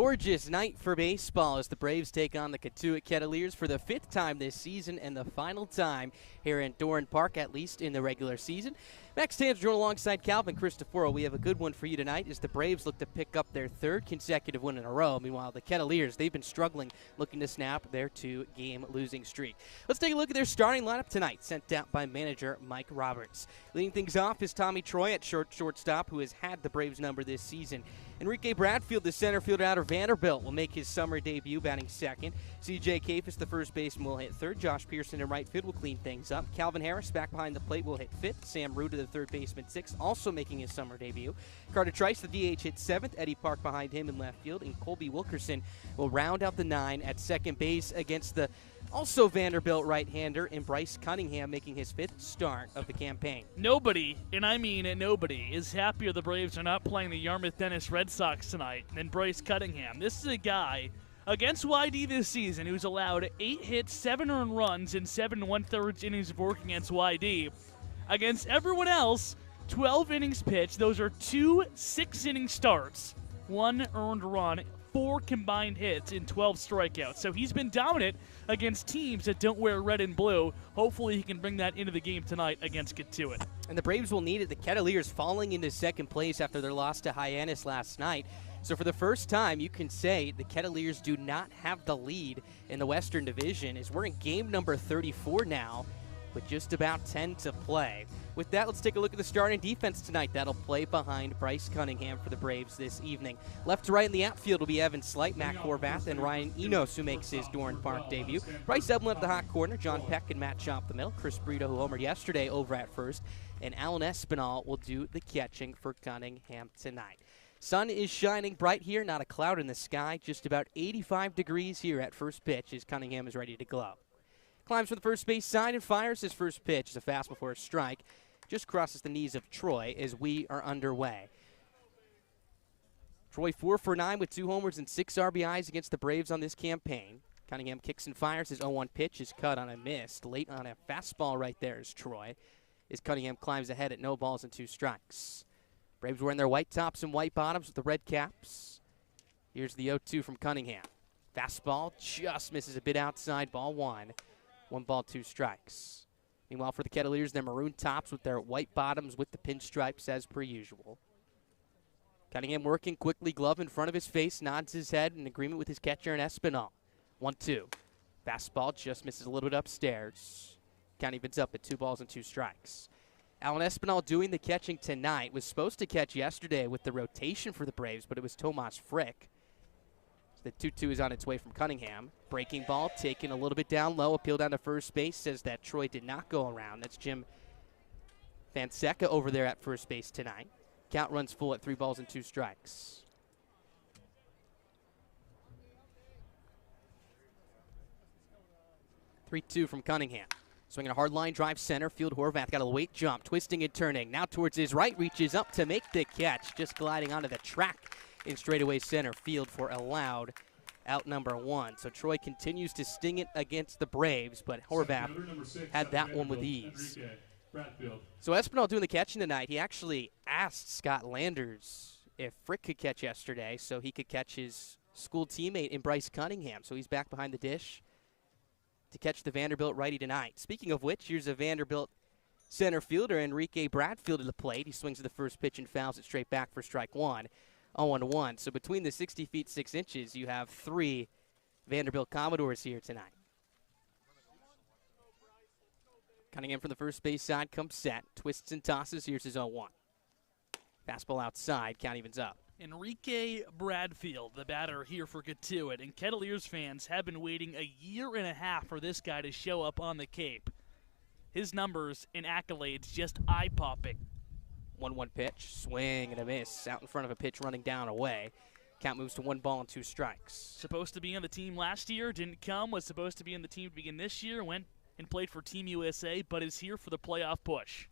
Gorgeous night for baseball as the Braves take on the Kettleers for the 5th time this season and the final time here in Doran Park, at least in the regular season. Max Tams joined alongside Calvin Cristoforo. We have a good one for you tonight as the Braves look to pick up their 3rd consecutive win in a row. Meanwhile, the Kettleers, they've been struggling, looking to snap their 2-game losing streak. Let's take a look at their starting lineup tonight, sent out by manager Mike Roberts. Leading things off is Tommy Troy at shortstop, who has had the Braves number this season. Enrique Bradfield, the center fielder out of Vanderbilt, will make his summer debut batting second. C.J. Kafis, the first baseman, will hit third. Josh Pierson in right field will clean things up. Calvin Harris back behind the plate will hit fifth. Sam Ruda, the third baseman, sixth, also making his summer debut. Carter Trice, the DH, hit seventh. Eddie Park behind him in left field. And Colby Wilkerson will round out the 9 at second base against the also Vanderbilt right-hander in Bryce Cunningham, making his 5th start of the campaign. Nobody, and I mean nobody, is happier the Braves are not playing the Yarmouth Dennis Red Sox tonight than Bryce Cunningham. This is a guy against YD this season who's allowed 8 hits, 7 earned runs, in 7 1/3 innings of work against YD. Against everyone else, 12 innings pitched. Those are 2 6-inning starts, 1 earned run, 4 combined hits, and 12 strikeouts. So he's been dominant against teams that don't wear red and blue. Hopefully he can bring that into the game tonight against Kettleers. And the Braves will need it. The Kettleers falling into second place after their loss to Hyannis last night. So for the first time, you can say the Kettleers do not have the lead in the Western Division, as we're in game number 34 now with just about 10 to play. With that, let's take a look at the starting defense tonight. That'll play behind Bryce Cunningham for the Braves this evening. Left to right in the outfield will be Evan Slight, Matt Horvath, and Ryan Enos, who makes his Doran Park debut. Bryce Eblin at the hot corner, John Peck and Matt Chomp the middle, Chris Brito, who homered yesterday, over at first, and Alan Espinal will do the catching for Cunningham tonight. Sun is shining bright here, not a cloud in the sky, just about 85 degrees here at first pitch as Cunningham is ready to glow. Climbs for the first base side and fires his first pitch as a fastball for a strike. Just crosses the knees of Troy as we are underway. Troy 4 for 9 with 2 homers and 6 RBIs against the Braves on this campaign. Cunningham kicks and fires. His 0-1 pitch is cut on a miss. Late on a fastball right there is Troy, as Cunningham climbs ahead at no balls and 2 strikes. Braves wearing their white tops and white bottoms with the red caps. Here's the 0-2 from Cunningham. Fastball just misses a bit outside, ball 1. 1 ball, 2 strikes. Meanwhile, for the Kettleers, their maroon tops with their white bottoms with the pinstripes as per usual. Cunningham working quickly, glove in front of his face, nods his head in agreement with his catcher and Espinal. 1-2. Fastball just misses a little bit upstairs. Count evens up at 2 balls and 2 strikes. Alan Espinal doing the catching tonight. Was supposed to catch yesterday with the rotation for the Braves, but it was Tomas Frick. The 2-2 is on its way from Cunningham. Breaking ball, taken a little bit down low. Appeal down to first base, says that Troy did not go around. That's Jim Fonseca over there at first base tonight. Count runs full at 3 balls and 2 strikes. (3-2) from Cunningham. Swinging a hard line drive center field. Horvath got a late jump, twisting and turning. Now towards his right, reaches up to make the catch. Just gliding onto the track in straightaway center field for a loud out number 1. So Troy continues to sting it against the Braves, but Horvath had that one with ease. So Espinal doing the catching tonight. He actually asked Scott Landers if Frick could catch yesterday so he could catch his school teammate in Bryce Cunningham. So he's back behind the dish to catch the Vanderbilt righty tonight. Speaking of which, here's a Vanderbilt center fielder, Enrique Bradfield, at the plate. He swings at the first pitch and fouls it straight back for strike 1. 0-1. So between the 60 feet 6 inches, you have 3 Vanderbilt Commodores here tonight. Cunningham from the first base side comes set, twists and tosses. Here's his 0-1. Fastball outside, count evens up. Enrique Bradfield, the batter here for Kettleers, and Kettleers fans have been waiting a year and a half for this guy to show up on the Cape. His numbers and accolades just eye-popping. 1-1 pitch, swing and a miss, out in front of a pitch running down away. Count moves to 1 ball and 2 strikes. Supposed to be on the team last year, didn't come, was supposed to be in the team to begin this year, went and played for Team USA, but is here for the playoff push.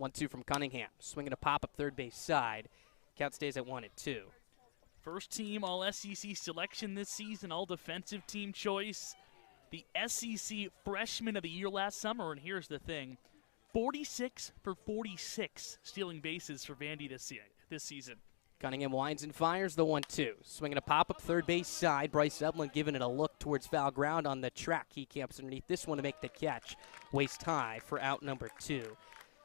1-2 from Cunningham, swinging a pop-up third base side. Count stays at 1-2. First team All-SEC selection this season, all defensive team choice. The SEC Freshman of the Year last summer, and here's the thing. 46 for 46 stealing bases for Vandy this season. Cunningham winds and fires the 1-2. Swinging a pop-up third base side. Bryce Eblin giving it a look towards foul ground on the track. He camps underneath this one to make the catch. Waist high for out number 2.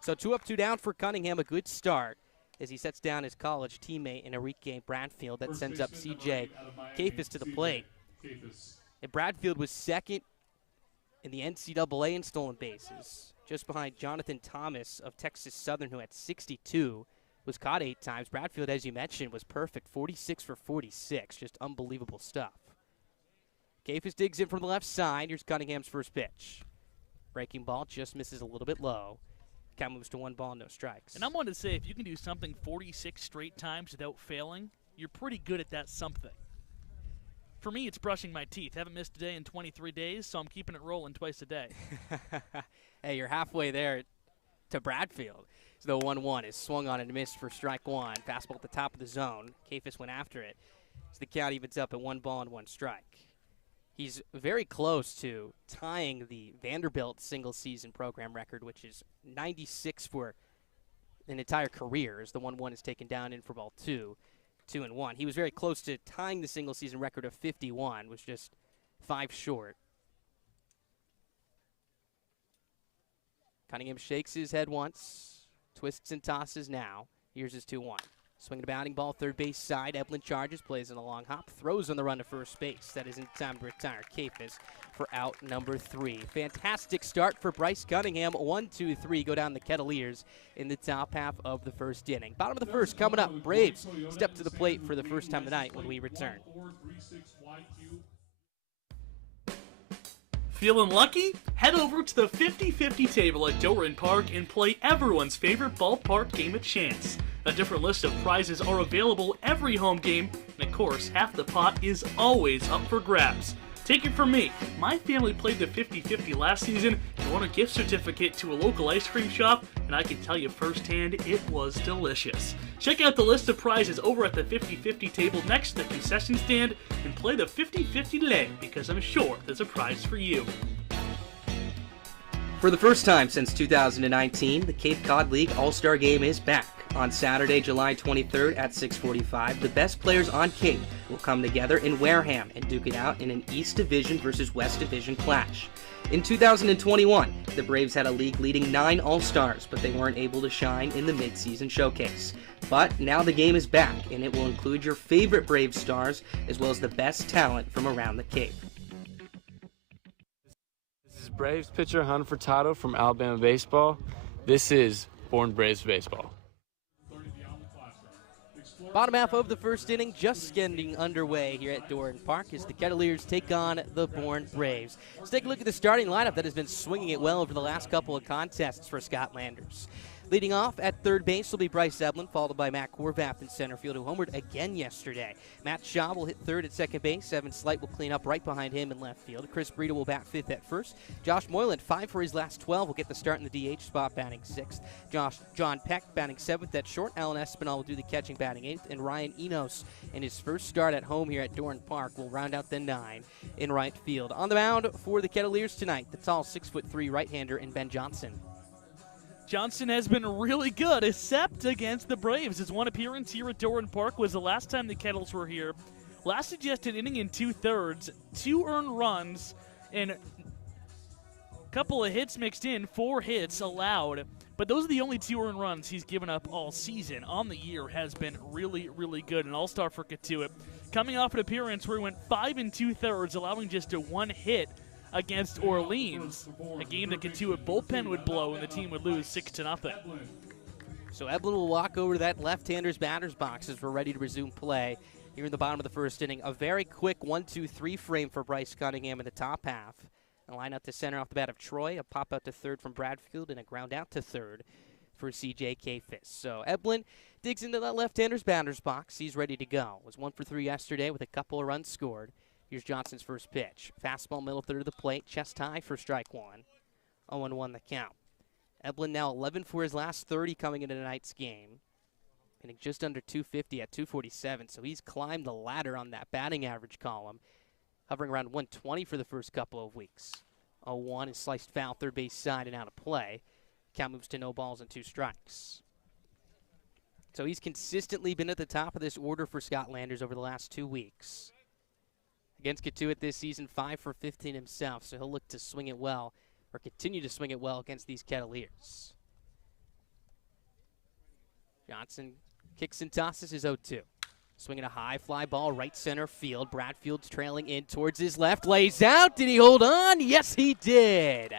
So 2 up, 2 down for Cunningham. A good start as he sets down his college teammate in Enrique Bradfield. That sends up C.J. Cephas to the plate. And Bradfield was second in the NCAA in stolen bases, just behind Jonathan Thomas of Texas Southern, who had 62. Was caught 8 times. Bradfield, as you mentioned, was perfect. 46 for 46. Just unbelievable stuff. Cephas digs in from the left side. Here's Cunningham's first pitch. Breaking ball just misses a little bit low. Count moves to 1 ball, no strikes. And I wanted to say, if you can do something 46 straight times without failing, you're pretty good at that something. For me, it's brushing my teeth. Haven't missed a day in 23 days, so I'm keeping it rolling twice a day. Hey, you're halfway there to Bradfield. So the 1-1 is swung on and missed for strike 1. Fastball at the top of the zone. Cephas went after it. So the count evens up at 1 ball and 1 strike. He's very close to tying the Vanderbilt single-season program record, which is 96 for an entire career, as the 1-1 is taken down in for ball 2, 2-1. He was very close to tying the single-season record of 51, was just 5 short. Cunningham shakes his head once. Twists and tosses now. Here's his 2-1. Swinging a batting ball, third base side. Eblin charges, plays in a long hop, throws on the run to first base. That isn't time to retire. Cephas for out number 3. Fantastic start for Bryce Cunningham. 1-2-3 go down the Kettleers in the top half of the first inning. Bottom of the first coming up. Braves step to the plate for the first time tonight when we return. Feeling lucky? Head over to the 50-50 table at Doran Park and play everyone's favorite ballpark game of chance. A different list of prizes are available every home game, and of course, half the pot is always up for grabs. Take it from me, my family played the 50-50 last season and won a gift certificate to a local ice cream shop, and I can tell you firsthand, it was delicious. Check out the list of prizes over at the 50-50 table next to the concession stand and play the 50-50 today, because I'm sure there's a prize for you. For the first time since 2019, the Cape Cod League All-Star Game is back. On Saturday, July 23rd at 6:45, the best players on Cape will come together in Wareham and duke it out in an East Division versus West Division clash. In 2021, the Braves had a league-leading 9 All-Stars, but they weren't able to shine in the mid-season showcase. But now the game is back, and it will include your favorite Braves stars, as well as the best talent from around the Cape. This is Braves pitcher Hunter Furtado from Alabama Baseball. This is Born Braves Baseball. Bottom half of the first inning just getting underway here at Doran Park as the Kettleers take on the Bourne Braves. Let's take a look at the starting lineup that has been swinging it well over the last couple of contests for Scott Landers. Leading off at third base will be Bryce Eblin, followed by Matt Corvath in center field, who homered again yesterday. Matt Shaw will hit third at second base. Evan Slight will clean up right behind him in left field. Chris Breida will bat fifth at first. Josh Moylan, 5 for his last 12, will get the start in the DH spot, batting sixth. John Peck batting seventh at short. Alan Espinal will do the catching, batting eighth. And Ryan Enos, in his first start at home here at Doran Park, will round out the 9 in right field. On the mound for the Kettleers tonight, the tall 6'3" right-hander in Ben Johnson. Johnson has been really good, except against the Braves. His one appearance here at Doran Park was the last time the Kettles were here. Last suggested inning in 2/3, 2 earned runs, and a couple of hits mixed in, 4 hits allowed. But those are the only 2 earned runs he's given up all season. On the year has been really, really good. An all-star for Katuitt. Coming off an appearance where he went 5 2/3, allowing just a 1 hit against Orleans, a game that Katuitt bullpen would blow and the team would lose 6-0. So Eblin will walk over to that left-hander's batter's box as we're ready to resume play here in the bottom of the first inning. A very quick 1-2-3 frame for Bryce Cunningham in the top half. A line out to center off the bat of Troy, a pop out to third from Bradfield, and a ground out to third for C.J. Cephas. So Eblin digs into that left-hander's batter's box. He's ready to go. Was 1 for 3 yesterday with a couple of runs scored. Here's Johnson's first pitch. Fastball middle third of the plate, chest high for strike 1. 0-1 the count. Eblin now 11 for his last 30 coming into tonight's game. Hitting just under 250 at 247, so he's climbed the ladder on that batting average column, hovering around 120 for the first couple of weeks. 0-1 is sliced foul, third base side and out of play. Count moves to no balls and 2 strikes. So he's consistently been at the top of this order for Scott Landers over the last 2 weeks. Against Katuitt this season, 5 for 15 himself, so he'll look to swing it well, or continue to swing it well against these Kettleers. Johnson kicks and tosses his 0-2. Swinging a high fly ball right center field. Bradfield's trailing in towards his left. Lays out. Did he hold on? Yes, he did.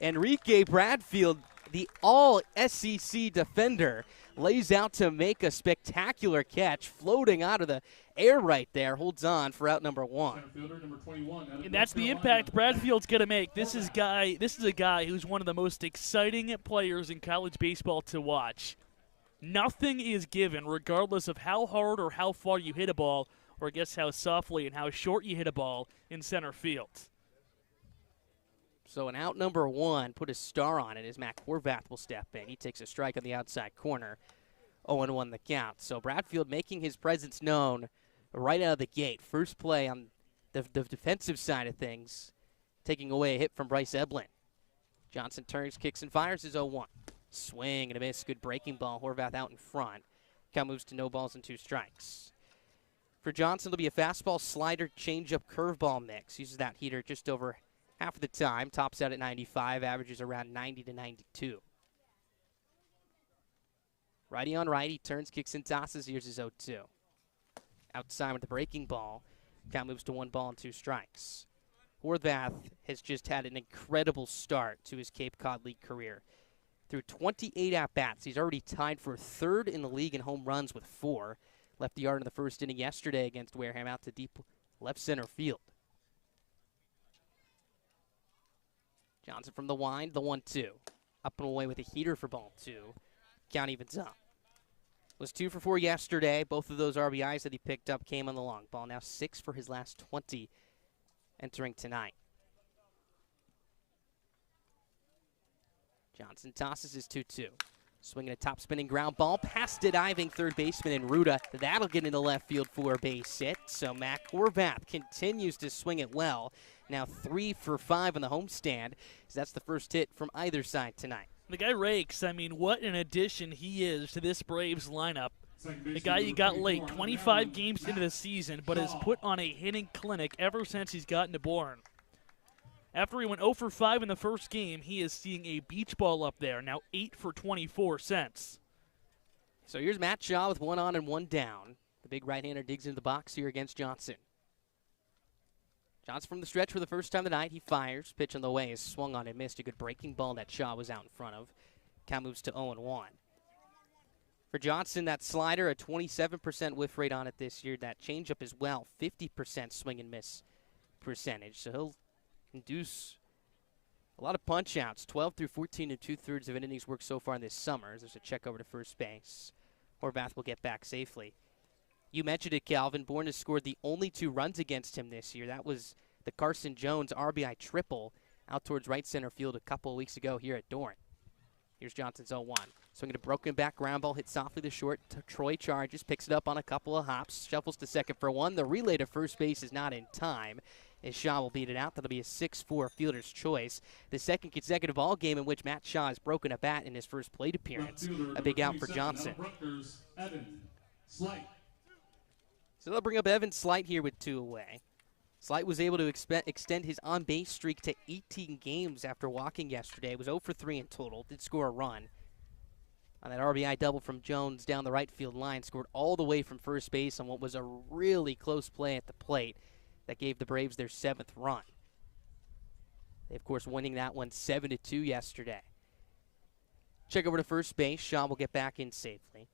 Enrique Bradfield, the all-SEC defender, lays out to make a spectacular catch, floating out of the air right there. Holds on for out number 1. And that's the impact Bradfield's going to make. This is a guy who's one of the most exciting players in college baseball to watch. Nothing is given, regardless of how hard or how far you hit a ball, or I guess how softly and how short you hit a ball in center field. So an out number 1, put a star on it as Matt Horvath will step in. He takes a strike on the outside corner. 0-1 the count. So Bradfield making his presence known right out of the gate. First play on the defensive side of things, taking away a hit from Bryce Eblin. Johnson turns, kicks, and fires his 0-1. Swing and a miss. Good breaking ball. Horvath out in front. Count moves to no balls and 2 strikes. For Johnson, it'll be a fastball, slider, changeup, curveball mix. Uses that heater just over half of the time. Tops out at 95. Averages around 90 to 92. Righty on righty. Turns, kicks, and tosses. Here's his 0-2. Outside with the breaking ball. Count moves to 1 ball and 2 strikes. Horvath has just had an incredible start to his Cape Cod League career. Through 28 at-bats, he's already tied for 3rd in the league in home runs with 4. Left the yard in the first inning yesterday against Wareham out to deep left center field. Johnson from the wind, the 1-2. Up and away with a heater for ball 2. Count evens up. Was 2 for 4 yesterday. Both of those RBIs that he picked up came on the long ball. Now 6 for his last 20 entering tonight. Johnson tosses his 2-2. Swinging a top-spinning ground ball past the diving third baseman in Ruda. That'll get into left field for a base hit. So Mac Horvath continues to swing it well. Now 3 for 5 on the homestand. So that's the first hit from either side tonight. The guy rakes. I mean, what an addition he is to this Braves lineup. The guy you got late, 25 games into the season, but has put on a hitting clinic ever since he's gotten to Doran. After he went 0 for 5 in the first game, he is seeing a beach ball up there, now 8 for 24 cents. So here's Matt Shaw with 1 on and 1 down. The big right-hander digs into the box here against Johnson. Johnson from the stretch for the first time tonight. He fires. Pitch on the way is swung on and missed. A good breaking ball that Shaw was out in front of. Count moves to 0-1. For Johnson, that slider, a 27% whiff rate on it this year. That changeup as well, 50% swing and miss percentage. So he'll induce a lot of punch-outs. 12 through 14 and 2/3 of an innings work so far this summer. As there's a check over to first base. Horvath will get back safely. You mentioned it, Calvin. Bourne has scored the only 2 runs against him this year. That was the Carson Jones RBI triple out towards right center field a couple of weeks ago here at Doran. Here's Johnson's 0-1. Swinging a broken back ground ball, hit softly to short. Troy charges, picks it up on a couple of hops, shuffles to second for 1. The relay to first base is not in time, as Shaw will beat it out. That'll be a 6-4 fielder's choice. The second consecutive ball game in which Matt Shaw has broken a bat in his first plate appearance. A big out for Johnson. So they'll bring up Evan Slight here with 2 away. Slight was able to extend his on-base streak to 18 games after walking yesterday. It was 0 for 3 in total. Did score a run on that RBI double from Jones down the right field line. Scored all the way from first base on what was a really close play at the plate that gave the Braves their 7th run. They, of course, winning that one 7-2 yesterday. Check over to first base. Shaw will get back in safely.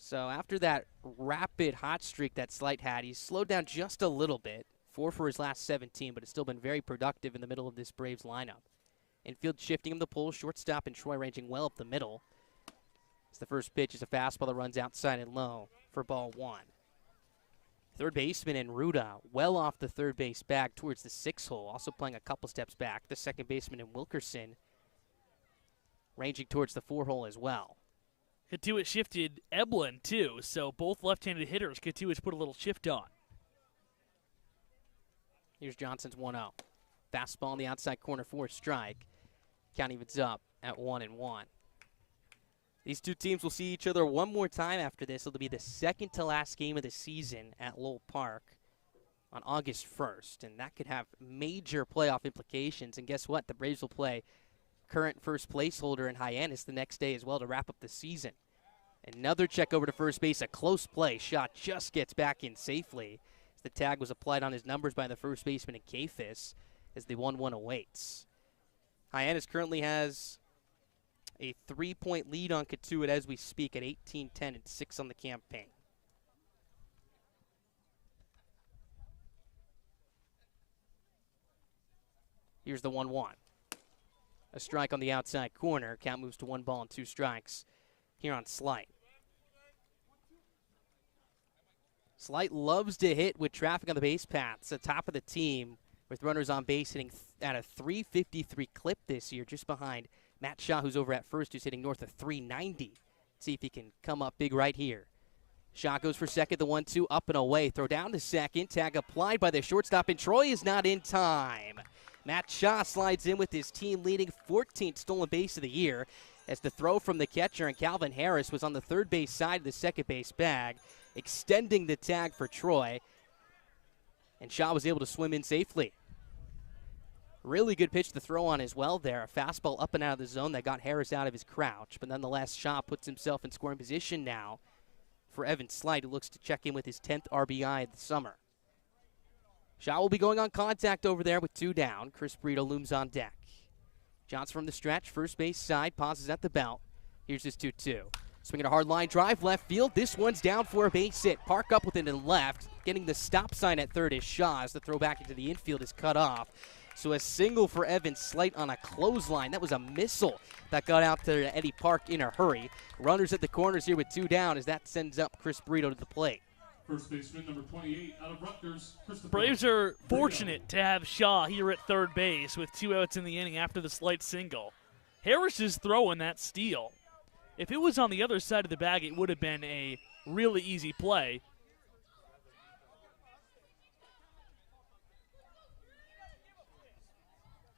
So after that rapid hot streak that Slight had, he's slowed down just a little bit. 4 for his last 17, but it's still been very productive in the middle of this Braves lineup. Infield shifting him the pole, shortstop and Troy ranging well up the middle. As the first pitch is a fastball that runs outside and low for ball 1. Third baseman in Ruda, well off the third base bag towards the 6 hole, also playing a couple steps back. The second baseman in Wilkerson ranging towards the 4 hole as well. Katuitt shifted Eblin, too, so both left-handed hitters, Katuitt's put a little shift on. Here's Johnson's 1-0. Fastball on the outside corner for a strike. Count evens up at 1-1. These two teams will see each other one more time after this. It'll be the second to last game of the season at Lowell Park on August 1st, and that could have major playoff implications. And guess what? The Braves will play current first placeholder in Hyannis the next day as well to wrap up the season. Another check over to first base, a close play. Shot just gets back in safely. The tag was applied on his numbers by the first baseman in Kafis as the 1-1 awaits. Hyannis currently has a 3-point lead on Katuitt as we speak at 18-10 and 6 on the campaign. Here's the 1-1. A strike on the outside corner. Count moves to 1-2 strikes here on Slight. Slight loves to hit with traffic on the base paths. The top of the team with runners on base hitting at a 353 clip this year, just behind Matt Shaw, who's over at first, who's hitting north of 390. See if he can come up big right here. Shaw goes for second, the 1-2 up and away. Throw down to second. Tag applied by the shortstop, and Troy is not in time. Matt Shaw slides in with his team leading 14th stolen base of the year as the throw from the catcher and Calvin Harris was on the third base side of the second base bag, extending the tag for Troy. And Shaw was able to swim in safely. Really good pitch to throw on as well there. A fastball up and out of the zone that got Harris out of his crouch. But nonetheless, Shaw puts himself in scoring position now for Evan Slight, who looks to check in with his 10th RBI of the summer. Shaw will be going on contact over there with 2 down. Chris Brito looms on deck. Johnson from the stretch, first base side, pauses at the belt. Here's his 2-2. Swinging a hard line drive, left field. This one's down for a base hit. Park up with it and left. Getting the stop sign at third is Shaw as the throw back into the infield is cut off. So a single for Evan Slight on a clothesline. That was a missile that got out to Eddie Park in a hurry. Runners at the corners here with 2 down as that sends up Chris Brito to the plate. First baseman, number 28, out of Rutgers, Christopher. Braves are fortunate to have Shaw here at third base with 2 outs in the inning after the Slight single. Harris is throwing that steal. If it was on the other side of the bag, it would have been a really easy play.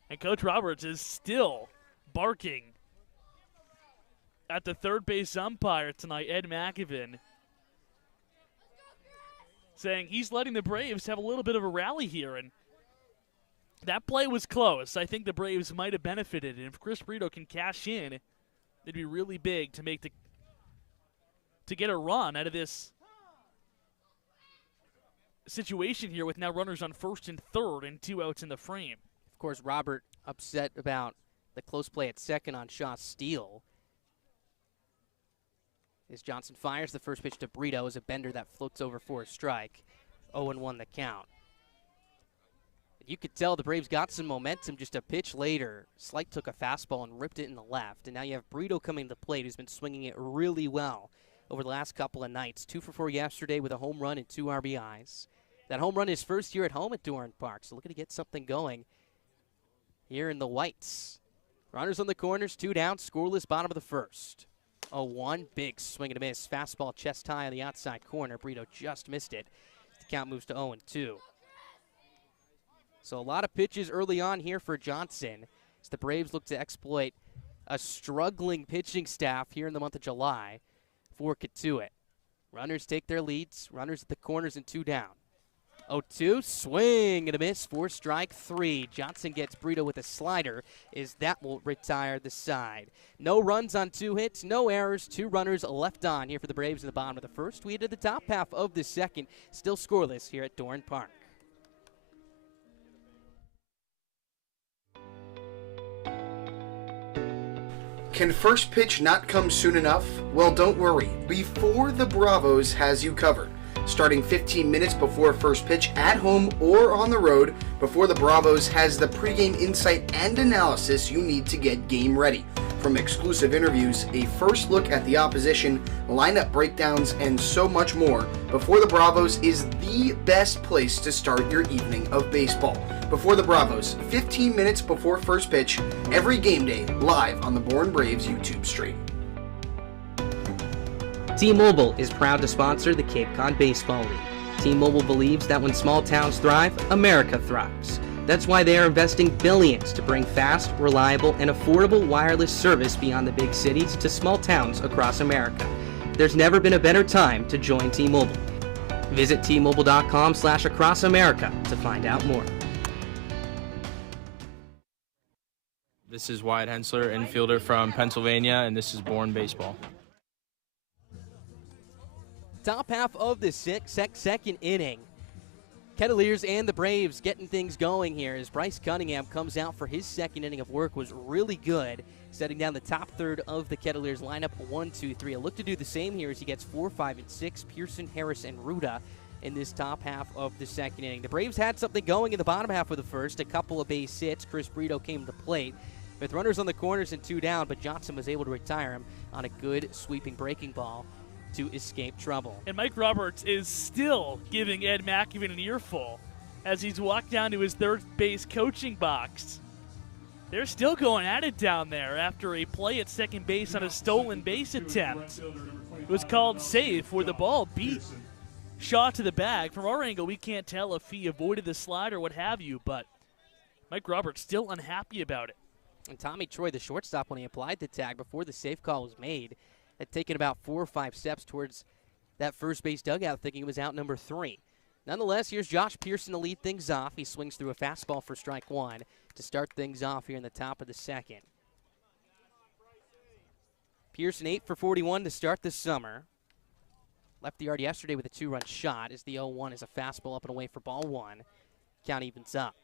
And Coach Roberts is still barking at the third base umpire tonight, Ed McEvan, saying he's letting the Braves have a little bit of a rally here. And that play was close. I think the Braves might have benefited. And if Chris Brito can cash in, it'd be really big to make to get a run out of this situation here with now runners on first and third and 2 outs in the frame. Of course, Robert upset about the close play at second on Shaw's steal. As Johnson fires the first pitch to Brito as a bender that floats over for a strike. 0-1 the count. You could tell the Braves got some momentum just a pitch later. Slight took a fastball and ripped it in the left. And now you have Brito coming to the plate, who's been swinging it really well over the last couple of nights. 2 for 4 yesterday with a home run and 2 RBIs. That home run his first year at home at Doran Park. So looking to get something going here in the Whites. Runners on the corners, 2 down, scoreless bottom of the first. 0-1, big swing and a miss. Fastball chest high on the outside corner. Brito just missed it. The count moves to 0-2. So a lot of pitches early on here for Johnson as the Braves look to exploit a struggling pitching staff here in the month of July for Katuitt. Runners take their leads. Runners at the corners and 2 down. 0-2, swing and a miss for strike 3. Johnson gets Brito with a slider as that will retire the side. No runs on 2 hits, no errors, 2 runners left on here for the Braves in the bottom of the first. We head to the top half of the second, still scoreless here at Doran Park. Can first pitch not come soon enough? Well, don't worry. Before the Bravos has you covered. Starting 15 minutes before first pitch at home or on the road, Before the Bravos has the pregame insight and analysis you need to get game ready. From exclusive interviews, a first look at the opposition, lineup breakdowns, and so much more, Before the Bravos is the best place to start your evening of baseball. Before the Bravos, 15 minutes before first pitch, every game day, live on the Born Braves YouTube stream. T-Mobile is proud to sponsor the Cape Cod Baseball League. T-Mobile believes that when small towns thrive, America thrives. That's why they are investing billions to bring fast, reliable, and affordable wireless service beyond the big cities to small towns across America. There's never been a better time to join T-Mobile. Visit T-Mobile.com/acrossamerica to find out more. This is Wyatt Hensler, infielder from Pennsylvania, and this is Born Baseball. Top half of the second inning. Kettleers and the Braves getting things going here as Bryce Cunningham comes out for his second inning of work. Was really good, setting down the top third of the Kettleers lineup, 1, 2, 3. He'll look to do the same here as he gets 4, 5, and 6. Pierson, Harris, and Ruda in this top half of the second inning. The Braves had something going in the bottom half of the first, a couple of base hits. Chris Brito came to plate with runners on the corners and 2 down, but Johnson was able to retire him on a good sweeping breaking ball to escape trouble. And Mike Roberts is still giving Ed McEwen an earful as he's walked down to his third base coaching box. They're still going at it down there after a play at second base on a stolen base attempt. It was called safe where the ball beat Shaw to the bag. From our angle, we can't tell if he avoided the slide or what have you, but Mike Roberts still unhappy about it. And Tommy Troy, the shortstop, when he applied the tag before the safe call was made, had taken about 4 or 5 steps towards that first base dugout, thinking it was out number 3. Nonetheless, here's Josh Pierson to lead things off. He swings through a fastball for strike 1 to start things off here in the top of the second. Pierson 8 for 41 to start the summer. Left the yard yesterday with a 2-run shot as the 0-1 is a fastball up and away for ball 1. Count evens up.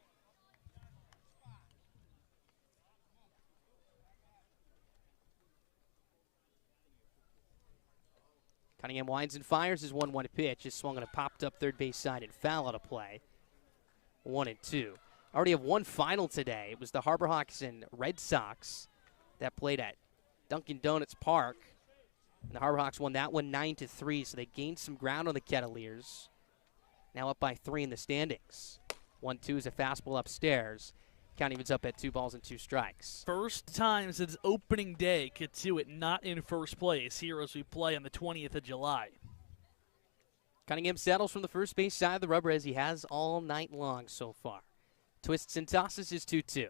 Cunningham winds and fires his 1-1 pitch. Is swung on a popped up third base side and foul out of play. 1 and 2. Already have one final today. It was the Harbor Hawks and Red Sox that played at Dunkin' Donuts Park. And the Harbor Hawks won that one 9-3, so they gained some ground on the Kettleers. Now up by 3 in the standings. 1-2 is a fastball upstairs. Count evens up at 2 balls and 2 strikes. First time since opening day, Kituitt not in first place here as we play on the 20th of July. Cunningham settles from the first base side of the rubber as he has all night long so far. Twists and tosses his 2-2.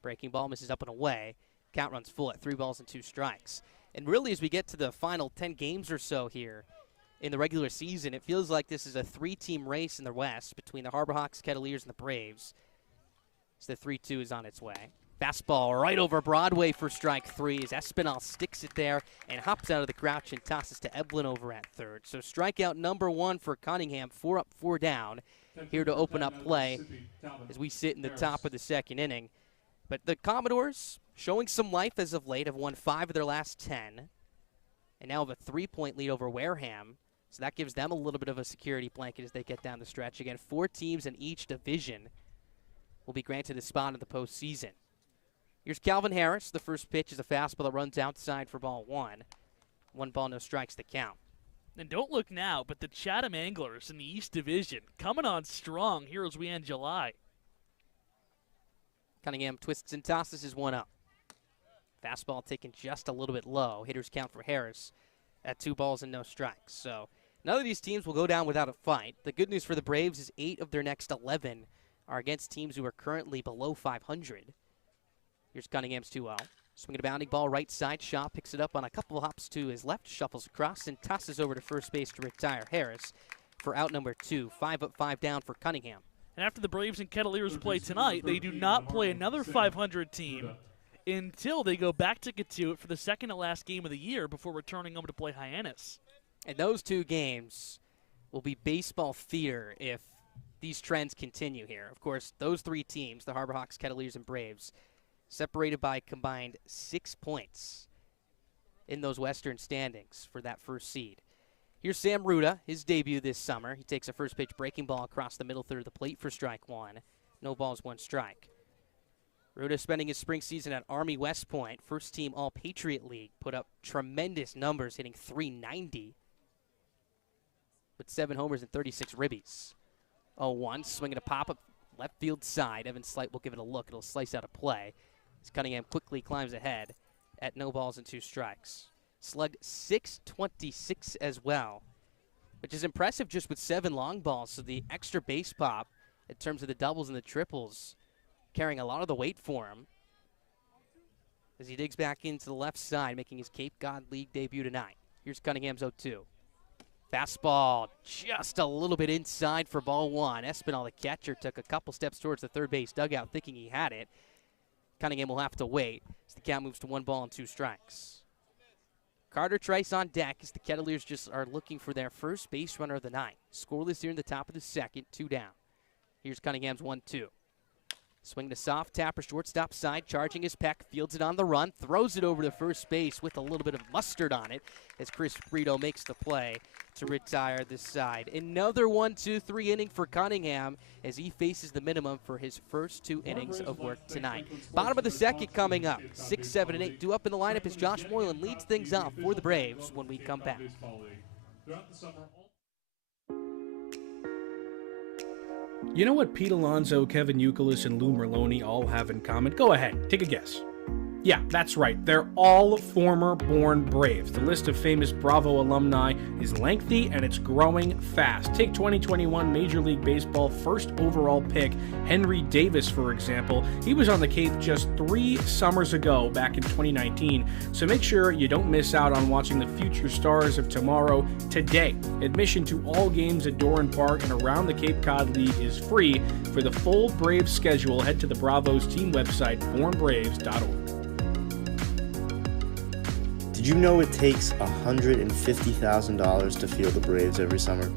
Breaking ball misses up and away. Count runs full at 3 balls and 2 strikes. And really, as we get to the final 10 games or so here in the regular season, it feels like this is a 3-team race in the West between the Harbor Hawks, Kettleers, and the Braves. So the 3-2 is on its way. Fastball right over Broadway for strike 3 as Espinal sticks it there and hops out of the crouch and tosses to Eblin over at third. So strikeout number 1 for Cunningham, 4 up, 4 down, here to open up play as we sit in the top of the second inning. But the Commodores, showing some life as of late, have won 5 of their last 10 and now have a 3-point lead over Wareham. So that gives them a little bit of a security blanket as they get down the stretch. Again, 4 teams in each division will be granted a spot in the postseason. Here's Calvin Harris. The first pitch is a fastball that runs outside for ball 1. 1 ball, no strikes to count. And don't look now, but the Chatham Anglers in the East Division coming on strong here as we end July. Cunningham twists and tosses his 1 up. Fastball taken just a little bit low. Hitters count for Harris at 2 balls and no strikes. So none of these teams will go down without a fight. The good news for the Braves is 8 of their next 11 are against teams who are currently below 500. Here's Cunningham's 2-0. Swinging a bounding ball right side. Shaw picks it up on a couple of hops to his left, shuffles across, and tosses over to first base to retire Harris for out number 2. 5 up, 5 down for Cunningham. And after the Braves and Kettleers play tonight, they do not play another 500 team until they go back to Kituitt for the second to last game of the year before returning home to play Hyannis. And those 2 games will be baseball theater if these trends continue here. Of course, those 3 teams, the Harbor Hawks, Kettleers, and Braves, separated by combined 6 points in those Western standings for that first seed. Here's Sam Ruda, his debut this summer. He takes a first pitch breaking ball across the middle third of the plate for strike 1. No balls, 1 strike. Ruda spending his spring season at Army West Point, first team All-Patriot League, put up tremendous numbers, hitting .390 with 7 homers and 36 ribbies. 0-1, swinging a pop-up left field side. Evan Slight will give it a look. It'll slice out of play as Cunningham quickly climbs ahead at no balls and 2 strikes. Slugged .626 as well, which is impressive just with 7 long balls. So the extra base pop in terms of the doubles and the triples, carrying a lot of the weight for him as he digs back into the left side, making his Cape Cod League debut tonight. Here's Cunningham's 0-2. Fastball just a little bit inside for ball one. Espinal, the catcher, took a couple steps towards the third base dugout thinking he had it. Cunningham will have to wait as the count moves to 1 ball and 2 strikes. Carter Trice on deck as the Kettleers just are looking for their first base runner of the night. Scoreless here in the top of the second, 2 down. Here's Cunningham's 1-2. Swing to soft tapper, shortstop side, charging his Peck, fields it on the run, throws it over to first base with a little bit of mustard on it as Chris Brito makes the play to retire this side. Another 1-2-3 inning for Cunningham as he faces the minimum for his first 2 innings of work tonight. Bottom of the second coming up. 6, 7, and 8 due up in the lineup as Josh Moylan leads things off for the Braves when we come back. You know what Pete Alonso, Kevin Youkilis, and Lou Merloni all have in common? Go ahead, take a guess. Yeah, that's right. They're all former Bourne Braves. The list of famous Bravo alumni is lengthy and it's growing fast. Take 2021 Major League Baseball first overall pick Henry Davis, for example. He was on the Cape just 3 summers ago, back in 2019. So make sure you don't miss out on watching the future stars of tomorrow today. Admission to all games at Doran Park and around the Cape Cod League is free. For the full Braves schedule, head to the Bravos team website, bournebraves.org. Did you know it takes $150,000 to field the Braves every summer?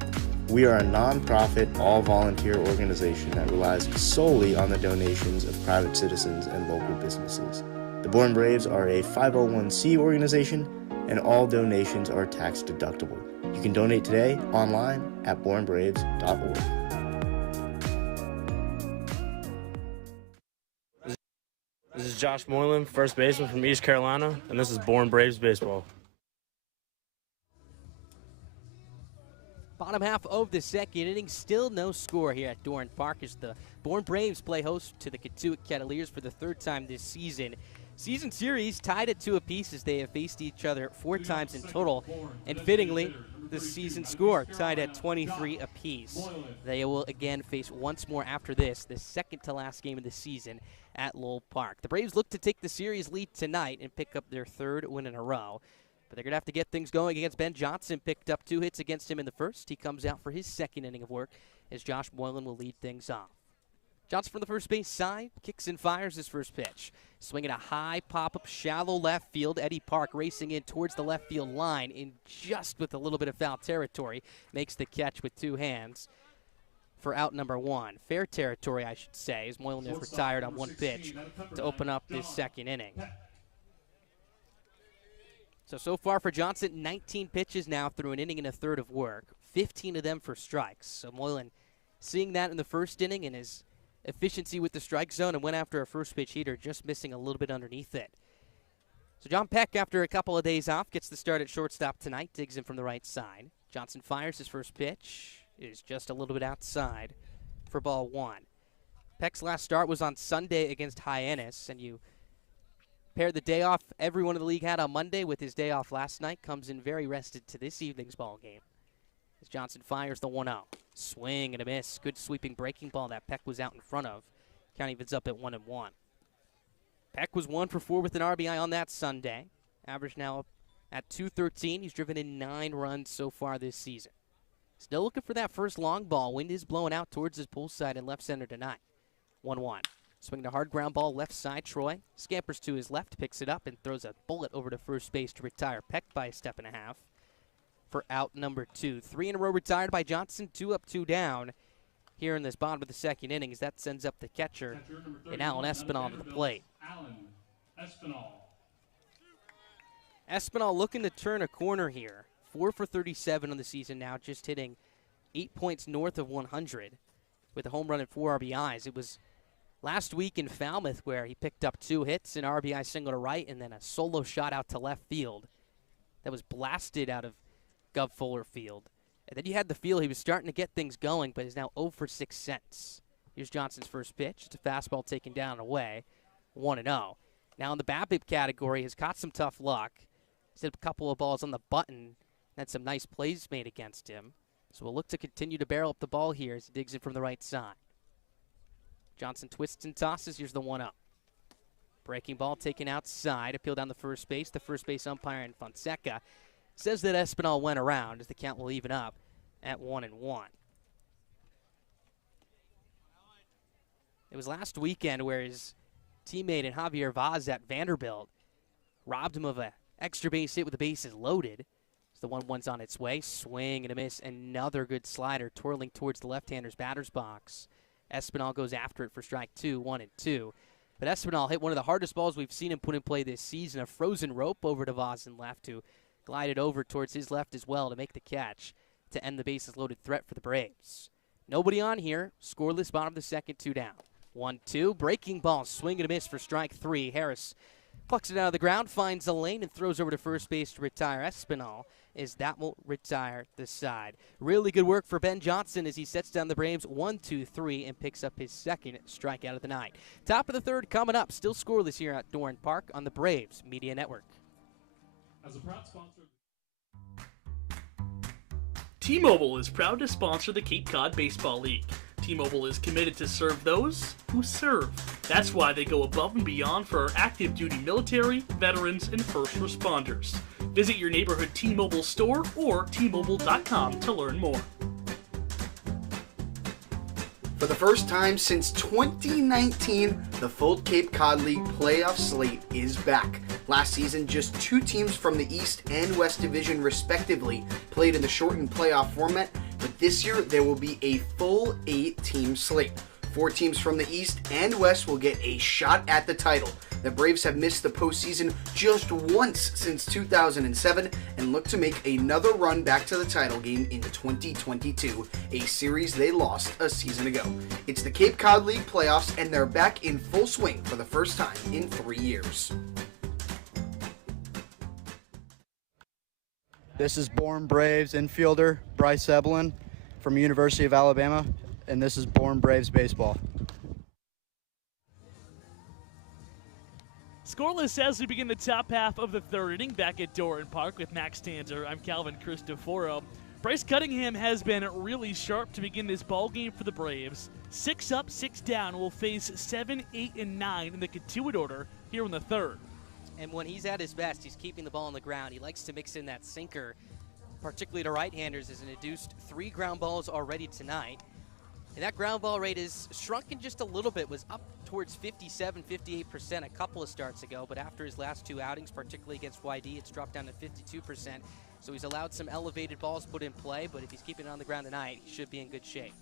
We are a non-profit, all-volunteer organization that relies solely on the donations of private citizens and local businesses. The Bourne Braves are a 501c organization, and all donations are tax deductible. You can donate today online at bournebraves.org. This is Josh Moylan, first baseman from East Carolina, and this is Bourne Braves Baseball. Bottom half of the second inning, still no score here at Doran Park as the Bourne Braves play host to the Kettleers Kettleers for the 3rd time this season. Season series tied at 2 apiece as they have faced each other 4 times in total, and fittingly, the season score tied at 23 apiece. They will again face once more after this, the second to last game of the season at Lowell Park. The Braves look to take the series lead tonight and pick up their 3rd win in a row. But they're going to have to get things going against Ben Johnson. Picked up 2 hits against him in the first. He comes out for his 2nd inning of work as Josh Moylan will lead things off. Johnson from the first base side, kicks and fires his first pitch. Swinging a high pop-up, shallow left field. Eddie Park racing in towards the left field line in just with a little bit of foul territory. Makes the catch with 2 hands for out number 1. Fair territory, I should say, as Moylan is retired on 1 pitch to open up this 2nd inning. So far for Johnson, 19 pitches now through an inning and a third of work, 15 of them for strikes. So Moylan seeing that in the first inning and his efficiency with the strike zone and went after a first pitch heater, just missing a little bit underneath it. So John Peck, after a couple of days off, gets the start at shortstop tonight, digs in from the right side. Johnson fires his first pitch. It is just a little bit outside for ball 1. Peck's last start was on Sunday against Hyannis, and you pair the day off everyone in the league had on Monday with his day off last night, comes in very rested to this evening's ball game. As Johnson fires the 1-0. Swing and a miss. Good sweeping breaking ball that Peck was out in front of. Count evens up at 1-1. Peck was 1 for 4 with an RBI on that Sunday. Average now at .213. He's driven in 9 runs so far this season. Still looking for that first long ball. Wind is blowing out towards his pull side and left center tonight. 1-1. Swinging a hard ground ball left side. Troy scampers to his left, picks it up, and throws a bullet over to first base to retire Peck by a step and a half for out number 2. 3 in a row retired by Johnson. 2 up, 2 down here in this bottom of the second inning as that sends up the catcher and Alan Espinal to the plate. Espinal looking to turn a corner here. 4 for 37 on the season now, just hitting 8 points north of 100 with a home run and 4 RBIs. It was last week in Falmouth where he picked up 2 hits, an RBI single to right, and then a solo shot out to left field that was blasted out of Gov Fuller Field. And then you had the feel he was starting to get things going, but is now 0 for 6 since. Here's Johnson's first pitch. It's a fastball taken down and away, 1-0. Now in the BABIP category, has caught some tough luck. He's hit a couple of balls on the button. Had some nice plays made against him. So we'll look to continue to barrel up the ball here as he digs in from the right side. Johnson twists and tosses. Here's the 1-0. Breaking ball taken outside. Appeal down the first base. The first base umpire in Fonseca says that Espinal went around as the count will even up at 1-1. It was last weekend where his teammate and Javier Vaz at Vanderbilt robbed him of an extra base hit with the bases loaded. The 1-1's on its way. Swing and a miss. Another good slider twirling towards the left-hander's batter's box. Espinal goes after it for strike 2, 1-2. But Espinal hit one of the hardest balls we've seen him put in play this season. A frozen rope over to Vaz and left, who glided over towards his left as well to make the catch to end the bases loaded threat for the Braves. Nobody on here. Scoreless, bottom of the second, 2 down. 1-2. Breaking ball. Swing and a miss for strike 3. Harris plucks it out of the ground, finds a lane, and throws over to first base to retire Espinal, as that will retire the side. Really good work for Ben Johnson as he sets down the Braves 1-2-3 and picks up his second strikeout of the night. Top of the third coming up. Still scoreless here at Doran Park on the Braves Media Network. As a proud sponsor. T-Mobile is proud to sponsor the Cape Cod Baseball League. T-Mobile is committed to serve those who serve. That's why they go above and beyond for our active duty military, veterans, and first responders. Visit your neighborhood T-Mobile store or T-Mobile.com to learn more. For the first time since 2019, the full Cape Cod League playoff slate is back. Last season, just 2 teams from the East and West Division respectively played in the shortened playoff format, but this year there will be a full 8-team slate. 4 teams from the East and West will get a shot at the title. The Braves have missed the postseason just once since 2007 and look to make another run back to the title game in 2022, a series they lost a season ago. It's the Cape Cod League playoffs, and they're back in full swing for the first time in 3 years. This is Born Braves infielder Bryce Evelyn from University of Alabama, and this is Born Braves baseball. Scoreless as we begin the top half of the third inning back at Doran Park with Max Stanzer. I'm Calvin Cristoforo. Bryce Cunningham has been really sharp to begin this ball game for the Braves. 6 up, 6 down. Will face 7, 8, and 9 in the Katuitt order here in the third. And when he's at his best, he's keeping the ball on the ground. He likes to mix in that sinker, particularly to right-handers, as an induced 3 ground balls already tonight. And that ground ball rate is shrunken just a little bit, was up towards 57, 58% a couple of starts ago, but after his last 2 outings, particularly against YD, it's dropped down to 52%. So he's allowed some elevated balls put in play, but if he's keeping it on the ground tonight, he should be in good shape.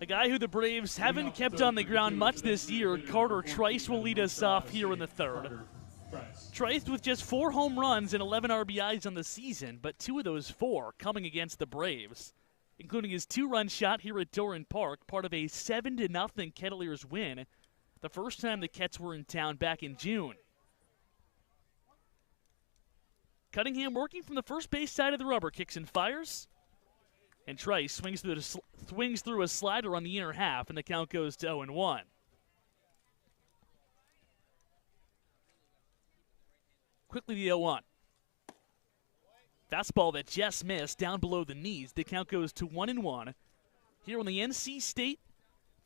A guy who the Braves haven't kept on the ground much this year, Carter Trice, will lead us off here in the third. Trice with just 4 home runs and 11 RBIs on the season, but 2 of those 4 coming against the Braves, including his 2-run shot here at Doran Park, part of a 7-0 Kettleers win, the first time the Kets were in town back in June. Cunningham working from the first base side of the rubber, kicks and fires, and Trice swings through a slider on the inner half, and the count goes to 0-1. Quickly the 0-1. Fastball that just missed down below the knees. The count goes to 1-1. Here on the NC State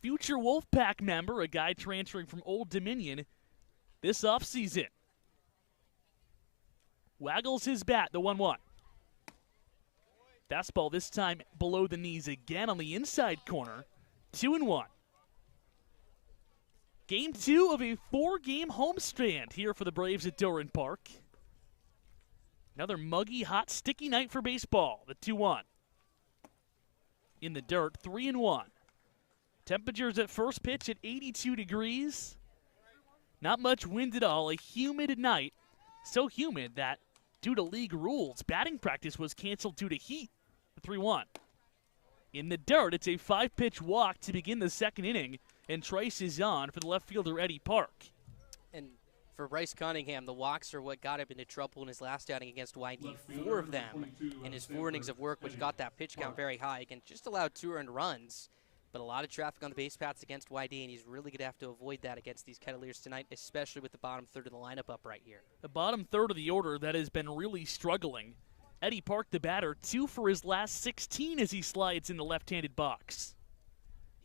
future Wolfpack member, a guy transferring from Old Dominion this offseason. Waggles his bat, the 1-1. Fastball this time below the knees again on the inside corner. 2-1. Game 2 of a 4-game homestand here for the Braves at Doran Park. Another muggy, hot, sticky night for baseball. The 2-1. In the dirt, 3-1. Temperatures at first pitch at 82 degrees. Not much wind at all. A humid night. So humid that, due to league rules, batting practice was canceled due to heat. The 3-1. In the dirt, it's a 5-pitch walk to begin the second inning, and Trice is on for the left fielder Eddie Park. And for Bryce Cunningham, the walks are what got him into trouble in his last outing against YD. 4 of them in his 4 innings of work, which got that pitch count very high. Again, just allowed 2 earned runs, but a lot of traffic on the base paths against YD, and he's really going to have to avoid that against these Kettleers tonight, especially with the bottom third of the lineup up right here. The bottom third of the order that has been really struggling. Eddie Park, the batter, 2 for his last 16 as he slides in the left-handed box.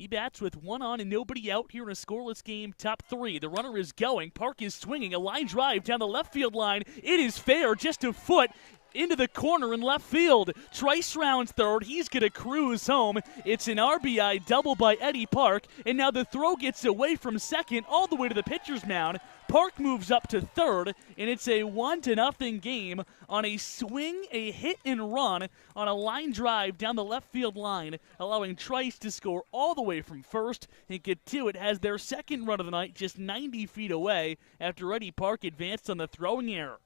He bats with one on and nobody out here in a scoreless game, top 3. The runner is going. Park is swinging. A line drive down the left field line. It is fair, just a foot into the corner in left field. Trice rounds third. He's going to cruise home. It's an RBI double by Eddie Park. And now the throw gets away from second all the way to the pitcher's mound. Park moves up to third, and it's a 1-0 game on a swing, a hit and run on a line drive down the left field line, allowing Trice to score all the way from first. And Kettleers has their second run of the night just 90 feet away after Eddie Park advanced on the throwing error.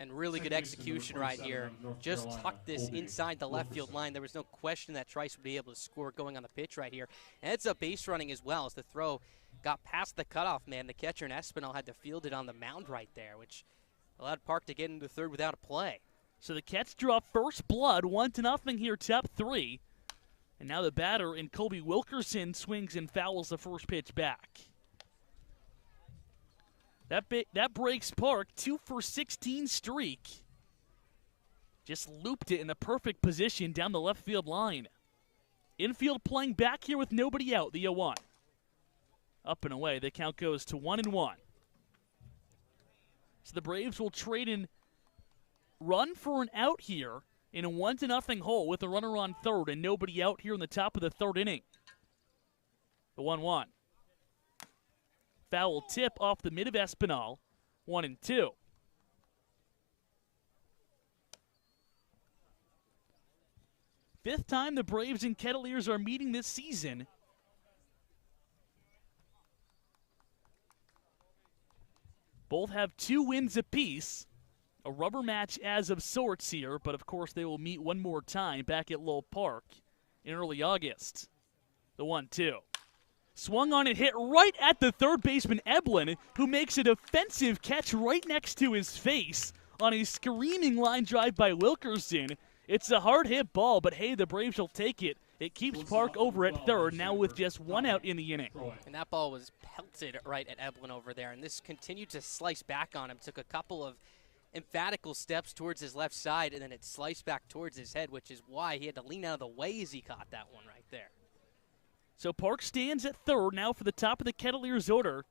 And really good execution right here. Just tucked this inside the left field line. There was no question that Trice would be able to score going on the pitch right here. And it's a base running as well as the throw got past the cutoff man. The catcher in Espinal had to field it on the mound right there, which allowed Park to get into third without a play. So the Cats draw first blood, 1-0 here, top 3. And now the batter in Colby Wilkerson swings and fouls the first pitch back. That breaks Park 2 for 16 streak. Just looped it in the perfect position down the left field line. Infield playing back here with nobody out, the 0-1. Up and away, the count goes to 1-1. So the Braves will trade in run for an out here in a 1-0 hole with a runner on third and nobody out here in the top of the third inning. The 1-1. Foul tip off the mid of Espinal, 1-2. Fifth time the Braves and Kettleers are meeting this season. Both have 2 wins apiece. A rubber match as of sorts here, but of course they will meet one more time back at Lowell Park in early August. The 1-2. Swung on and hit right at the third baseman, Eblin, who makes a defensive catch right next to his face on a screaming line drive by Wilkerson. It's a hard-hit ball, but hey, the Braves will take it. It keeps Park over at third, now with just 1 out in the inning. And that ball was pelted right at Eblin over there, and this continued to slice back on him. Took a couple of emphatical steps towards his left side, and then it sliced back towards his head, which is why he had to lean out of the way as he caught that one right there. So Park stands at third now for the top of the Kettleers order,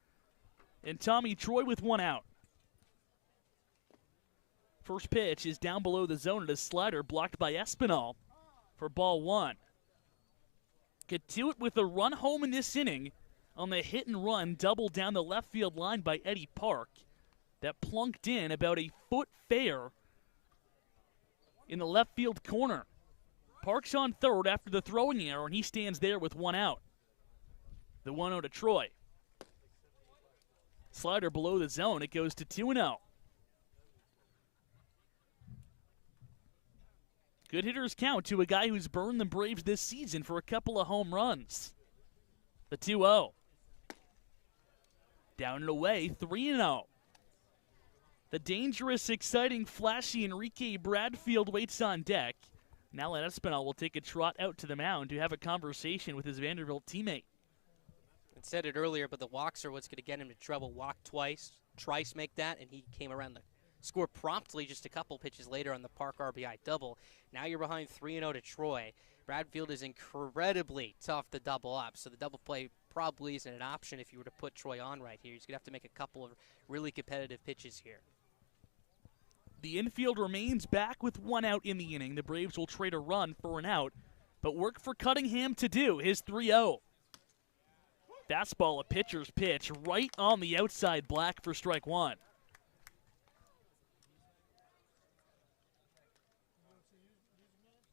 and Tommy Troy with 1 out. First pitch is down below the zone at a slider blocked by Espinal for ball 1. Get to it with a run home in this inning on the hit and run double down the left field line by Eddie Park that plunked in about a foot fair in the left field corner. Park's on third after the throwing error, and he stands there with 1 out. The 1-0 to Troy. Slider below the zone. It goes to 2-0. Good hitters count to a guy who's burned the Braves this season for a couple of home runs. The 2-0. Down and away, 3-0. The dangerous, exciting, flashy Enrique Bradfield waits on deck. Now Espinal will take a trot out to the mound to have a conversation with his Vanderbilt teammate. I said it earlier, but the walks are what's going to get him in trouble. Walk twice, Trice make that, and he came around to score promptly just a couple pitches later on the Park RBI double. Now you're behind 3-0 to Troy. Bradfield is incredibly tough to double up, so the double play probably isn't an option if you were to put Troy on right here. He's going to have to make a couple of really competitive pitches here. The infield remains back with 1 out in the inning. The Braves will trade a run for an out, but work for Cunningham to do his 3-0. Fastball, a pitcher's pitch, right on the outside black for strike 1.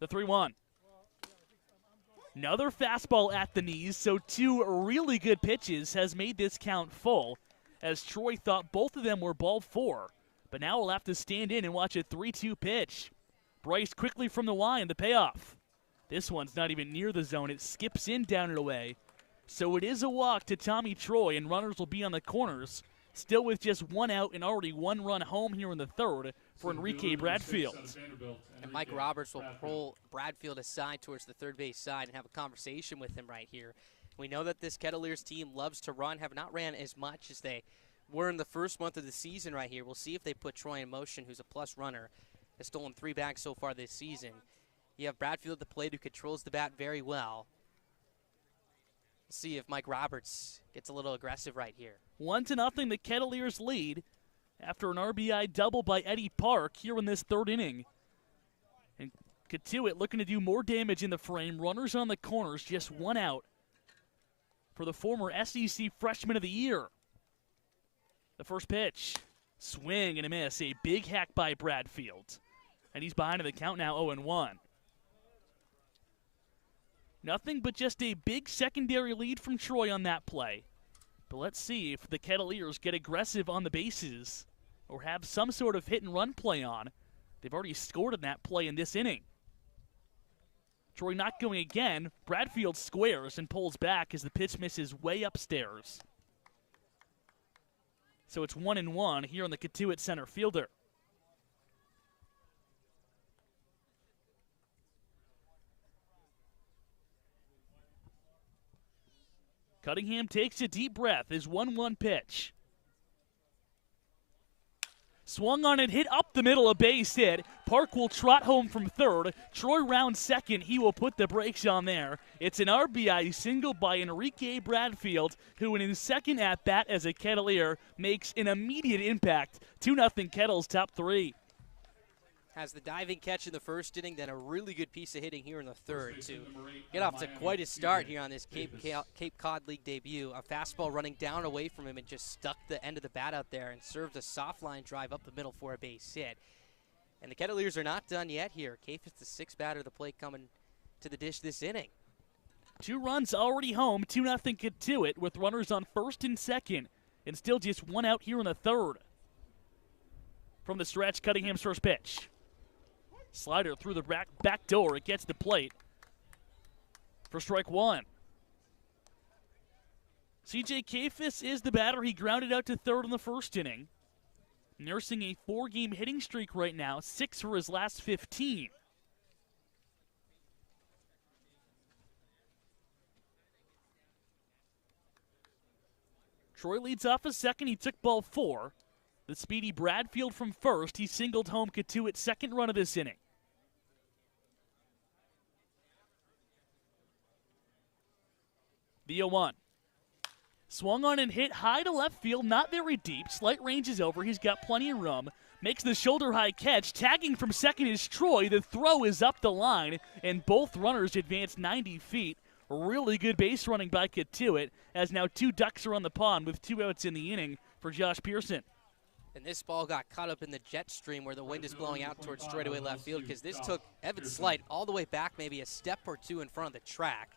The 3-1. Another fastball at the knees, so 2 really good pitches has made this count full, as Troy thought both of them were ball 4. But now we'll have to stand in and watch a 3-2 pitch. Bryce quickly from the line, the payoff. This one's not even near the zone. It skips in down and away. So it is a walk to Tommy Troy, and runners will be on the corners. Still with just 1 out and already 1 run home here in the third for Enrique Bradfield. And Mike Roberts will pull Bradfield aside towards the third base side and have a conversation with him right here. We know that this Kettleers team loves to run, have not ran as much as they were in the first month of the season right here. We'll see if they put Troy in motion, who's a plus runner. Has stolen 3 bags so far this season. You have Bradfield at the plate who controls the bat very well. See if Mike Roberts gets a little aggressive right here. 1-0, the Kettleers lead after an RBI double by Eddie Park here in this third inning. And Katuitt looking to do more damage in the frame. Runners on the corners, just 1 out for the former SEC Freshman of the Year. The first pitch, swing and a miss. A big hack by Bradfield. And he's behind in the count now, 0-1. Nothing but just a big secondary lead from Troy on that play. But let's see if the Kettleers get aggressive on the bases or have some sort of hit-and-run play on. They've already scored in that play in this inning. Troy not going again. Bradfield squares and pulls back as the pitch misses way upstairs. So it's 1-1 here on the Katuitt center fielder. Cunningham takes a deep breath. His 1-1 pitch. Swung on and hit up the middle, a base hit. Park will trot home from third. Troy rounds second. He will put the brakes on there. It's an RBI single by Enrique Bradfield, who in his second at-bat as a Kettleer makes an immediate impact. 2-0 Kettles, top 3. Has the diving catch in the first inning, then a really good piece of hitting here in the third to get off to quite a start here on this Cape Cod League debut. A fastball running down away from him and just stuck the end of the bat out there and served a soft line drive up the middle for a base hit. And the Kettleers are not done yet here. Cape is the 6th batter of the plate coming to the dish this inning. 2 runs already home, 2-0 Katuitt with runners on first and second, and still just 1 out here in the third. From the stretch, Cunningham's first pitch. Slider through the back door. It gets the plate for strike 1. CJ Kafis is the batter. He grounded out to third in the first inning. Nursing a 4-game hitting streak right now, 6 for his last 15. Troy leads off a second. He took ball 4. The speedy Bradfield from first. He singled home Katuitt's second run of this inning. The 0-1. Swung on and hit high to left field, not very deep. Slight range is over. He's got plenty of room. Makes the shoulder-high catch. Tagging from second is Troy. The throw is up the line, and both runners advance 90 feet. Really good base running by Katuitt, as now 2 ducks are on the pond with 2 outs in the inning for Josh Pierson. And this ball got caught up in the jet stream where the wind is blowing out towards straightaway left field, because this took Evan Slight all the way back maybe a step or 2 in front of the track.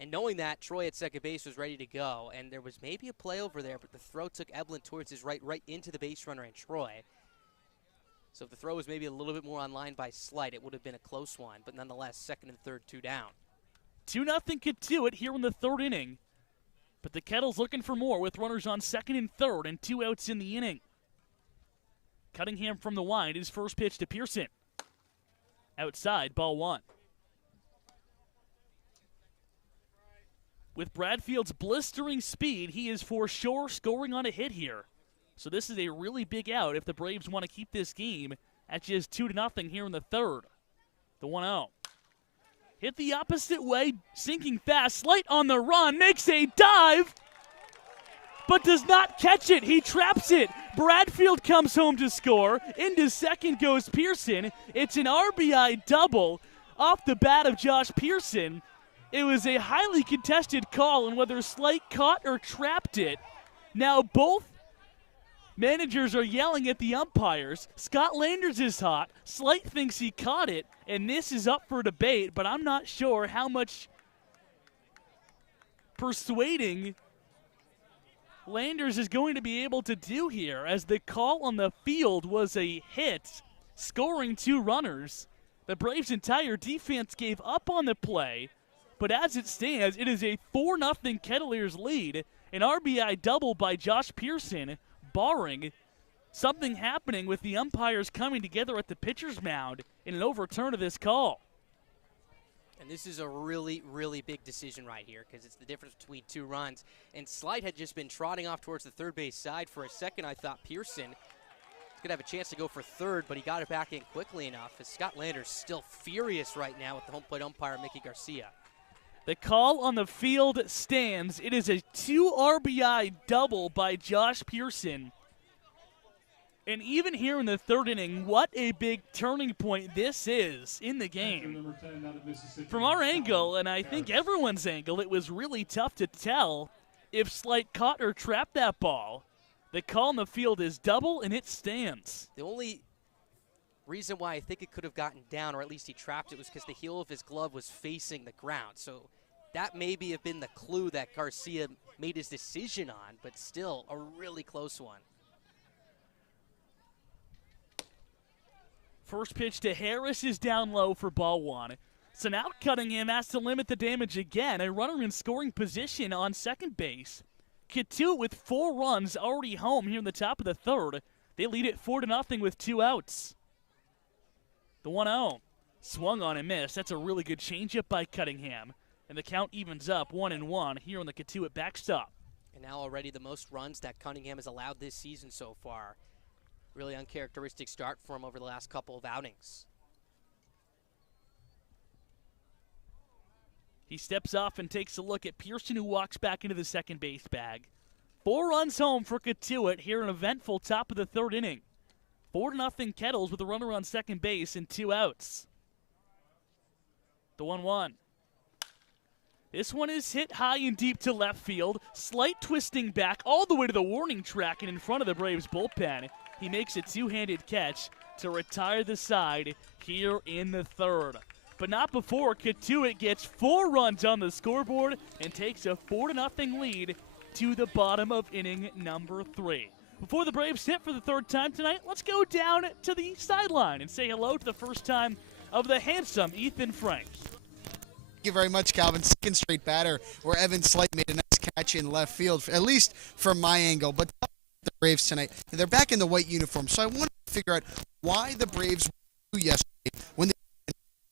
And knowing that, Troy at second base was ready to go, and there was maybe a play over there, but the throw took Evelyn towards his right into the base runner and Troy. So if the throw was maybe a little bit more on line by Slight, it would have been a close one, but nonetheless, second and third, 2 down. 2-0 Katuitt here in the third inning, but the Kettles looking for more with runners on second and third and 2 outs in the inning. Cunningham from the wind, his first pitch to Pierson. Outside, ball 1. With Bradfield's blistering speed, he is for sure scoring on a hit here. So this is a really big out if the Braves want to keep this game at just 2-0 here in the third. The 1-0. Hit the opposite way, sinking fast. Slight on the run, makes a dive, but does not catch it. He traps it. Bradfield comes home to score. Into second goes Pierson. It's an RBI double off the bat of Josh Pierson. It was a highly contested call on whether Slight caught or trapped it. Now both managers are yelling at the umpires. Scott Landers is hot. Slight thinks he caught it, and this is up for debate, but I'm not sure how much persuading Landers is going to be able to do here, as the call on the field was a hit, scoring 2 runners. The Braves' entire defense gave up on the play, but as it stands, it is a 4-0 Kettleers lead, an RBI double by Josh Pierson, barring something happening with the umpires coming together at the pitcher's mound in an overturn of this call. And this is a really, really big decision right here, because it's the difference between 2 runs. And Slight had just been trotting off towards the third base side. For a second, I thought Pierson could have a chance to go for third, but he got it back in quickly enough, as Scott Landers still furious right now with the home plate umpire, Mickey Garcia. The call on the field stands. It is a 2 RBI double by Josh Pierson. And even here in the third inning, what a big turning point this is in the game. From our angle, and I think everyone's angle, it was really tough to tell if Slight caught or trapped that ball. The call on the field is double, and it stands. The only reason why I think it could have gotten down, or at least he trapped it, was because the heel of his glove was facing the ground. So that maybe have been the clue that Garcia made his decision on, but still a really close one. First pitch to Harris is down low for ball one. So now Cunningham has to limit the damage again. A runner in scoring position on second base. Kettleers with 4 runs already home here in the top of the third. They lead it 4-0 with 2 outs. The 1-0. Swung on and missed. That's a really good changeup by Cunningham. And the count evens up 1-1 here on the Kettleers backstop. And now already the most runs that Cunningham has allowed this season so far. Really uncharacteristic start for him over the last couple of outings. He steps off and takes a look at Pierson, who walks back into the second base bag. 4 runs home for Kettleers here in an eventful top of the third inning. 4-0 Kettles with a runner on second base and 2 outs. The 1-1. This one is hit high and deep to left field. Slight twisting back all the way to the warning track and in front of the Braves bullpen. He makes a 2-handed catch to retire the side here in the third. But not before Kettleers gets 4 runs on the scoreboard and takes a 4-0 lead to the bottom of inning number 3. Before the Braves hit for the third time tonight, let's go down to the sideline and say hello to the first time of the handsome Ethan Frank. Thank you very much, Calvin. Second straight batter where Evan Slight made a nice catch in left field, at least from my angle. But the Braves tonight, they're back in the white uniform, so I wanted to figure out why the Braves were blue yesterday when they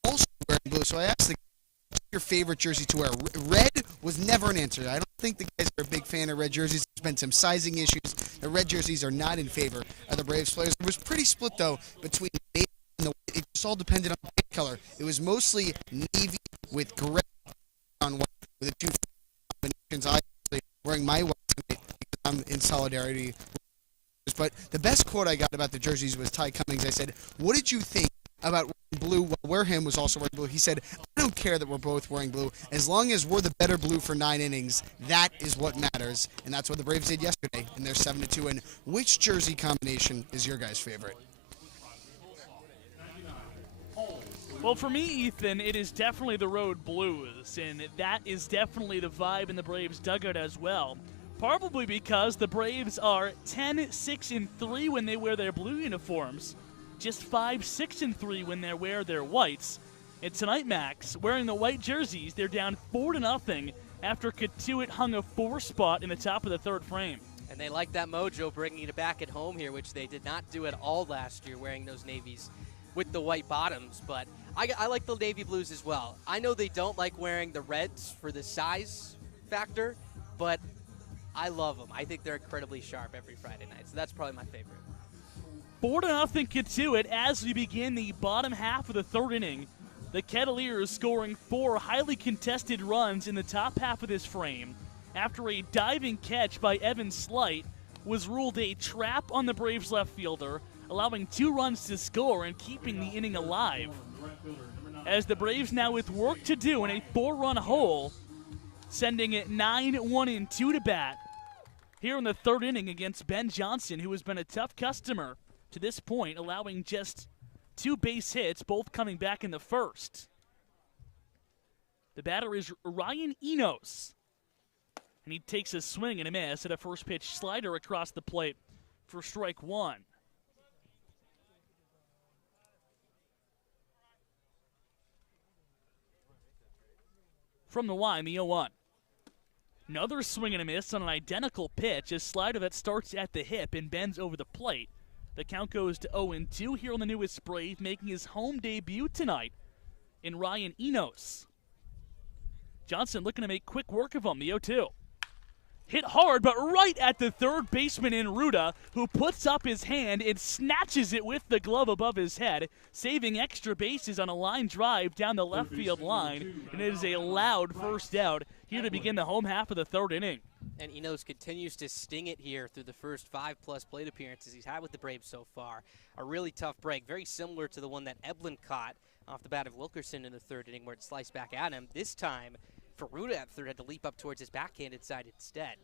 were also wearing blue. So I asked the guys, what's your favorite jersey to wear? Red was never an answer. I don't think the guys are a big fan of red jerseys. There's been some sizing issues. The red jerseys are not in favor of the Braves players. It was pretty split, though, between navy and the white. It just all depended on the paint color. It was mostly navy with gray on white with the 2 combinations. I actually wearing my white tonight because I'm in solidarity. But the best quote I got about the jerseys was Ty Cummings. I said, "What did you think about wearing blue?" Well, Wareham was also wearing blue. He said, "I don't care that we're both wearing blue. As long as we're the better blue for 9 innings, that is what matters." And that's what the Braves did yesterday, and they're 7-2. And which jersey combination is your guys' favorite? Well, for me, Ethan, it is definitely the road blues, and that is definitely the vibe in the Braves dugout as well. Probably because the Braves are 10-6-3 when they wear their blue uniforms, just 5-6-3 when they wear their whites. And tonight, Max, wearing the white jerseys, they're down 4-0 after Kettleers hung a 4 spot in the top of the third frame. And they like that mojo, bringing it back at home here, which they did not do at all last year, wearing those navies with the white bottoms. But I like the navy blues as well. I know they don't like wearing the reds for the size factor, but I love them. I think they're incredibly sharp every Friday night, so that's probably my favorite. 4-0 Kettleers as we begin the bottom half of the third inning. The Kettleers scoring 4 highly contested runs in the top half of this frame after a diving catch by Evan Slight was ruled a trap on the Braves left fielder, allowing 2 runs to score and keeping the inning alive. As the Braves now with work to do in a 4-run hole, sending it 9-1-2 to bat here in the third inning against Ben Johnson, who has been a tough customer to this point, allowing just 2 base hits, both coming back in the first. The batter is Ryan Enos, and he takes a swing and a miss at a first pitch slider across the plate for strike 1. From the line, the 0-1. Another swing and a miss on an identical pitch, a slider that starts at the hip and bends over the plate. The count goes to 0-2 here on the newest Brave, making his home debut tonight in Ryan Enos. Johnson looking to make quick work of him, the 0-2. Hit hard, but right at the third baseman in Ruda, who puts up his hand and snatches it with the glove above his head, saving extra bases on a line drive down the left field line. And it is a loud first out here to begin the home half of the third inning. And Enos continues to sting it here through the first 5+ plate appearances he's had with the Braves so far. A really tough break, very similar to the one that Eblin caught off the bat of Wilkerson in the third inning where it sliced back at him. This time, Faruda at third had to leap up towards his backhanded side instead.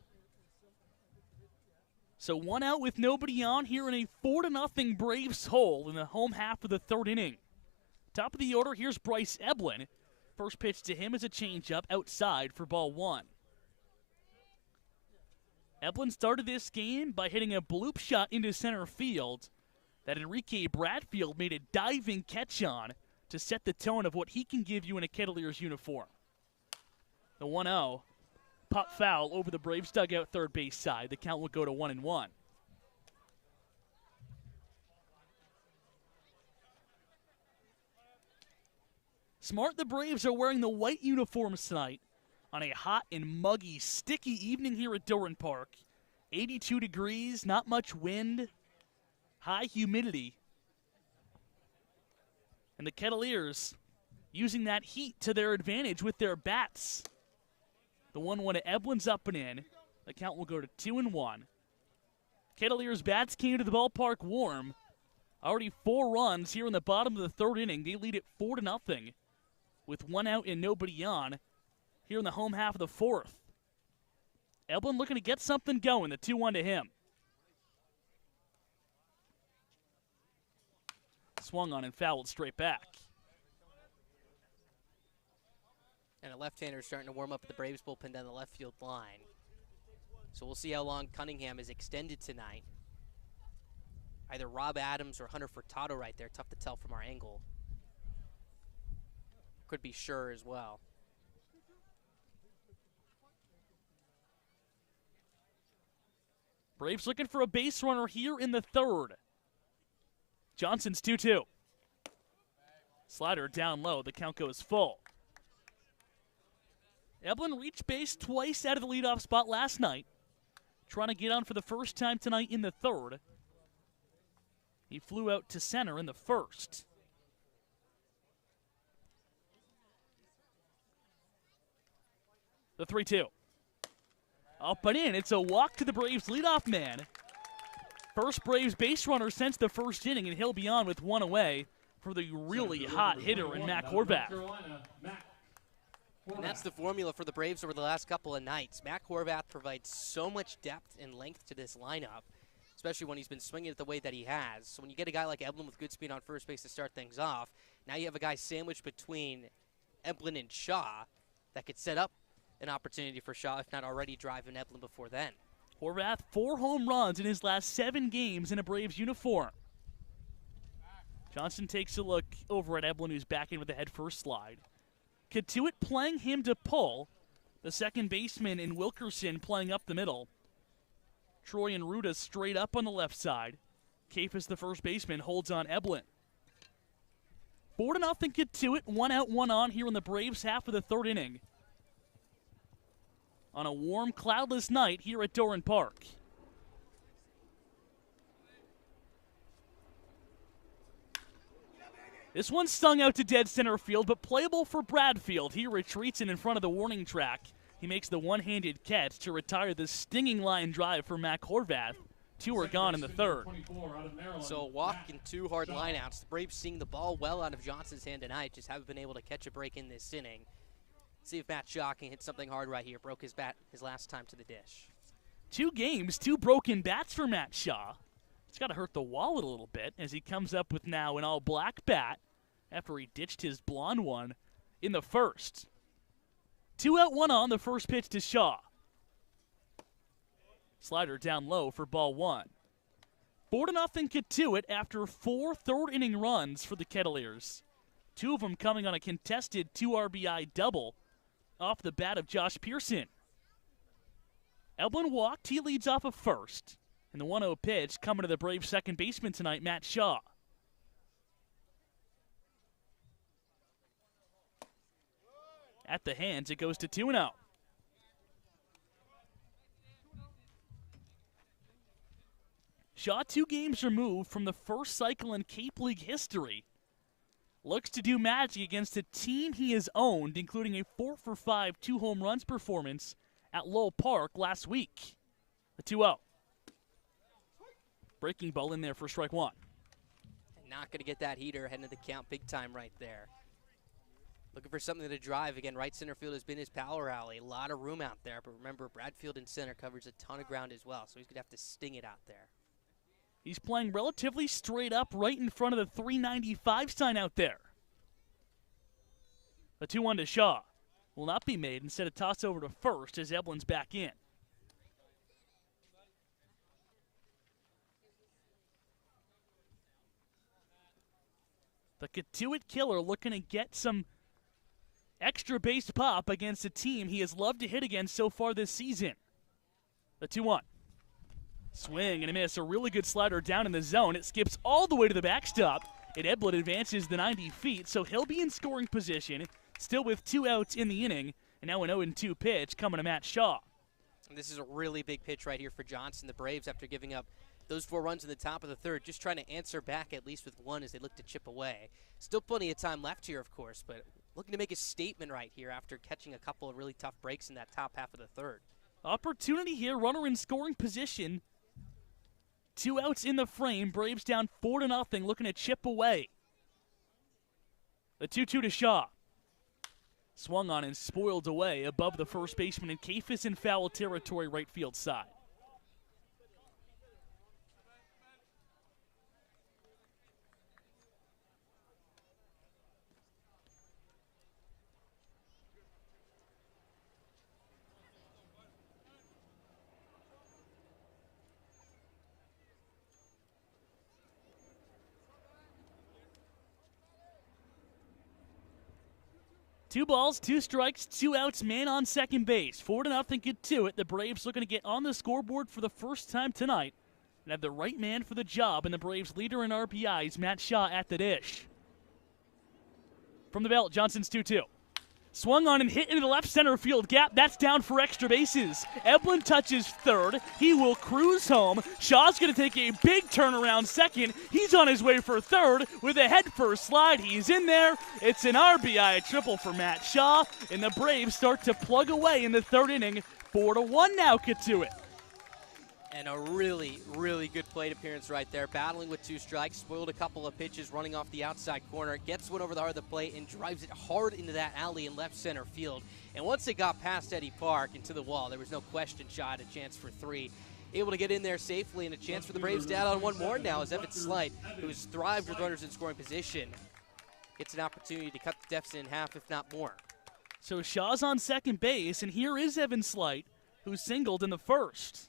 So 1 out with nobody on here in a 4-0 Braves hole in the home half of the third inning. Top of the order, here's Bryce Eblin. First pitch to him is a changeup outside for ball 1. Eblin started this game by hitting a bloop shot into center field that Enrique Bradfield made a diving catch on to set the tone of what he can give you in a Kettleers uniform. The 1-0, pop foul over the Braves dugout third base side. The count will go to 1-1. Smart, the Braves are wearing the white uniforms tonight on a hot and muggy, sticky evening here at Doran Park. 82 degrees, not much wind, high humidity. And the Kettleers using that heat to their advantage with their bats. The 1-1 to Eblin's up and in. The count will go to 2-1. Kettleers bats came to the ballpark warm. Already 4 runs here in the bottom of the third inning. They lead it 4-0 with 1 out and nobody on here in the home half of the fourth. Eblin looking to get something going. The 2-1 to him. Swung on and fouled straight back. And a left-hander starting to warm up at the Braves bullpen down the left field line. So we'll see how long Cunningham is extended tonight. Either Rob Adams or Hunter Furtado right there. Tough to tell from our angle. Could be Sure as well. Braves looking for a base runner here in the third. Johnson's 2-2. Slider down low. The count goes full. Eblin reached base twice out of the leadoff spot last night. Trying to get on for the first time tonight in the third. He flew out to center in the first. The 3-2. Up and in. It's a walk to the Braves leadoff man. First Braves base runner since the first inning, and he'll be on with 1 away for the really hot hitter in Matt Horvath. And that's the formula for the Braves over the last couple of nights. Matt Horvath provides so much depth and length to this lineup, especially when he's been swinging it the way that he has. So when you get a guy like Eblin with good speed on first base to start things off, now you have a guy sandwiched between Eblin and Shaw that could set up an opportunity for Shaw, if not already driving Eblin before then. Horvath, 4 home runs in his last 7 games in a Braves uniform. Johnson takes a look over at Eblin, who's back in with a head-first slide. Katuit playing him to pull. The second baseman in Wilkerson playing up the middle. Troy and Ruda straight up on the left side. Kafis, the first baseman, holds on Eblin. 4-0 Katuit, 1 out, 1 on here in the Braves half of the third inning. On a warm, cloudless night here at Doran Park. This one stung out to dead center field, but playable for Bradfield. He retreats in front of the warning track. He makes the one-handed catch to retire the stinging line drive for Mac Horvath. 2 are gone in the third. So a walk and 2 hard lineouts. The Braves seeing the ball well out of Johnson's hand tonight, just haven't been able to catch a break in this inning. See if Matt Shaw can hit something hard right here. Broke his bat his last time to the dish. 2 games, 2 broken bats for Matt Shaw. It's got to hurt the wallet a little bit as he comes up with now an all-black bat after he ditched his blonde one in the first. 2 out, 1 on, the first pitch to Shaw. Slider down low for ball 1. 4-0 Katuit after 4 third-inning runs for the Kettleers. 2 of them coming on a contested 2 RBI double off the bat of Josh Pierson. Eblin walked. He leads off of first. And the 1-0 pitch coming to the Braves second baseman tonight, Matt Shaw. At the hands, it goes to 2-0. Shaw 2 games removed from the first cycle in Cape League history. Looks to do magic against a team he has owned, including a 4-for-5 2-home runs performance at Lowell Park last week. The 2-0. Breaking ball in there for strike one. And not going to get that heater heading to the count big time right there. Looking for something to drive. Again, right center field has been his power alley. A lot of room out there, but remember, Bradfield in center covers a ton of ground as well, so he's going to have to sting it out there. He's playing relatively straight up right in front of the 395 sign out there. The 2-1 to Shaw will not be made. Instead, a toss over to first as Eblin's back in. The Kettleers killer looking to get some extra base pop against a team he has loved to hit against so far this season. The 2-1. Swing and a miss. A really good slider down in the zone. It skips all the way to the backstop. And Eblin advances the 90 feet, so he'll be in scoring position, still with 2 outs in the inning. And now an 0-2 pitch coming to Matt Shaw. And this is a really big pitch right here for Johnson. The Braves, after giving up those 4 runs in the top of the third, just trying to answer back at least with 1 as they look to chip away. Still plenty of time left here, of course, but looking to make a statement right here after catching a couple of really tough breaks in that top half of the third. Opportunity here, runner in scoring position. 2 outs in the frame. Braves down 4-0, looking to chip away. The 2-2 to Shaw. Swung on and spoiled away above the first baseman, and Caife is in foul territory right field side. Two balls, 2 strikes, 2 outs, man on second base. 4-0, get to it. The Braves looking to get on the scoreboard for the first time tonight and have the right man for the job, and the Braves' leader in RBIs, Matt Shaw, at the dish. From the belt, Johnson's 2-2. Swung on and hit into the left center field gap. That's down for extra bases. Eblin touches third. He will cruise home. Shaw's going to take a big turnaround second. He's on his way for third with a head-first slide. He's in there. It's an RBI triple for Matt Shaw, and the Braves start to plug away in the third inning. 4-1 now, Kettleers. And a really, really good plate appearance right there. Battling with 2 strikes, spoiled a couple of pitches, running off the outside corner, gets one over the heart of the plate and drives it hard into that alley in left center field. And once it got past Eddie Park into the wall, there was no question Shaw had a chance for 3. Able to get in there safely, and a chance for the Braves to add on 1 more now as Evan Slight, who has thrived with runners in scoring position, gets an opportunity to cut the deficit in half, if not more. So Shaw's on second base, and here is Evan Slight, who singled in the first.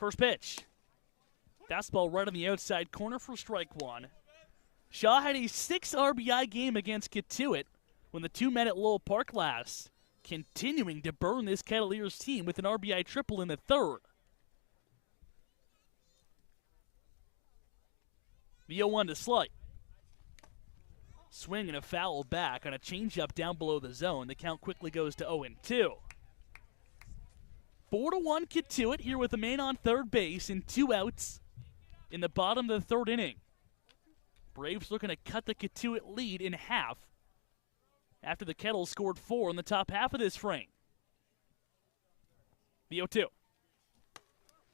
First pitch. Fastball right on the outside corner for strike 1. Shaw had a 6 RBI game against Kettleers when the 2 met at Lowell Park last, continuing to burn this Kettleers team with an RBI triple in the third. The 0-1 to Slight. Swing and a foul back on a changeup down below the zone. The count quickly goes to 0-2. 4-1 Kettleers here with a man on third base and 2 outs in the bottom of the third inning. Braves looking to cut the Kettleers lead in half after the Kettles scored 4 in the top half of this frame. The 0-2.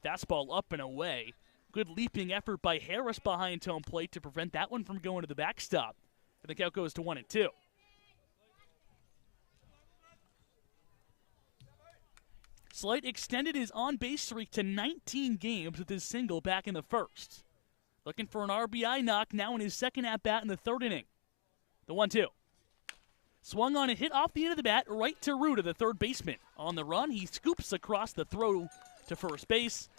Fastball up and away. Good leaping effort by Harris behind home plate to prevent that one from going to the backstop. And the count goes to 1-2. Slight extended his on-base streak to 19 games with his single back in the first. Looking for an RBI knock now in his second at-bat in the third inning. The 1-2. Swung on and hit off the end of the bat right to Ruta, the third baseman. On the run, he scoops across the throw to first base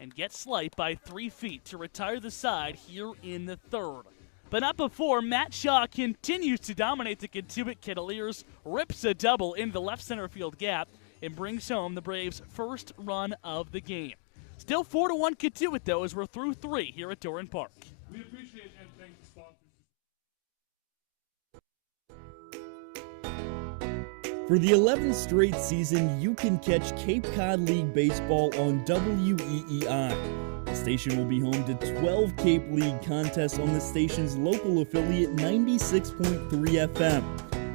and gets Slight by 3 feet to retire the side here in the third. But not before Matt Shaw continues to dominate the Kettleers, rips a double into the left center field gap, and brings home the Braves' first run of the game. Still 4-1 Kettleers, though, as we're through 3 here at Doran Park. We appreciate and thank the sponsors. For the 11th straight season, you can catch Cape Cod League Baseball on WEEI. The station will be home to 12 Cape League contests on the station's local affiliate 96.3 FM.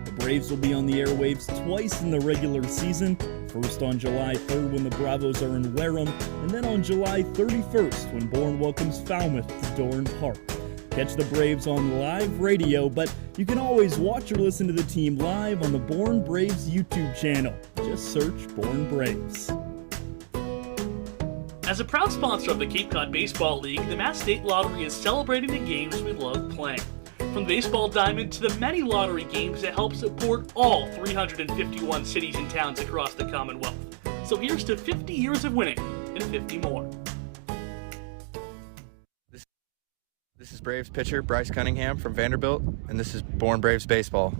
The Braves will be on the airwaves twice in the regular season, first on July 3rd when the Bravos are in Wareham, and then on July 31st when Bourne welcomes Falmouth to Doran Park. Catch the Braves on live radio, but you can always watch or listen to the team live on the Bourne Braves YouTube channel. Just search Bourne Braves. As a proud sponsor of the Cape Cod Baseball League, the Mass State Lottery is celebrating the games we love playing. From the baseball diamond to the many lottery games that help support all 351 cities and towns across the Commonwealth. So here's to 50 years of winning and 50 more. This is Braves pitcher Bryce Cunningham from Vanderbilt, and this is Bourne Braves Baseball.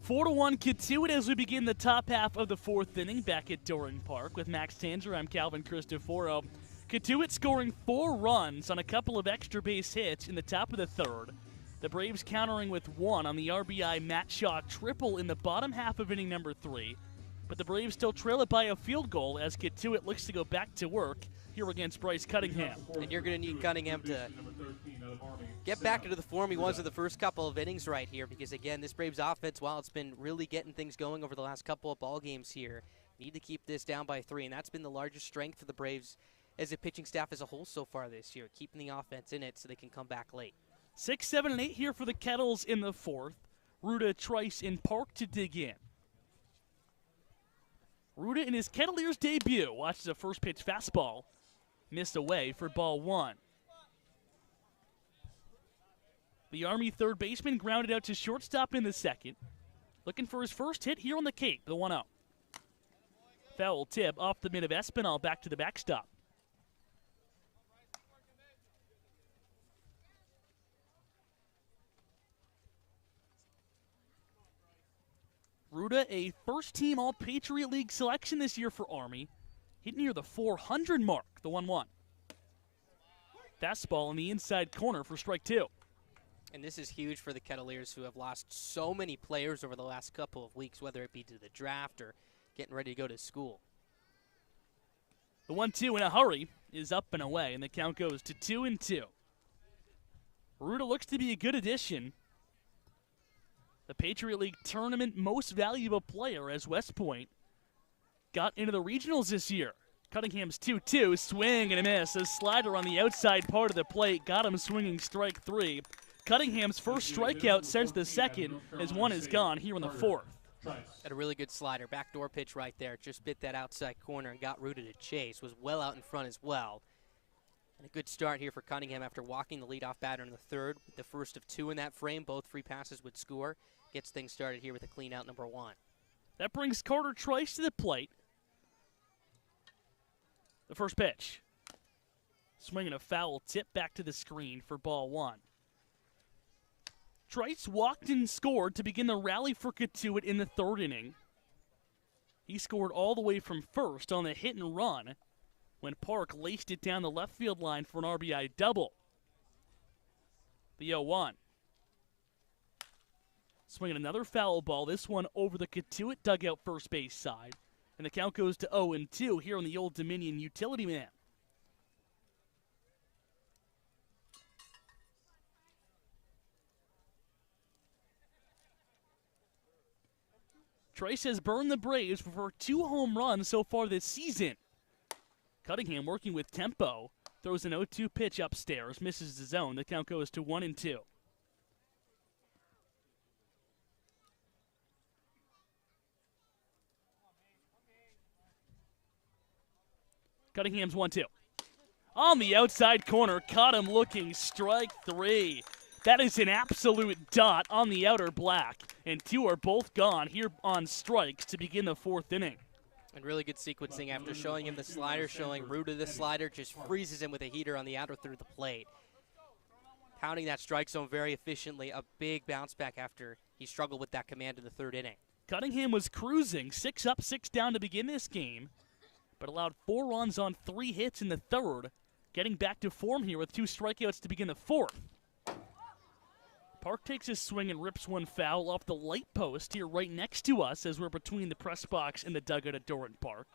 Four to 1 Kettleers as we begin the top half of the fourth inning back at Doran Park with Max Tanzer. I'm Calvin Cristoforo. Kettleers scoring 4 runs on a couple of extra base hits in the top of the third. The Braves countering with 1 on the RBI Matt Shaw triple in the bottom half of inning number 3. But the Braves still trail it by a field goal as Kettleers looks to go back to work here against Bryce Cunningham. And you're going to need Cunningham to get back into the form he was in the first couple of innings right here, because again, this Braves offense, while it's been really getting things going over the last couple of ball games here, need to keep this down by 3, and that's been the largest strength for the Braves as a pitching staff as a whole so far this year, keeping the offense in it so they can come back late. 6, 7, and 8 here for the Kettles in the fourth. Ruda, Trice, and Park to dig in. Ruda in his Kettleers debut watches a first pitch fastball missed away for ball 1. The Army third baseman grounded out to shortstop in the second. Looking for his first hit here on the Cape, the 1-0. Foul tip off the mid of Espinal back to the backstop. Ruda, a first-team All-Patriot League selection this year for Army. Hit near the 400 mark, the 1-1. Fastball in the inside corner for strike 2. And this is huge for the Kettleers, who have lost so many players over the last couple of weeks, whether it be to the draft or getting ready to go to school. The 1-2 in a hurry is up and away, and the count goes to 2-2. Ruda looks to be a good addition. The Patriot League Tournament most valuable player as West Point got into the regionals this year. Cunningham's 2-2, swing and a miss. A slider on the outside part of the plate got him swinging strike 3. Cunningham's first strikeout since the second, as one is gone here in the fourth. Had a really good slider, backdoor pitch right there. Just bit that outside corner and got Ruda to chase. Was well out in front as well. And a good start here for Cunningham after walking the leadoff batter in the third. With the first of 2 in that frame, both free passes would score. Gets things started here with a clean out number 1. That brings Carter Trice to the plate. The first pitch. Swinging a foul tip back to the screen for ball 1. Trice walked and scored to begin the rally for Kettleers in the third inning. He scored all the way from first on the hit and run when Park laced it down the left field line for an RBI double. The 0-1. Swinging another foul ball, this one over the Kettleers dugout first base side. And the count goes to 0-2 here on the Old Dominion Utility Man. Trice has burned the Braves for 2 home runs so far this season. Cunningham working with tempo. Throws an 0-2 pitch upstairs, misses the zone. The count goes to 1-2. Cunningham's 1-2. On the outside corner, caught him looking, strike 3. That is an absolute dot on the outer black, and 2 are both gone here on strikes to begin the fourth inning. And really good sequencing after showing him the slider, showing Ruda the slider, just freezes him with a heater on the outer third of the plate. Pounding that strike zone very efficiently, a big bounce back after he struggled with that command in the third inning. Cunningham was cruising, 6 up, 6 down to begin this game, but allowed 4 runs on 3 hits in the third. getting back to form here with 2 strikeouts to begin the 4th. Park takes his swing and rips one foul off the light post here right next to us as we're between the press box and the dugout at Doran Park.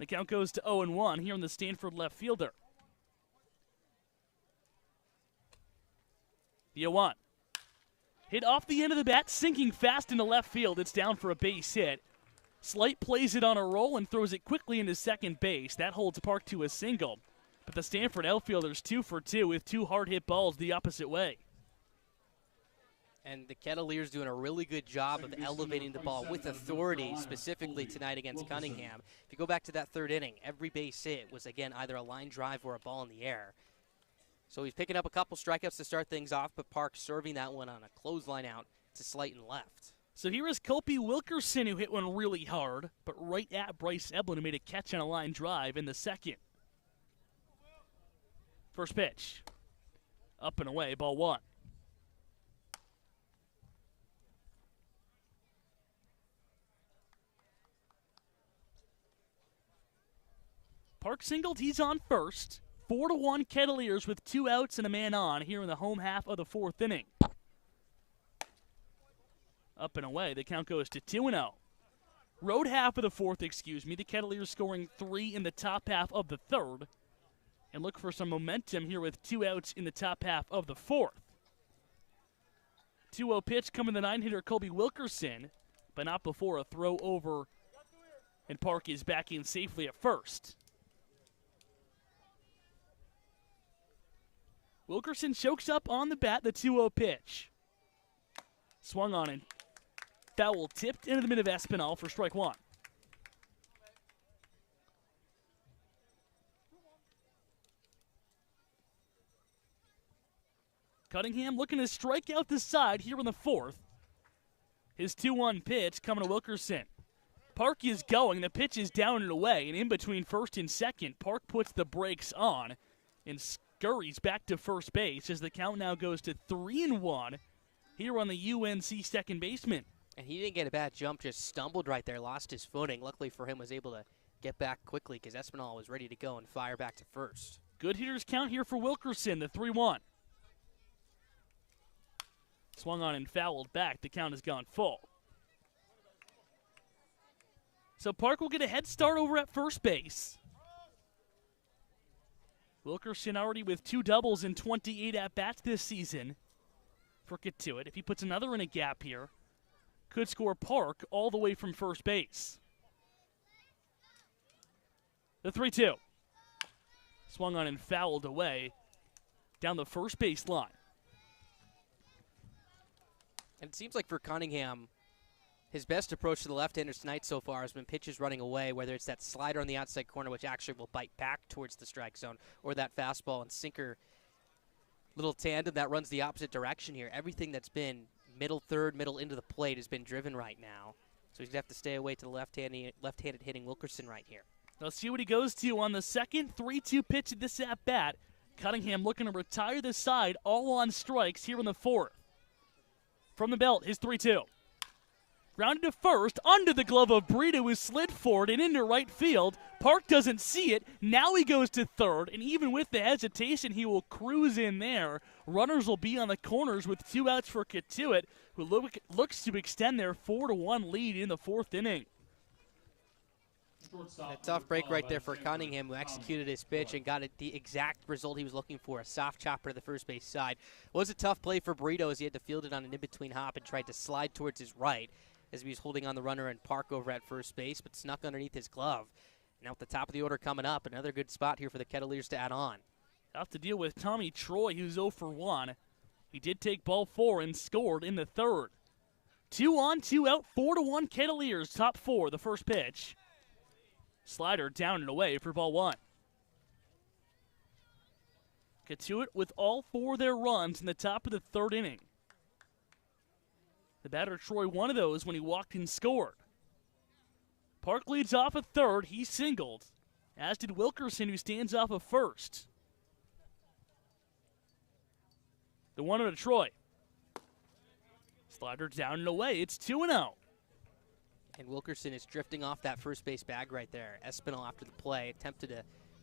The count goes to 0-1 here on the Stanford left fielder. The 0-1. Hit off the end of the bat, sinking fast into left field. It's down for a base hit. Slight plays it on a roll and throws it quickly into second base. That holds Park to a single. But the Stanford outfielders 2 for 2 with 2 hard-hit balls the opposite way. And the Kettleers doing a really good job of elevating the ball with authority, specifically tonight against Cunningham. If you go back to that 3rd inning, every base hit was, again, either a line drive or a ball in the air. So he's picking up a couple strikeouts to start things off, but Park serving that one on a clothesline out to Slayton left. So here is Colby Wilkerson, who hit one really hard, but right at Bryce Eblin, who made a catch on a line drive in the 2nd. First pitch. Up and away, ball 1. Park singled, he's on first. 4-1 Kettleers with 2 outs and a man on here in the home half of the 4th inning. Up and away, the count goes to 2-0. Road half of the 4th, the Kettleers scoring 3 in the top half of the 3rd. And look for some momentum here with 2 outs in the top half of the 4th. 2-0 pitch coming the 9-hitter Colby Wilkerson, but not before a throw over, and Park is back in safely at first. Wilkerson chokes up on the bat, the 2-0 pitch. Swung on and foul tipped into the mid of Espinal for strike 1. Cunningham looking to strike out the side here in the 4th. His 2-1 pitch coming to Wilkerson. Park is going, the pitch is down and away, and in between 1st and 2nd, Park puts the brakes on and scurries back to first base as the count now goes to 3-1 here on the UNC second baseman. And he didn't get a bad jump, just stumbled right there, lost his footing. Luckily for him, was able to get back quickly because Espinal was ready to go and fire back to first. Good hitters count here for Wilkerson, the 3-1. Swung on and fouled back. The count has gone full. So Park will get a head start over at first base. Wilkerson already with 2 doubles and 28 at-bats this season for Kettleers. If he puts another in a gap here, could score Park all the way from first base. The 3-2. Swung on and fouled away down the first base line. And it seems like for Cunningham, his best approach to the left-handers tonight so far has been pitches running away, whether it's that slider on the outside corner, which actually will bite back towards the strike zone, or that fastball and sinker little tandem that runs the opposite direction here. Everything that's been middle third, middle into the plate has been driven right now. So he's going to have to stay away to the left-handed hitting Wilkerson right here. Let's see what he goes to on the second 3-2 pitch of this at-bat. Cunningham looking to retire the side, all on strikes here in the 4th. From the belt, his 3-2. Grounded to first, under the glove of Brito, who slid forward and into right field. Park doesn't see it. Now he goes to third, and even with the hesitation, he will cruise in there. Runners will be on the corners with 2 outs for Kettleers, who looks to extend their 4-1 lead in the 4th inning. A tough break right there for Cunningham, who executed his pitch and got the exact result he was looking for, a soft chopper to the first base side. It was a tough play for Brito as he had to field it on an in-between hop and tried to slide towards his right as he was holding on the runner and Park over at first base, but snuck underneath his glove. Now at the top of the order coming up, another good spot here for the Kettleers to add on. Have to deal with Tommy Troy, who's 0 for 1. He did take ball 4 and scored in the 3rd. 2 on, 2 out, 4-1 Kettleers, top 4, the first pitch. Slider down and away for ball 1. Kettleers with all 4 of their runs in the top of the 3rd inning. The batter Troy, one of those when he walked and scored. Park leads off at third. He singled, as did Wilkerson, who stands off of first. The 1-0 to Troy. Slider down and away. It's 2-0. And Wilkerson is drifting off that first base bag right there. Espinal after the play attempted to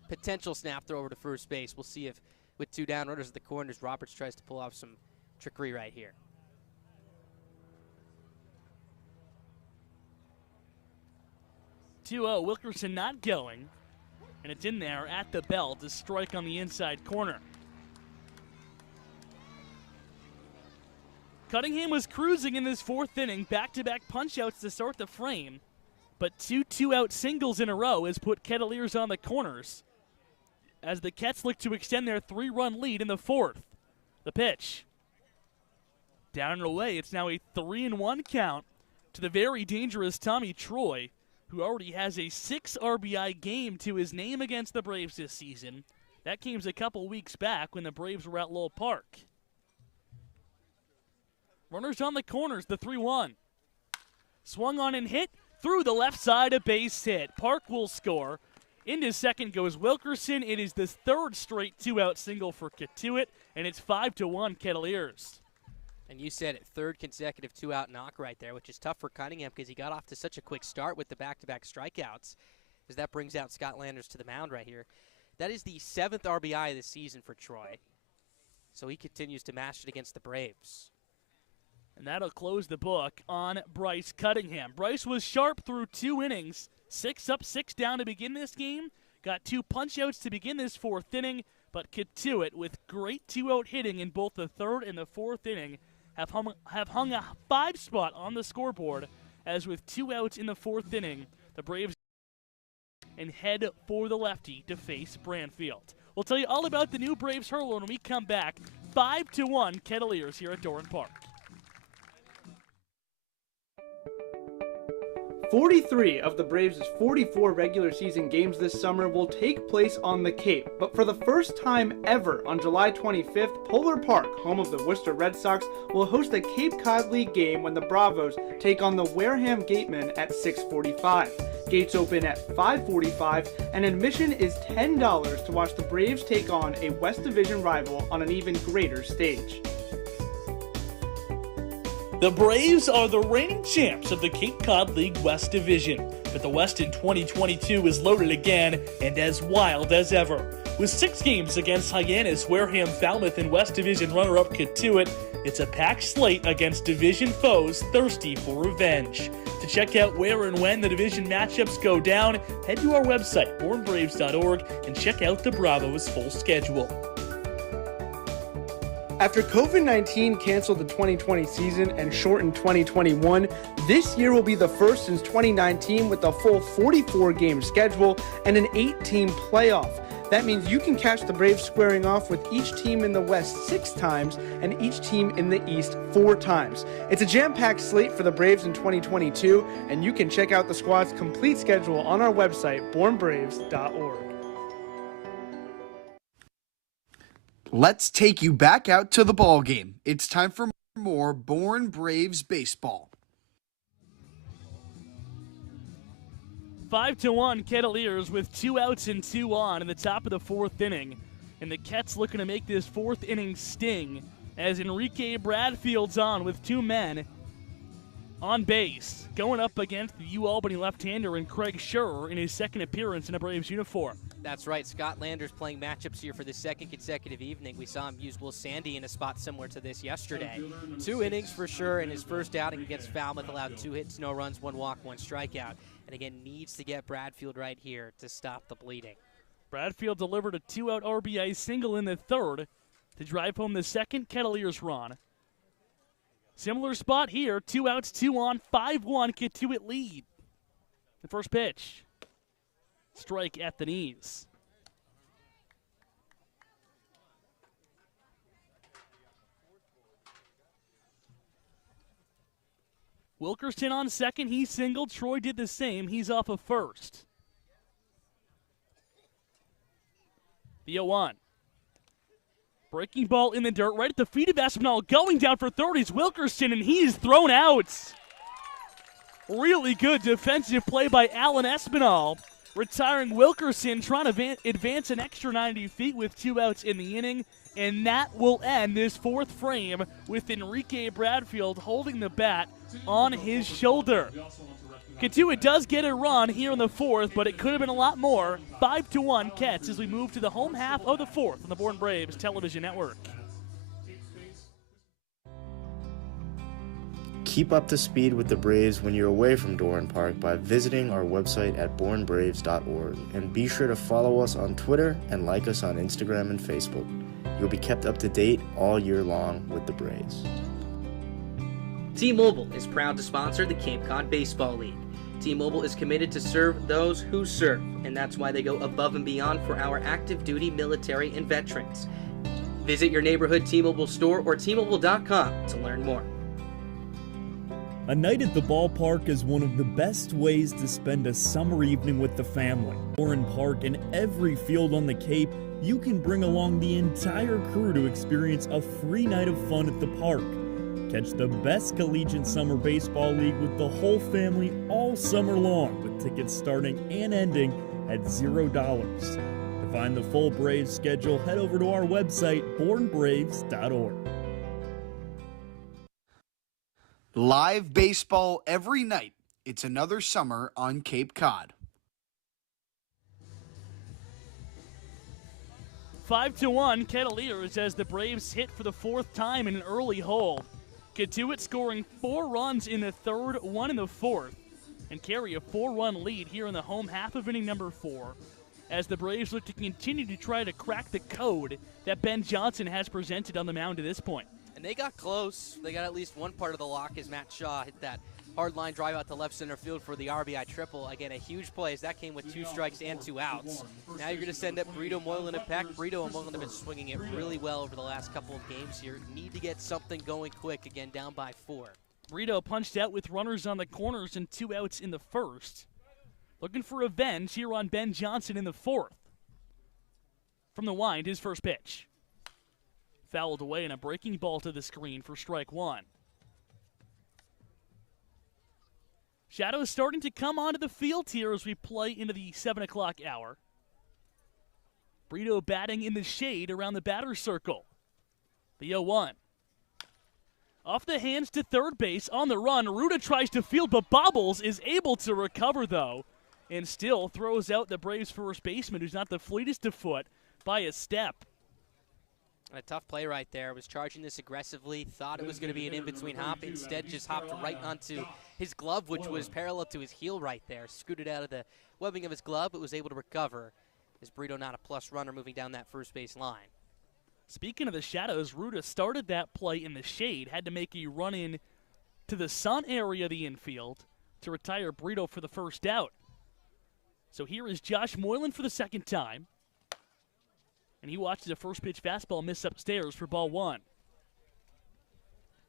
potential snap throw over to first base. We'll see if, with 2 down runners at the corners, Roberts tries to pull off some trickery right here. Wilkerson not going, and it's in there at the belt to strike on the inside corner. Cunningham was cruising in this 4th inning, back-to-back punch-outs to start the frame, but 2 two-out singles in a row has put Kettleers on the corners as the Kets look to extend their 3-run lead in the 4th. The pitch. Down and away, it's now a 3-1 count to the very dangerous Tommy Troy, who already has a 6 RBI game to his name against the Braves this season. That came's a couple weeks back when the Braves were at Lowell Park. Runners on the corners, the 3-1. Swung on and hit through the left side, a base hit. Park will score. Into second goes Wilkerson. It is the 3rd straight 2-out single for Kettleers, and it's 5-1 Kettleers. And you said it, 3rd consecutive 2-out knock right there, which is tough for Cunningham because he got off to such a quick start with the back-to-back strikeouts, as that brings out Scott Landers to the mound right here. That is the 7th RBI of the season for Troy, so he continues to mash it against the Braves. And that'll close the book on Bryce Cunningham. Bryce was sharp through 2 innings, 6 up, 6 down to begin this game. Got 2 punch-outs to begin this 4th inning, but Kettleers, with great 2-out hitting in both the 3rd and the 4th inning, have hung a 5 spot on the scoreboard, as with 2 outs in the 4th inning, the Braves and head for the lefty to face Branfield. We'll tell you all about the new Braves hurler when we come back. 5-1 Kettleers here at Doran Park. 43 of the Braves' 44 regular season games this summer will take place on the Cape, but for the first time ever on July 25th, Polar Park, home of the Worcester Red Sox, will host a Cape Cod League game when the Bravos take on the Wareham Gatemen at 6:45. Gates open at 5:45, and admission is $10 to watch the Braves take on a West Division rival on an even greater stage. The Braves are the reigning champs of the Cape Cod League West Division, but the West in 2022 is loaded again and as wild as ever. With 6 games against Hyannis, Wareham, Falmouth, and West Division runner-up Kettleers, it's a packed slate against division foes thirsty for revenge. To check out where and when the division matchups go down, head to our website, bornbraves.org, and check out the Bravos' full schedule. After COVID-19 canceled the 2020 season and shortened 2021, this year will be the first since 2019 with a full 44-game schedule and an 8-team playoff. That means you can catch the Braves squaring off with each team in the West 6 times and each team in the East 4 times. It's a jam-packed slate for the Braves in 2022, and you can check out the squad's complete schedule on our website, bornbraves.org. Let's take you back out to the ball game. It's time for more Born Braves baseball. 5-1 Kettleers with 2 outs and 2 on in the top of the 4th inning. And the Kets looking to make this 4th inning sting as Enrique Bradfield's on with 2 men on base, going up against the U-Albany left-hander and Craig Scherrer in his 2nd appearance in a Braves uniform. That's right. Scott Landers playing matchups here for the 2nd consecutive evening. We saw him use Will Sandy in a spot similar to this yesterday. 2 innings for sure in his first outing against Falmouth, allowed 2 hits, no runs, 1 walk, 1 strikeout. And again, needs to get Bradfield right here to stop the bleeding. Bradfield delivered a 2-out RBI single in the 3rd to drive home the 2nd Kettleers run. Similar spot here, 2 outs, 2 on, 5-1 Kettleers lead. The first pitch. Strike at the knees. Wilkerson on second. He singled. Troy did the same. He's off of first. The 0-1. Breaking ball in the dirt right at the feet of Espinal. Going down for third is Wilkerson, and he is thrown out. Really good defensive play by Alan Espinal. Retiring Wilkerson, trying to advance an extra 90 feet with 2 outs in the inning. And that will end this 4th frame with Enrique Bradfield holding the bat on his shoulder. Katuitt does get a run here in the fourth, but it could have been a lot more. 5-1 Kets as we move to the home half of the fourth on the Bourne Braves television network. Keep up to speed with the Braves when you're away from Doran Park by visiting our website at bournebraves.org, and be sure to follow us on Twitter and like us on Instagram and Facebook. You'll be kept up to date all year long with the Braves. T-Mobile is proud to sponsor the Cape Cod Baseball League. T-Mobile is committed to serve those who serve, and that's why they go above and beyond for our active duty military and veterans. Visit your neighborhood T-Mobile store or T-Mobile.com to learn more. A night at the ballpark is one of the best ways to spend a summer evening with the family. Doran Park and every field on the Cape, you can bring along the entire crew to experience a free night of fun at the park. Catch the best collegiate summer baseball league with the whole family all summer long, with tickets starting and ending at $0. To find the full Braves schedule, head over to our website, bournebraves.org. Live baseball every night. It's another summer on Cape Cod. 5-1 Kettleers as the Braves hit for the fourth time in an early hole. Katuitt scoring 4 runs in the third, 1 in the fourth, and carry a 4-run lead here in the home half of inning number 4 as the Braves look to continue to try to crack the code that Ben Johnson has presented on the mound to this point. And they got close. They got at least one part of the lock as Matt Shaw hit that hard line drive out to left center field for the RBI triple. Again, a huge play as that came with 2 strikes and 2 outs. Now you're going to send up Brito, Moylan, and Peck. Brito and Moylan have been swinging it really well over the last couple of games here. Need to get something going quick, again, down by 4. Brito punched out with runners on the corners and 2 outs in the first. Looking for revenge here on Ben Johnson in the fourth. From the wind, his first pitch. Fouled away and a breaking ball to the screen for strike 1. Shadows starting to come onto the field here as we play into the 7 o'clock hour. Brito batting in the shade around the batter's circle. The 0-1. Off the hands to third base on the run. Ruda tries to field, but Bobbles is able to recover, though, and still throws out the Braves' first baseman, who's not the fleetest of foot, by a step. A tough play right there. Was charging this aggressively. Thought it was going to be an in-between hop. Instead, just hopped right onto his glove, which was parallel to his heel right there. Scooted out of the webbing of his glove, but was able to recover. Is Brito not a plus runner moving down that first base line? Speaking of the Shadows, Ruda started that play in the shade. Had to make a run in to the sun area of the infield to retire Brito for the first out. So here is Josh Moylan for the second time. And he watches a first pitch fastball miss upstairs for ball 1.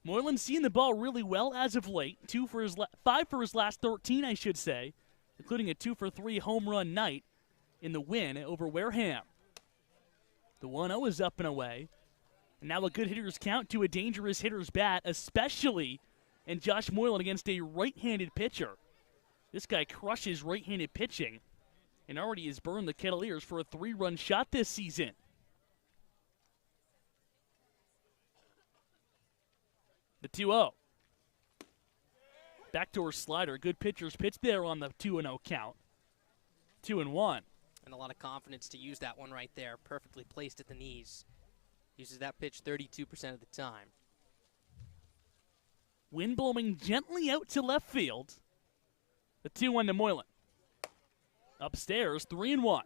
Moylan seeing the ball really well as of late. 5 for his last 13, I should say, including a 2-for-3 home run night in the win over Wareham. The 1-0 is up and away. And now a good hitter's count to a dangerous hitter's bat, especially in Josh Moylan against a right-handed pitcher. This guy crushes right-handed pitching and already has burned the Kettleers for a 3-run shot this season. The 2-0. Backdoor slider. Good pitcher's pitch there on the 2-0 count. 2-1. And a lot of confidence to use that one right there. Perfectly placed at the knees. Uses that pitch 32% of the time. Wind blowing gently out to left field. The 2-1 to Moylan. Upstairs, 3-1.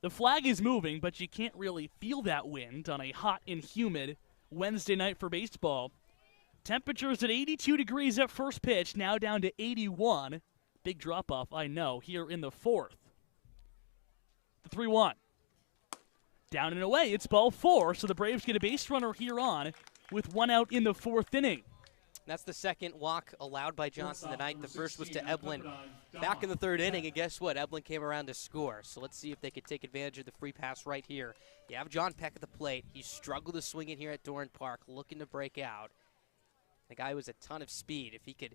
The flag is moving, but you can't really feel that wind on a hot and humid Wednesday night for baseball. Temperatures at 82 degrees at first pitch, now down to 81. Big drop-off, I know, here in the fourth. The 3-1. Down and away, it's ball 4, so the Braves get a base runner here on with 1 out in the fourth inning. That's the second walk allowed by Johnson tonight. The first was to Eblin back in the third inning, and guess what? Eblin came around to score. So let's see if they could take advantage of the free pass right here. You have John Peck at the plate. He struggled to swing it here at Doran Park, looking to break out. The guy was a ton of speed. If he could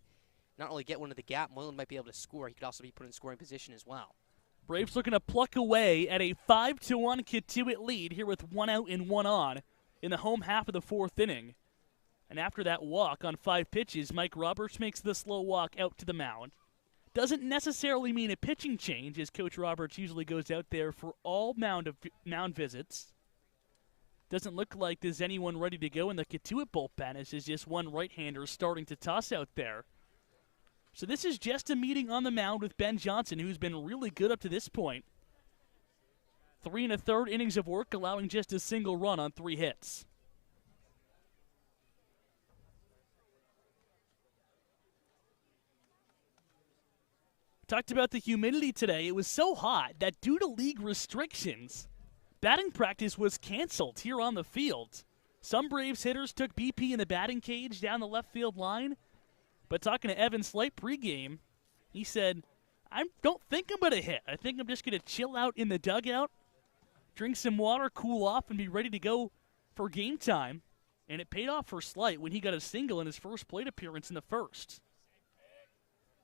not only get one to the gap, Moylan might be able to score. He could also be put in scoring position as well. Braves looking to pluck away at a 5-1 Katuitt lead here with 1 out and 1 on in the home half of the fourth inning. And after that walk on 5 pitches, Mike Roberts makes the slow walk out to the mound. Doesn't necessarily mean a pitching change, as Coach Roberts usually goes out there for all mound visits. Doesn't look like there's anyone ready to go in the Kituitt bullpen, as there's just one right-hander starting to toss out there. So this is just a meeting on the mound with Ben Johnson, who's been really good up to this point. 3 1/3 innings of work, allowing just a single run on 3 hits. Talked about the humidity today. It was so hot that due to league restrictions, batting practice was canceled here on the field. Some Braves hitters took BP in the batting cage down the left field line. But talking to Evan Slight pregame, he said, I don't think I'm going to hit. I think I'm just going to chill out in the dugout, drink some water, cool off, and be ready to go for game time. And it paid off for Slight when he got a single in his first plate appearance in the first.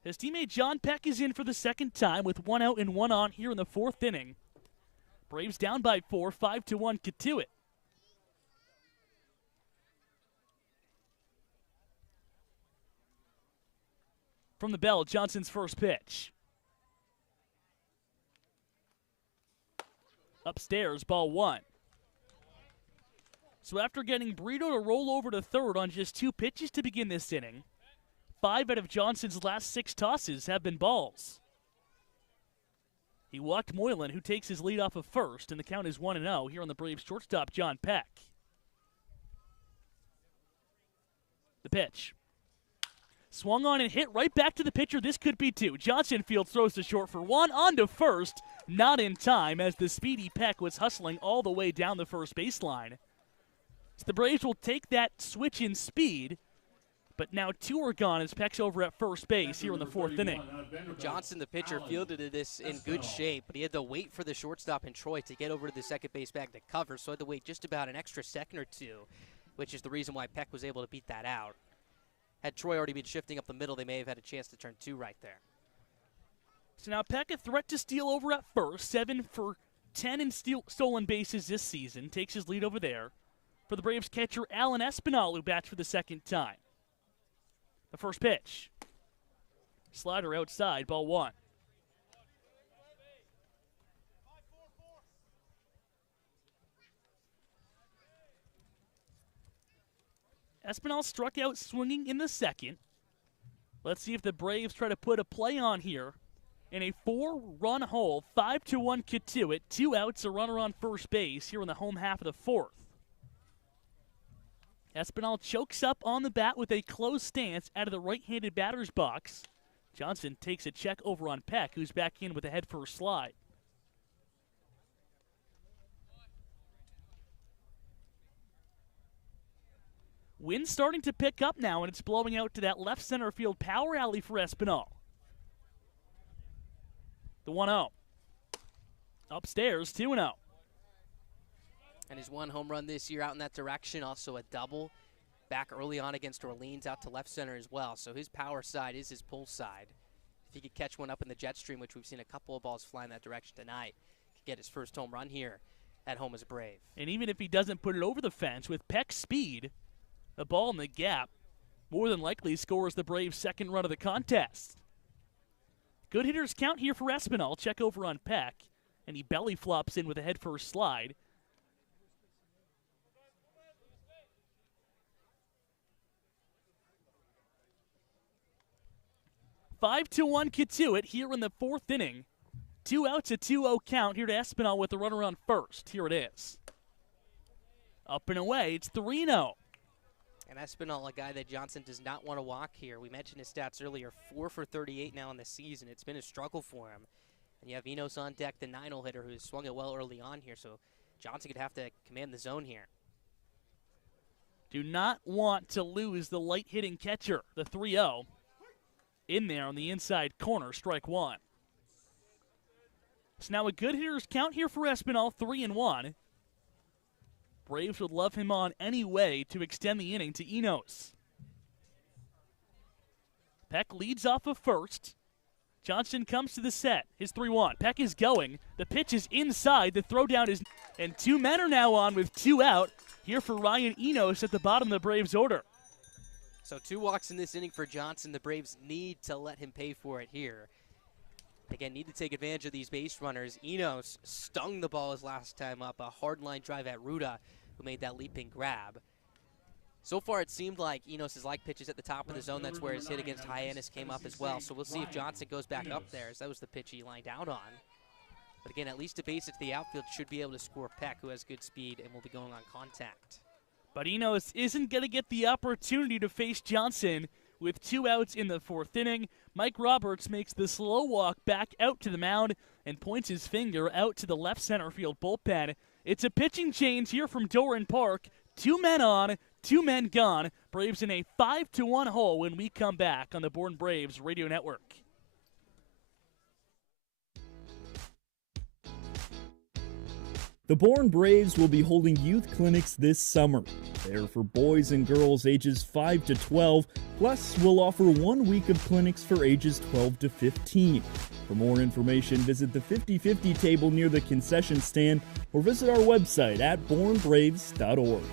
His teammate John Peck is in for the second time with 1 out and 1 on here in the 4th inning. Braves down by 4, 5-1 Kituitt. From the bell, Johnson's first pitch. Upstairs, ball 1. So after getting Brito to roll over to third on just 2 pitches to begin this inning, 5 out of Johnson's last 6 tosses have been balls. He walked Moylan, who takes his lead off of first, and the count is 1-0 here on the Braves shortstop, John Peck. The pitch. Swung on and hit right back to the pitcher. This could be 2. Johnson field throws to short for 1, on to first. Not in time, as the speedy Peck was hustling all the way down the first baseline. So the Braves will take that switch in speed, but now 2 are gone as Peck's over at first base here in the 4th inning. Johnson, the pitcher, fielded this in good shape, but he had to wait for the shortstop in Troy to get over to the second base bag to cover, so had to wait just about an extra second or 2, which is the reason why Peck was able to beat that out. Had Troy already been shifting up the middle, they may have had a chance to turn 2 right there. So now Peck, a threat to steal over at first, 7 for 10 in stolen bases this season, takes his lead over there. For the Braves catcher, Alan Espinal, who bats for the second time. The first pitch. Slider outside, ball 1. Espinal struck out swinging in the second. Let's see if the Braves try to put a play on here. In a 4-run hole, 5-1 Kituitt, 2 outs, a runner on first base here in the home half of the 4th. Espinal chokes up on the bat with a close stance out of the right-handed batter's box. Johnson takes a check over on Peck, who's back in with a head-first slide. Wind starting to pick up now, and it's blowing out to that left center field power alley for Espinal. The 1-0. Upstairs, 2-0. And his 1 home run this year out in that direction, also a double back early on against Orleans out to left center as well. So his power side is his pull side. If he could catch one up in the jet stream, which we've seen a couple of balls fly in that direction tonight, could get his first home run here at home as a Brave. And even if he doesn't put it over the fence, with Peck's speed, the ball in the gap more than likely scores the Braves' second run of the contest. Good hitters count here for Espinal. Check over on Peck, and he belly flops in with a head-first slide. Five to 1 Kituitt here in the 4th inning. 2 outs, a 2-0 count here to Espinal with the runner on first. Here it is. Up and away, it's 3-0. And Espinal, a guy that Johnson does not want to walk here. We mentioned his stats earlier, 4 for 38 now in the season. It's been a struggle for him. And you have Enos on deck, the 9-hole hitter, who's swung it well early on here, so Johnson could have to command the zone here. Do not want to lose the light-hitting catcher, the 3-0. In there on the inside corner, strike 1. So now a good hitter's count here for Espinal, 3-1. Braves would love him on any way to extend the inning to Enos. Peck leads off of first. Johnson comes to the set. His 3-1. Peck is going. The pitch is inside. The throw down is... And 2 men are now on with 2 out. Here for Ryan Enos at the bottom of the Braves order. So 2 walks in this inning for Johnson. The Braves need to let him pay for it here. Again, need to take advantage of these base runners. Enos stung the ball his last time up. A hard line drive at Ruda, who made that leaping grab. So far, it seemed like Enos' like pitches at the top of the zone. That's where his hit against Hyannis came up as well. So we'll see if Johnson goes back up there, as that was the pitch he lined out on. But again, at least a base to the outfield should be able to score Peck, who has good speed and will be going on contact. But Enos isn't going to get the opportunity to face Johnson. With 2 outs in the 4th inning, Mike Roberts makes the slow walk back out to the mound and points his finger out to the left center field bullpen. It's a pitching change here from Doran Park. 2 men on, 2 men gone. Braves in a 5-1 hole when we come back on the Born Braves Radio Network. The Born Braves will be holding youth clinics this summer. They're for boys and girls ages 5 to 12, plus we'll offer 1 week of clinics for ages 12 to 15. For more information, visit the 50/50 table near the concession stand or visit our website at bornbraves.org.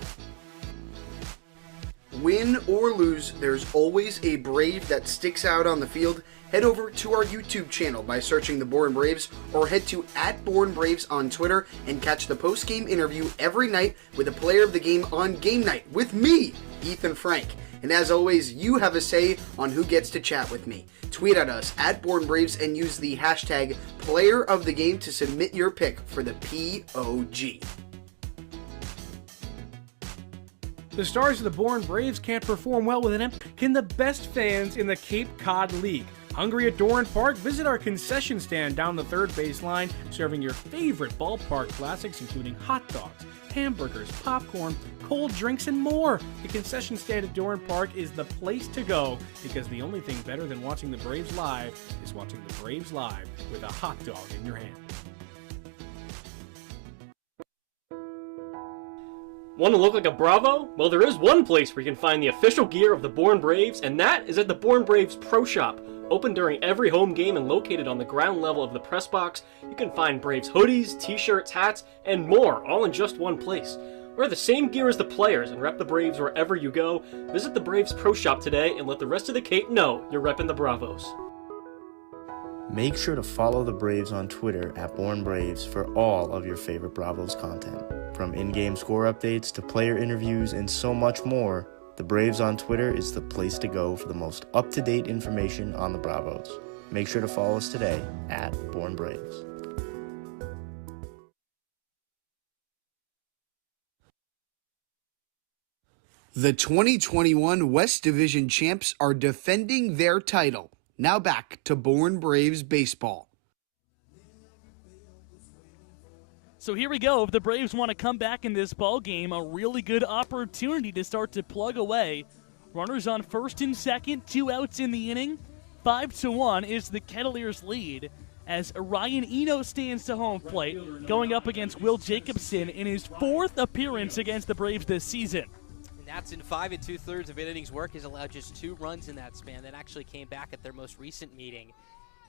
Win or lose, there's always a Brave that sticks out on the field. Head over to our YouTube channel by searching the Born Braves, or head to @BornBraves on Twitter and catch the post-game interview every night with a player of the game on game night with me, Ethan Frank. And as always, you have a say on who gets to chat with me. Tweet at us @BornBraves and use the hashtag Player of the Game to submit your pick for the POG. The stars of the Born Braves can't perform well with an empty. Can the best fans in the Cape Cod League? Hungry at Doran Park? Visit our concession stand down the third baseline, serving your favorite ballpark classics, including hot dogs, hamburgers, popcorn, cold drinks, and more. The concession stand at Doran Park is the place to go, because the only thing better than watching the Braves live is watching the Braves live with a hot dog in your hand. Want to look like a Bravo? Well, there is one place where you can find the official gear of the Born Braves, and that is at the Born Braves Pro Shop. Open during every home game and located on the ground level of the press box, you can find Braves hoodies, t-shirts, hats, and more, all in just one place. Wear the same gear as the players and rep the Braves wherever you go. Visit the Braves Pro Shop today and let the rest of the Cape know you're repping the Bravos. Make sure to follow the Braves on Twitter @BornBraves for all of your favorite Bravos content. From in-game score updates to player interviews and so much more, the Braves on Twitter is the place to go for the most up-to-date information on the Bravos. Make sure to follow us today @BornBraves. The 2021 West Division champs are defending their title. Now back to Born Braves baseball. So here we go. If the Braves want to come back in this ball game, a really good opportunity to start to plug away. Runners on first and second, 2 outs in the inning. 5-1 is the Kettleers lead as Ryan Eno stands to home plate, going up against Will Jacobson in his 4th appearance against the Braves this season. And that's in 5 2/3 of an innings work. Has allowed just 2 runs in that span. That actually came back at their most recent meeting,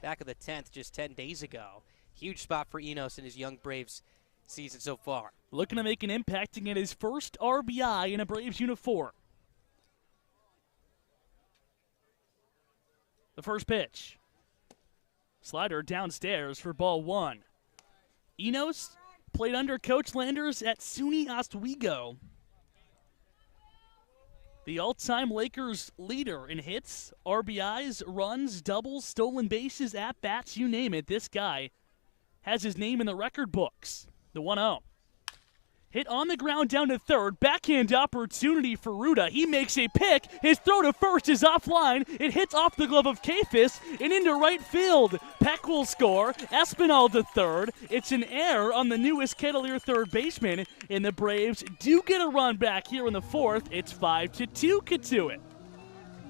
back of the 10th, just 10 days ago. Huge spot for Enos in his young Braves season so far. Looking to make an impact and get his first RBI in a Braves uniform. The first pitch. Slider downstairs for ball 1. Enos played under Coach Landers at SUNY Oswego. The all-time Lakers leader in hits, RBIs, runs, doubles, stolen bases, at-bats, you name it. This guy has his name in the record books. The 1-0. Hit on the ground down to third. Backhand opportunity for Ruda. He makes a pick. His throw to first is offline. It hits off the glove of Kafis and into right field. Peck will score. Espinal to third. It's an error on the newest Kettleer third baseman. And the Braves do get a run back here in the 4th. It's 5-2 Katuitt.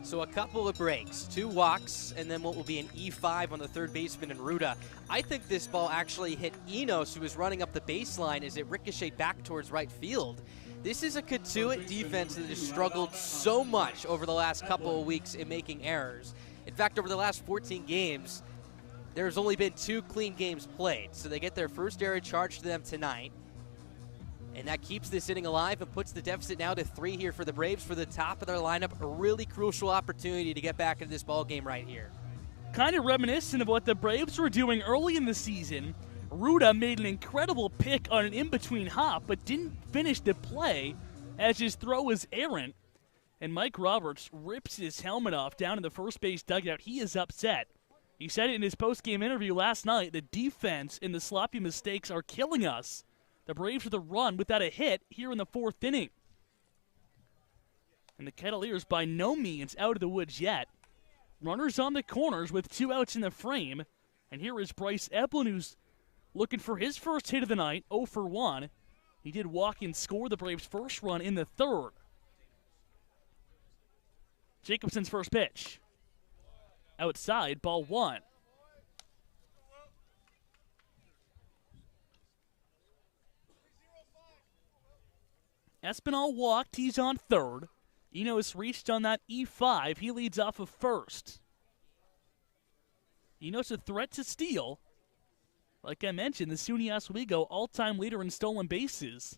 So a couple of breaks, 2 walks, and then what will be an E5 on the third baseman in Ruda. I think this ball actually hit Enos, who was running up the baseline as it ricocheted back towards right field. This is a Katuitt defense that has struggled so much over the last couple of weeks in making errors. In fact, over the last 14 games, there's only been 2 clean games played. So they get their first error charged to them tonight. And that keeps this inning alive and puts the deficit now to 3 here for the Braves for the top of their lineup. A really crucial opportunity to get back into this ball game right here. Kind of reminiscent of what the Braves were doing early in the season. Ruda made an incredible pick on an in-between hop, but didn't finish the play as his throw was errant. And Mike Roberts rips his helmet off down in the first base dugout. He is upset. He said it in his post-game interview last night. The defense and the sloppy mistakes are killing us. The Braves with a run without a hit here in the 4th inning. And the Kettleers by no means out of the woods yet. Runners on the corners with 2 outs in the frame. And here is Bryce Eblin, who's looking for his first hit of the night, 0 for 1. He did walk and score the Braves' first run in the 3rd. Jacobson's first pitch. Outside, ball 1. Espinal walked. He's on 3rd. Enos reached on that E5. He leads off of 1st. Enos a threat to steal. Like I mentioned, the SUNY Oswego all-time leader in stolen bases.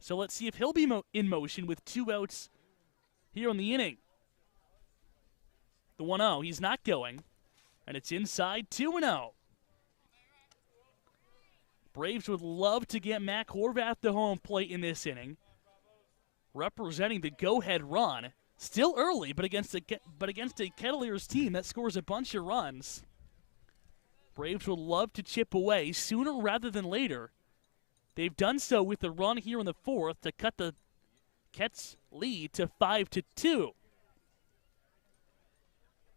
So let's see if he'll be in motion with 2 outs here in the inning. The 1-0, he's not going. And it's inside, 2-0. Braves would love to get Mac Horvath to home plate in this inning. Representing the go-ahead run. Still early, but against a Kettleers team that scores a bunch of runs. Braves would love to chip away sooner rather than later. They've done so with the run here in the 4th to cut the Kets lead to 5-2.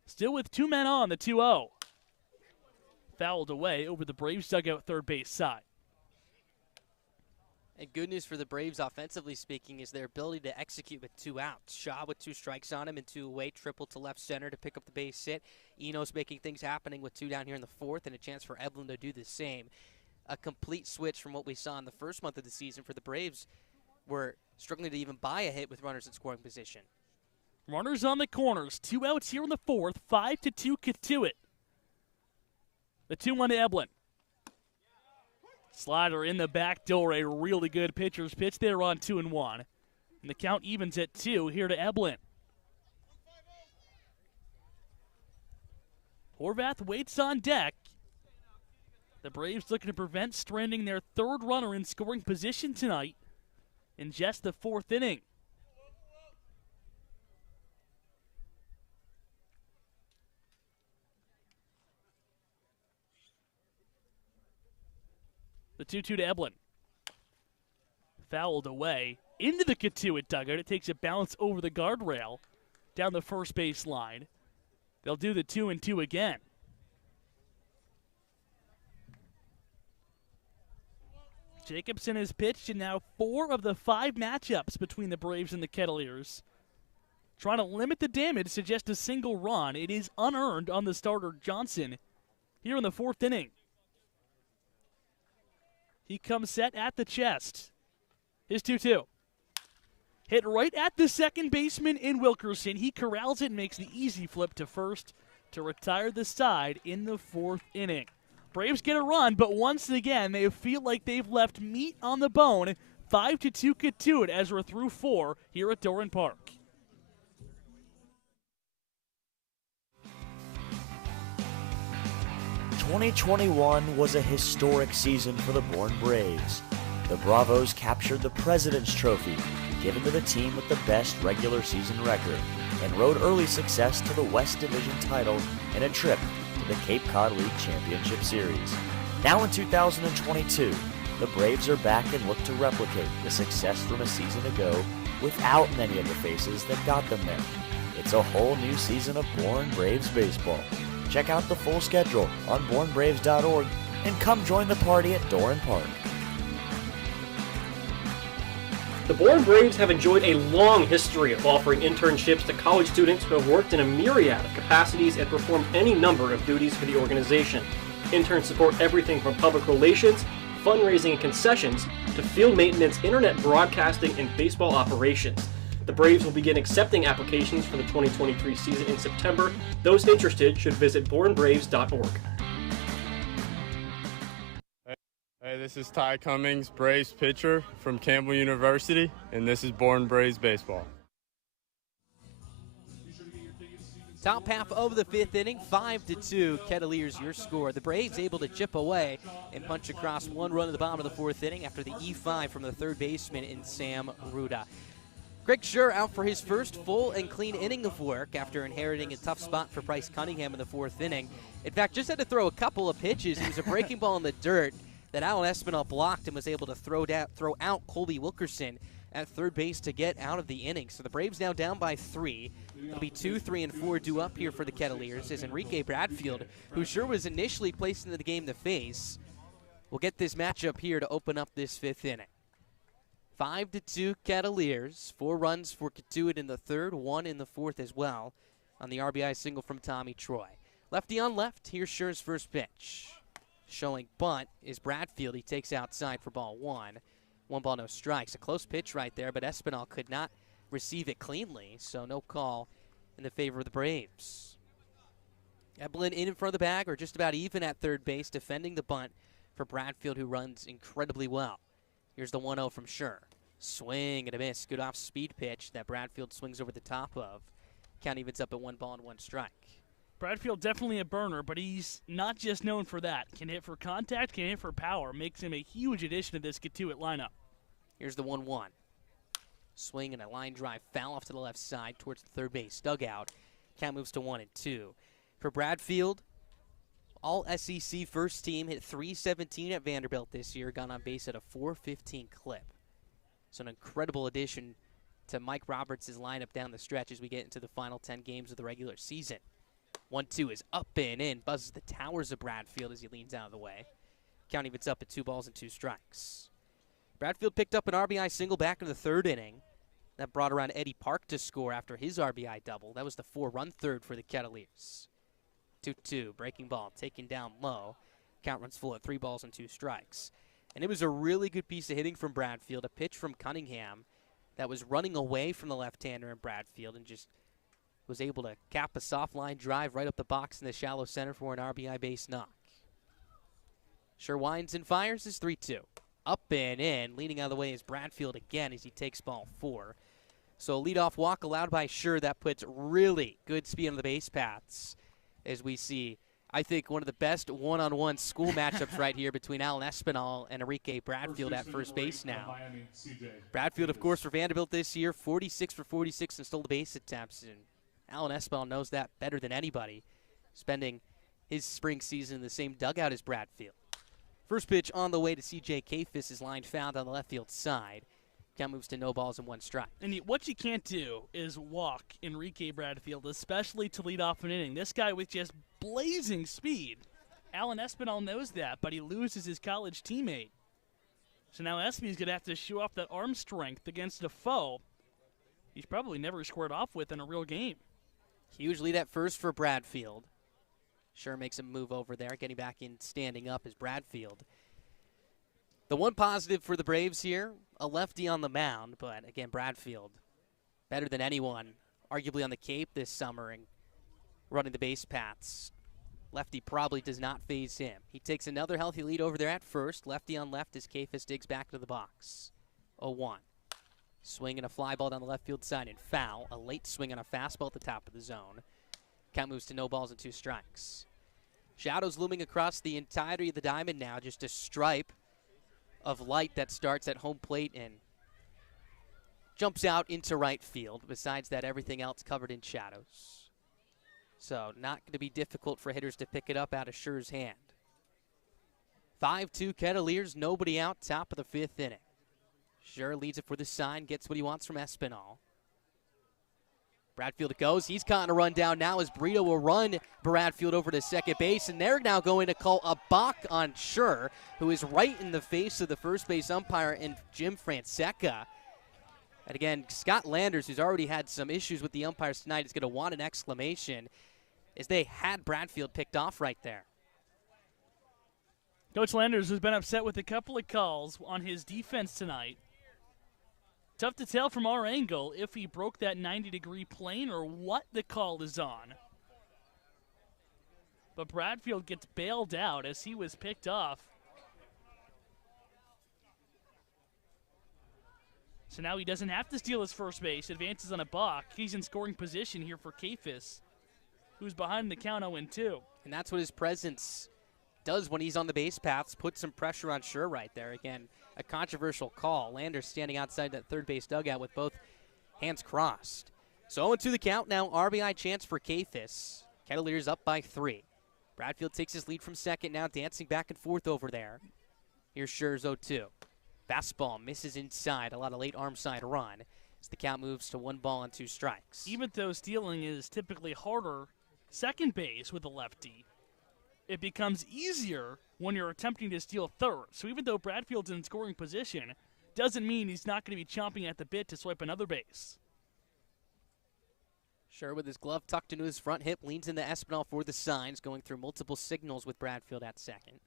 Still with 2 men on, the 2-0. Fouled away over the Braves dugout 3rd base side. And good news for the Braves, offensively speaking, is their ability to execute with 2 outs. Shaw with 2 strikes on him and 2 away, triple to left center to pick up the base hit. Enos making things happening with 2 down here in the 4th, and a chance for Eblin to do the same. A complete switch from what we saw in the first month of the season for the Braves. Were struggling to even buy a hit with runners in scoring position. Runners on the corners, 2 outs here in the 4th, 5-2 Katuitt. The 2-1 to Eblin. Slider in the back door, a really good pitcher's pitch there on 2-1. And the count evens at 2 here to Eblin. Horvath waits on deck. The Braves looking to prevent stranding their 3rd runner in scoring position tonight in just the 4th inning. The 2-2 to Eblin. Fouled away into the Katuitt dugout. It takes a bounce over the guardrail down the first base line. They'll do the 2-2 again. Jacobson has pitched in now 4 of the 5 matchups between the Braves and the Kettleers. Trying to limit the damage to just a single run. It is unearned on the starter Johnson here in the 4th inning. He comes set at the chest. His 2-2. Hit right at the second baseman in Wilkerson. He corrals it and makes the easy flip to first to retire the side in the 4th inning. Braves get a run, but once again, they feel like they've left meat on the bone. 5-2 Katuitt as we're through 4 here at Doran Park. "2021 was a historic season for the Bourne Braves. The Bravos captured the President's Trophy, given to the team with the best regular season record, and rode early success to the West Division title in a trip to the Cape Cod League Championship Series. Now in 2022, the Braves are back and look to replicate the success from a season ago without many of the faces that got them there. It's a whole new season of Bourne Braves baseball. Check out the full schedule on bournebraves.org and come join the party at Doran Park. The Bourne Braves have enjoyed a long history of offering internships to college students who have worked in a myriad of capacities and performed any number of duties for the organization. Interns support everything from public relations, fundraising and concessions, to field maintenance, internet broadcasting, and baseball operations. The Braves will begin accepting applications for the 2023 season in September. Those interested should visit bournebraves.org. Hey, This is Ty Cummings, Braves pitcher from Campbell University, and this is Born Braves Baseball. Top half of the fifth inning, 5-2. Kettleers, your score. The Braves able to chip away and punch across one run at the bottom of the fourth inning after the E5 from the third baseman in Sam Ruda. Greg Schur out for his first full and clean inning of work after inheriting a tough spot for Bryce Cunningham in the fourth inning. In fact, just had to throw a couple of pitches. It was a breaking ball in the dirt that Alan Espinal blocked and was able to throw out Colby Wilkerson at third base to get out of the inning. So the Braves now down by 3. It'll be 2, 3, and 4 due up here for the Kettleers as Enrique Bradfield, who sure was initially placed into the game to face, will get this matchup here to open up this fifth inning. 5-2 Kettleers. 4 runs for Katuit in the third, 1 in the fourth as well on the RBI single from Tommy Troy. Lefty on left, here's Schur's first pitch. Showing bunt is Bradfield. He takes outside for ball 1. 1 ball, no strikes. A close pitch right there, but Espinal could not receive it cleanly, so no call in the favor of the Braves. Eblin in front of the bag, or just about even at third base, defending the bunt for Bradfield, who runs incredibly well. Here's the 1-0 from Schur. Swing and a miss. Good off-speed pitch that Bradfield swings over the top of. Count evens up at 1 ball and 1 strike. Bradfield definitely a burner, but he's not just known for that. Can hit for contact, can hit for power. Makes him a huge addition to this Katuit lineup. Here's the 1-1. Swing and a line drive foul off to the left side towards the third base dugout. Count moves to 1-2. For Bradfield, all SEC first team, hit .317 at Vanderbilt this year, gone on base at a .415 clip. So an incredible addition to Mike Roberts' lineup down the stretch as we get into the final 10 games of the regular season. 1-2 is up and in, buzzes the towers of Bradfield as he leans out of the way. Count evens up at 2 balls and 2 strikes. Bradfield picked up an RBI single back in the third inning. That brought around Eddie Park to score after his RBI double. That was the 4-run third for the Kettleers. 2-2, breaking ball, taken down low. Count runs full at 3 balls and 2 strikes. And it was a really good piece of hitting from Bradfield, a pitch from Cunningham that was running away from the left-hander in Bradfield and just was able to cap a soft line drive right up the box in the shallow center for an RBI base knock. Schur winds and fires is 3-2. Up and in, leading out of the way is Bradfield again as he takes ball 4. So a leadoff walk allowed by Schur. That puts really good speed on the base paths as we see, I think, one of the best one-on-one school matchups right here between Alan Espinal and Enrique Bradfield at first base now. Bradfield, of course, for Vanderbilt this year, 46 for 46 and stole the base attempts. And Alan Espinal knows that better than anybody, spending his spring season in the same dugout as Bradfield. First pitch on the way to C.J. Kafis is line found on the left field side. Count moves to no balls and 1 strike. And what you can't do is walk Enrique Bradfield, especially to lead off an inning. This guy with just blazing speed. Alan Espinal knows that, but he loses his college teammate. So now Espy's going to have to show off that arm strength against a foe he's probably never squared off with in a real game. Huge lead at first for Bradfield. Schur makes a move over there, getting back in, standing up as Bradfield. The one positive for the Braves here, a lefty on the mound, but again, Bradfield, better than anyone, arguably on the Cape this summer and running the base paths. Lefty probably does not phase him. He takes another healthy lead over there at first. Lefty on left as Kafis digs back to the box. 0-1. Swing and a fly ball down the left field side and foul. A late swing on a fastball at the top of the zone. Count moves to no balls and 2 strikes. Shadows looming across the entirety of the diamond now. Just a stripe of light that starts at home plate and jumps out into right field. Besides that, everything else covered in shadows. So not going to be difficult for hitters to pick it up out of Schur's hand. 5-2 Kettleers, nobody out, top of the 5th inning. Schur leads it for the sign, gets what he wants from Espinal. Bradfield goes. He's caught in a run down now as Brito will run Bradfield over to second base, and they're now going to call a balk on Schur, who is right in the face of the first base umpire and Jim Francesca. And again, Scott Landers, who's already had some issues with the umpires tonight, is going to want an exclamation as they had Bradfield picked off right there. Coach Landers has been upset with a couple of calls on his defense tonight. Tough to tell from our angle if he broke that 90-degree plane or what the call is on. But Bradfield gets bailed out as he was picked off. So now he doesn't have to steal his first base, advances on a balk. He's in scoring position here for Cephas, who's behind the count 0-2. And that's what his presence does when he's on the base paths, put some pressure on Scher right there. Again, a controversial call. Landers standing outside that third base dugout with both hands crossed. So 0-2 the count now, RBI chance for Cephas. Kettleers up by 3. Bradfield takes his lead from second now, dancing back and forth over there. Here's Scher's 0-2. Fastball misses inside, a lot of late arm side run as the count moves to 1-2 strikes. Even though stealing is typically harder, second base with a lefty, it becomes easier when you're attempting to steal third. So even though Bradfield's in scoring position, doesn't mean he's not going to be chomping at the bit to swipe another base. Scher with his glove tucked into his front hip, leans into Espinal for the signs, going through multiple signals with Bradfield at second.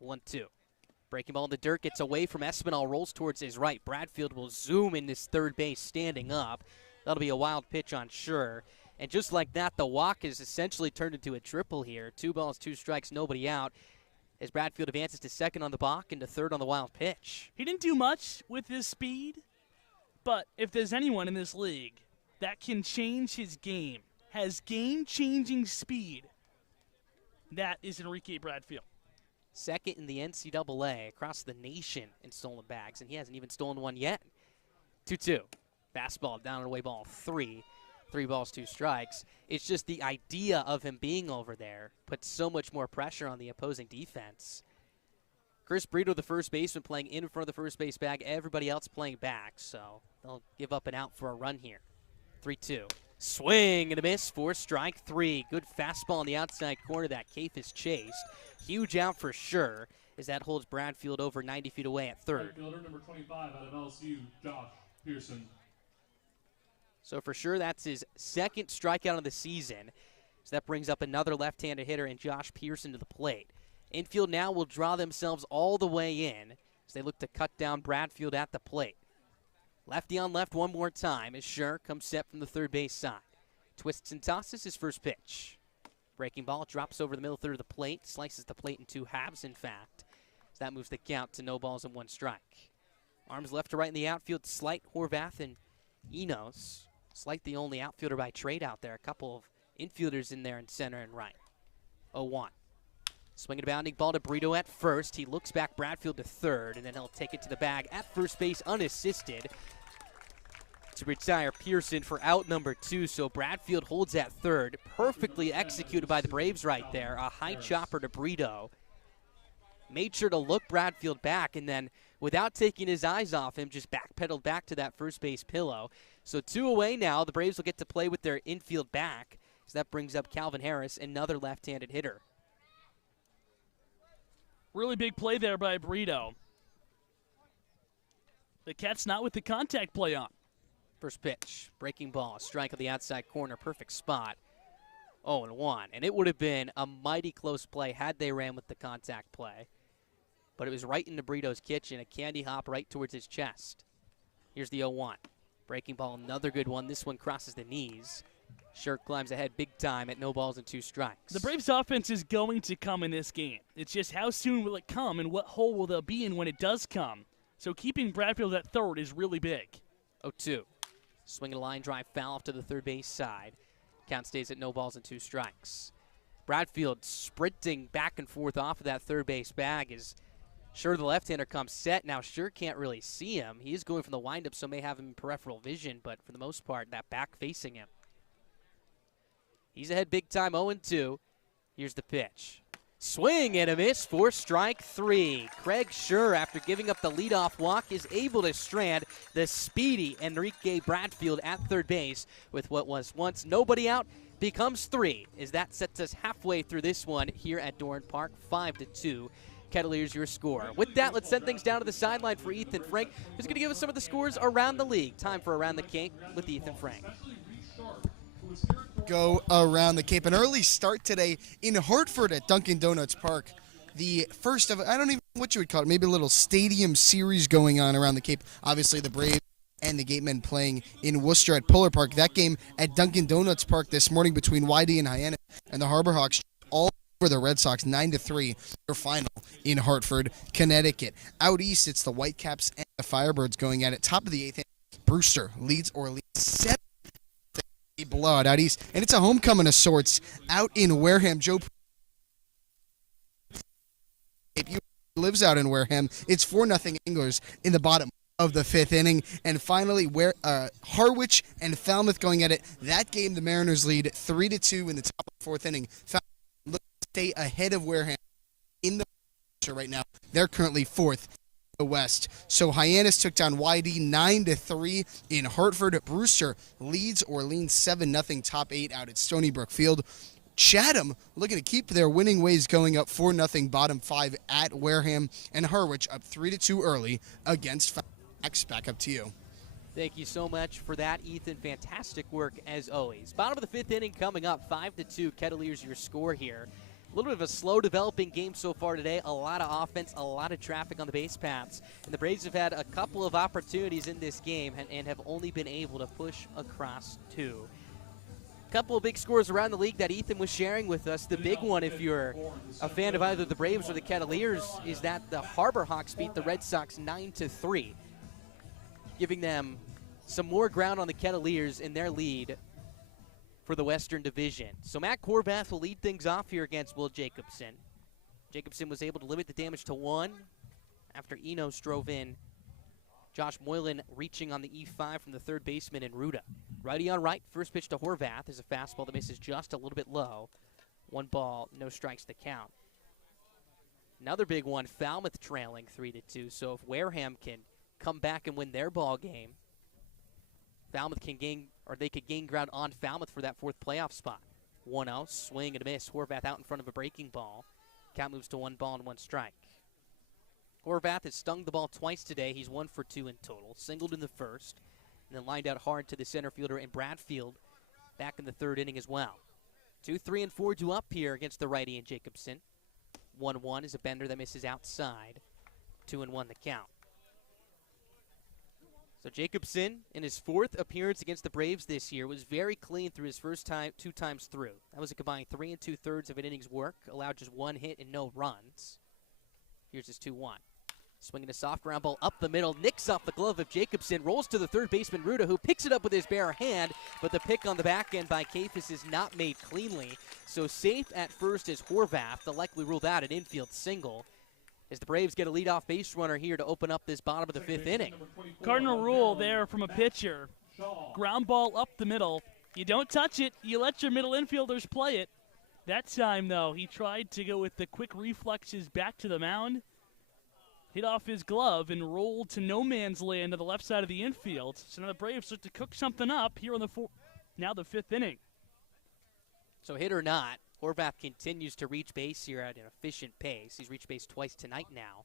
1-2. Breaking ball in the dirt, gets away from Espinal, rolls towards his right. Bradfield will zoom in this third base standing up. That'll be a wild pitch on Scher. And just like that, the walk is essentially turned into a triple here. 2 balls, 2 strikes, nobody out. As Bradfield advances to second on the balk and to third on the wild pitch. He didn't do much with his speed, but if there's anyone in this league that can change his game, has game-changing speed, that is Enrique Bradfield. Second in the NCAA across the nation in stolen bags, and he hasn't even stolen one yet. 2-2. Fastball down and away ball 3. 3 balls, 2 strikes. It's just the idea of him being over there puts so much more pressure on the opposing defense. Chris Brito, the first baseman, playing in front of the first base bag. Everybody else playing back, so they'll give up and out for a run here. 3-2. Swing and a miss for strike 3. Good fastball on the outside corner that Cephas chased. Huge out for Scher as that holds Bradfield over 90 feet away at third. Right fielder number 25 out of LSU, Josh Pierson. So for Scher, that's his second strikeout of the season. So that brings up another left-handed hitter and Josh Pierson to the plate. Infield now will draw themselves all the way in as they look to cut down Bradfield at the plate. Lefty on left one more time as Scher comes set from the third base side. Twists and tosses his first pitch. Breaking ball drops over the middle third of the plate, slices the plate in 2 halves, in fact. So that moves the count to 0-1 strike. Arms left to right in the outfield, Slight, Horvath, and Enos. Slight the only outfielder by trade out there. A couple of infielders in there in center and right. 0-1. Swinging a bounding ball to Brito at first. He looks back Bradfield to third, and then he'll take it to the bag at first base unassisted to retire Pierson for out number 2. So Bradfield holds at third. Perfectly executed by the Braves right there. A high chopper to Brito. Made sure to look Bradfield back, and then without taking his eyes off him, just backpedaled back to that first base pillow. So 2 away now. The Braves will get to play with their infield back. So that brings up Calvin Harris, another left-handed hitter. Really big play there by Brito. The cat's not with the contact play on. First pitch, breaking ball, strike on the outside corner, perfect spot. 0-1, and it would have been a mighty close play had they ran with the contact play. But it was right into Brito's kitchen, a candy hop right towards his chest. Here's the 0-1. Breaking ball, another good one. This one crosses the knees. Scher climbs ahead big time at 0-2 strikes. The Braves' offense is going to come in this game. It's just how soon will it come and what hole will they be in when it does come. So keeping Bradfield at third is really big. 0-2. Swinging a line drive foul off to the third base side. Count stays at 0-2 strikes. Bradfield sprinting back and forth off of that third base bag as Scher, the left-hander, comes set. Now Scher can't really see him. He is going from the windup, so may have him in peripheral vision, but for the most part, that back facing him. He's ahead big time, 0-2. Here's the pitch. Swing and a miss for strike 3. Craig Scher, after giving up the leadoff walk, is able to strand the speedy Enrique Bradfield at third base with what was once nobody out becomes 3, as that sets us halfway through this one here at Doran Park, 5-2. Kettleers your score. With that, let's send things down to the sideline for Ethan Frank, who's going to give us some of the scores around the league. Time for Around the Cape with Ethan Frank. Go around the Cape. An early start today in Hartford at Dunkin' Donuts Park. The first of, I don't even know what you would call it, maybe a little stadium series going on around the Cape. Obviously, the Braves and the Gatemen playing in Worcester at Puller Park. That game at Dunkin' Donuts Park this morning between YD and Hyannis and the Harbor Hawks all over the Red Sox, 9-3, their final in Hartford, Connecticut. Out east, it's the Whitecaps and the The Firebirds going at it. Top of the 8th inning. Brewster leads Orleans 7 blowout out east. And it's a homecoming of sorts out in Wareham. Joe lives out in Wareham. It's 4-0 Anglers in the bottom of the 5th inning. And finally, Harwich and Falmouth going at it. That game, the Mariners lead 3-2 in the top of the 4th inning. Falmouth looks to stay ahead of Wareham in the right now. They're currently 4th in the West. So Hyannis took down YD 9-3 in Hartford. Brewster leads Orleans 7-0 top 8 out at Stony Brook Field. Chatham looking to keep their winning ways going, up 4-0 bottom 5 at Wareham, and Harwich up 3-2 early against Max. Back up to you. Thank you so much for that, Ethan. Fantastic work as always. Bottom of the 5th inning coming up, 5-2 Kettleers your score here. A little bit of a slow developing game so far today. A lot of offense, a lot of traffic on the base paths. And the Braves have had a couple of opportunities in this game and have only been able to push across 2. Couple of big scores around the league that Ethan was sharing with us. The big one, if you're a fan of either the Braves or the Kettleers, is that the Harbor Hawks beat the Red Sox 9-3, giving them some more ground on the Kettleers in their lead for the Western Division. So Matt Corvath will lead things off here against Will Jacobson. Jacobson was able to limit the damage to 1 after Enos drove in Josh Moylan, reaching on the E5 from the third baseman in Ruda. Righty on right, first pitch to Horvath is a fastball that misses just a little bit low. 1 ball, no strikes to count. Another big one, Falmouth trailing 3-2. So if Wareham can come back and win their ball game, Falmouth can gain, or they could gain ground on Falmouth for that 4th playoff spot. 1-0, swing and a miss. Horvath out in front of a breaking ball. Count moves to 1 ball and 1 strike. Horvath has stung the ball twice today. He's 1 for 2 in total. Singled in the first, and then lined out hard to the center fielder in Bradfield back in the 3rd inning as well. 2, 3, and 4 due up here against the righty and Jacobson. 1-1 is a bender that misses outside. 2-1 the count. So Jacobson, in his 4th appearance against the Braves this year, was very clean through his first 2 times through. That was a combined 3 2/3 of an inning's work, allowed just 1 hit and no runs. Here's his 2-1. Swinging a soft ground ball up the middle, nicks off the glove of Jacobson, rolls to the third baseman Ruda, who picks it up with his bare hand, but the pick on the back end by Kafis is not made cleanly. So safe at first is Horvath. They'll likely rule that an infield single, as the Braves get a leadoff base runner here to open up this bottom of the 5th inning. Cardinal rule there from a pitcher. Ground ball up the middle. You don't touch it. You let your middle infielders play it. That time, though, he tried to go with the quick reflexes back to the mound, hit off his glove, and rolled to no man's land to the left side of the infield. So now the Braves look to cook something up here on the now the 5th inning. So hit or not, Horvath continues to reach base here at an efficient pace. He's reached base twice tonight now.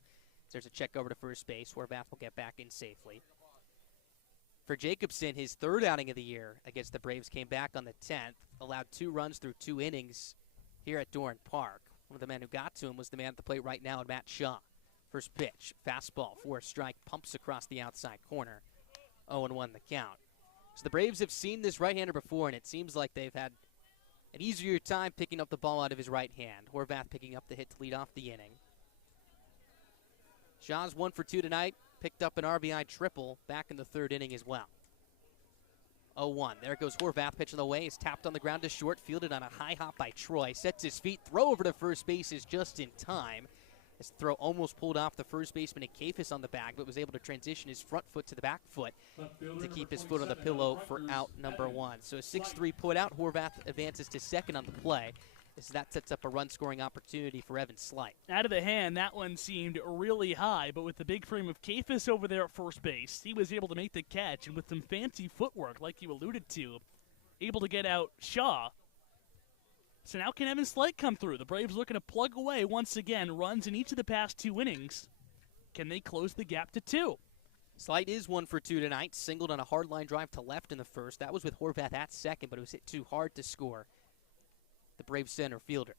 There's a check over to first base. Horvath will get back in safely. For Jacobson, his 3rd outing of the year against the Braves came back on the 10th, allowed 2 runs through 2 innings here at Doran Park. One of the men who got to him was the man at the plate right now, Matt Shaw. First pitch, fastball for a strike, pumps across the outside corner. 0-1 the count. So the Braves have seen this right-hander before, and it seems like they've had an easier time picking up the ball out of his right hand. Horvath picking up the hit to lead off the inning. Shaw's 1 for 2 tonight, picked up an RBI triple back in the 3rd inning as well. 0-1. There goes Horvath, pitching the way. Is tapped on the ground to short, fielded on a high hop by Troy. Sets his feet, throw over to first base is just in time. His throw almost pulled off the first baseman and Kafis on the bag, but was able to transition his front foot to the back foot to keep his foot on the pillow for out number 1. So a 6-3 put out. Horvath advances to second on the play, as that sets up a run-scoring opportunity for Evan Slight. Out of the hand, that one seemed really high, but with the big frame of Kafis over there at first base, he was able to make the catch, and with some fancy footwork, like you alluded to, able to get out Shaw. So now can Evan Slight come through? The Braves looking to plug away once again. Runs in each of the past 2 innings. Can they close the gap to 2? Slight is 1 for 2 tonight. Singled on a hard line drive to left in the first. That was with Horvath at second, but it was hit too hard to score. The Braves center fielder.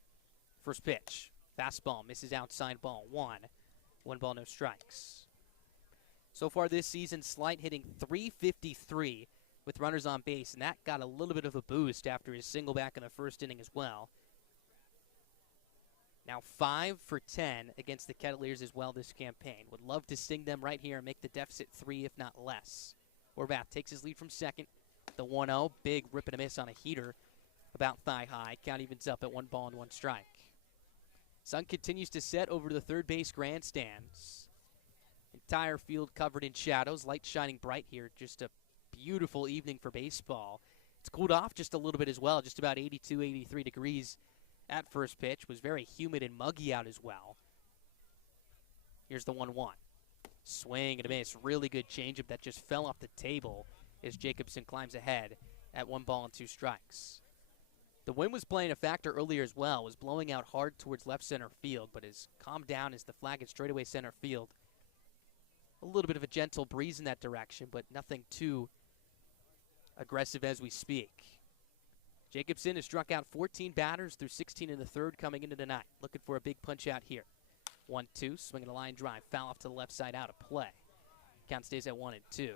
First pitch. Fastball misses outside ball 1. 1 ball, no strikes. So far this season, Slight hitting .353. with runners on base, and that got a little bit of a boost after his single back in the first inning as well. Now 5 for 10 against the Kettleers as well this campaign. Would love to sting them right here and make the deficit 3, if not less. Horvath takes his lead from second. The 1-0, big rip and a miss on a heater about thigh high. Count evens up at 1 ball and 1 strike. Sun continues to set over to the third base grandstands. Entire field covered in shadows, light shining bright here. Just a beautiful evening for baseball. It's cooled off just a little bit as well, just about 82, 83 degrees at first pitch. Was very humid and muggy out as well. Here's the 1-1. Swing and a miss. Really good changeup that just fell off the table as Jacobson climbs ahead at 1 ball and 2 strikes. The wind was playing a factor earlier as well. Was blowing out hard towards left center field, but has calmed down as the flag is straightaway center field. A little bit of a gentle breeze in that direction, but nothing too aggressive as we speak. Jacobson has struck out 14 batters through 16 in the third coming into tonight. Looking for a big punch out here. 1-2, swinging a line drive, foul off to the left side, out of play. Count stays at 1-2.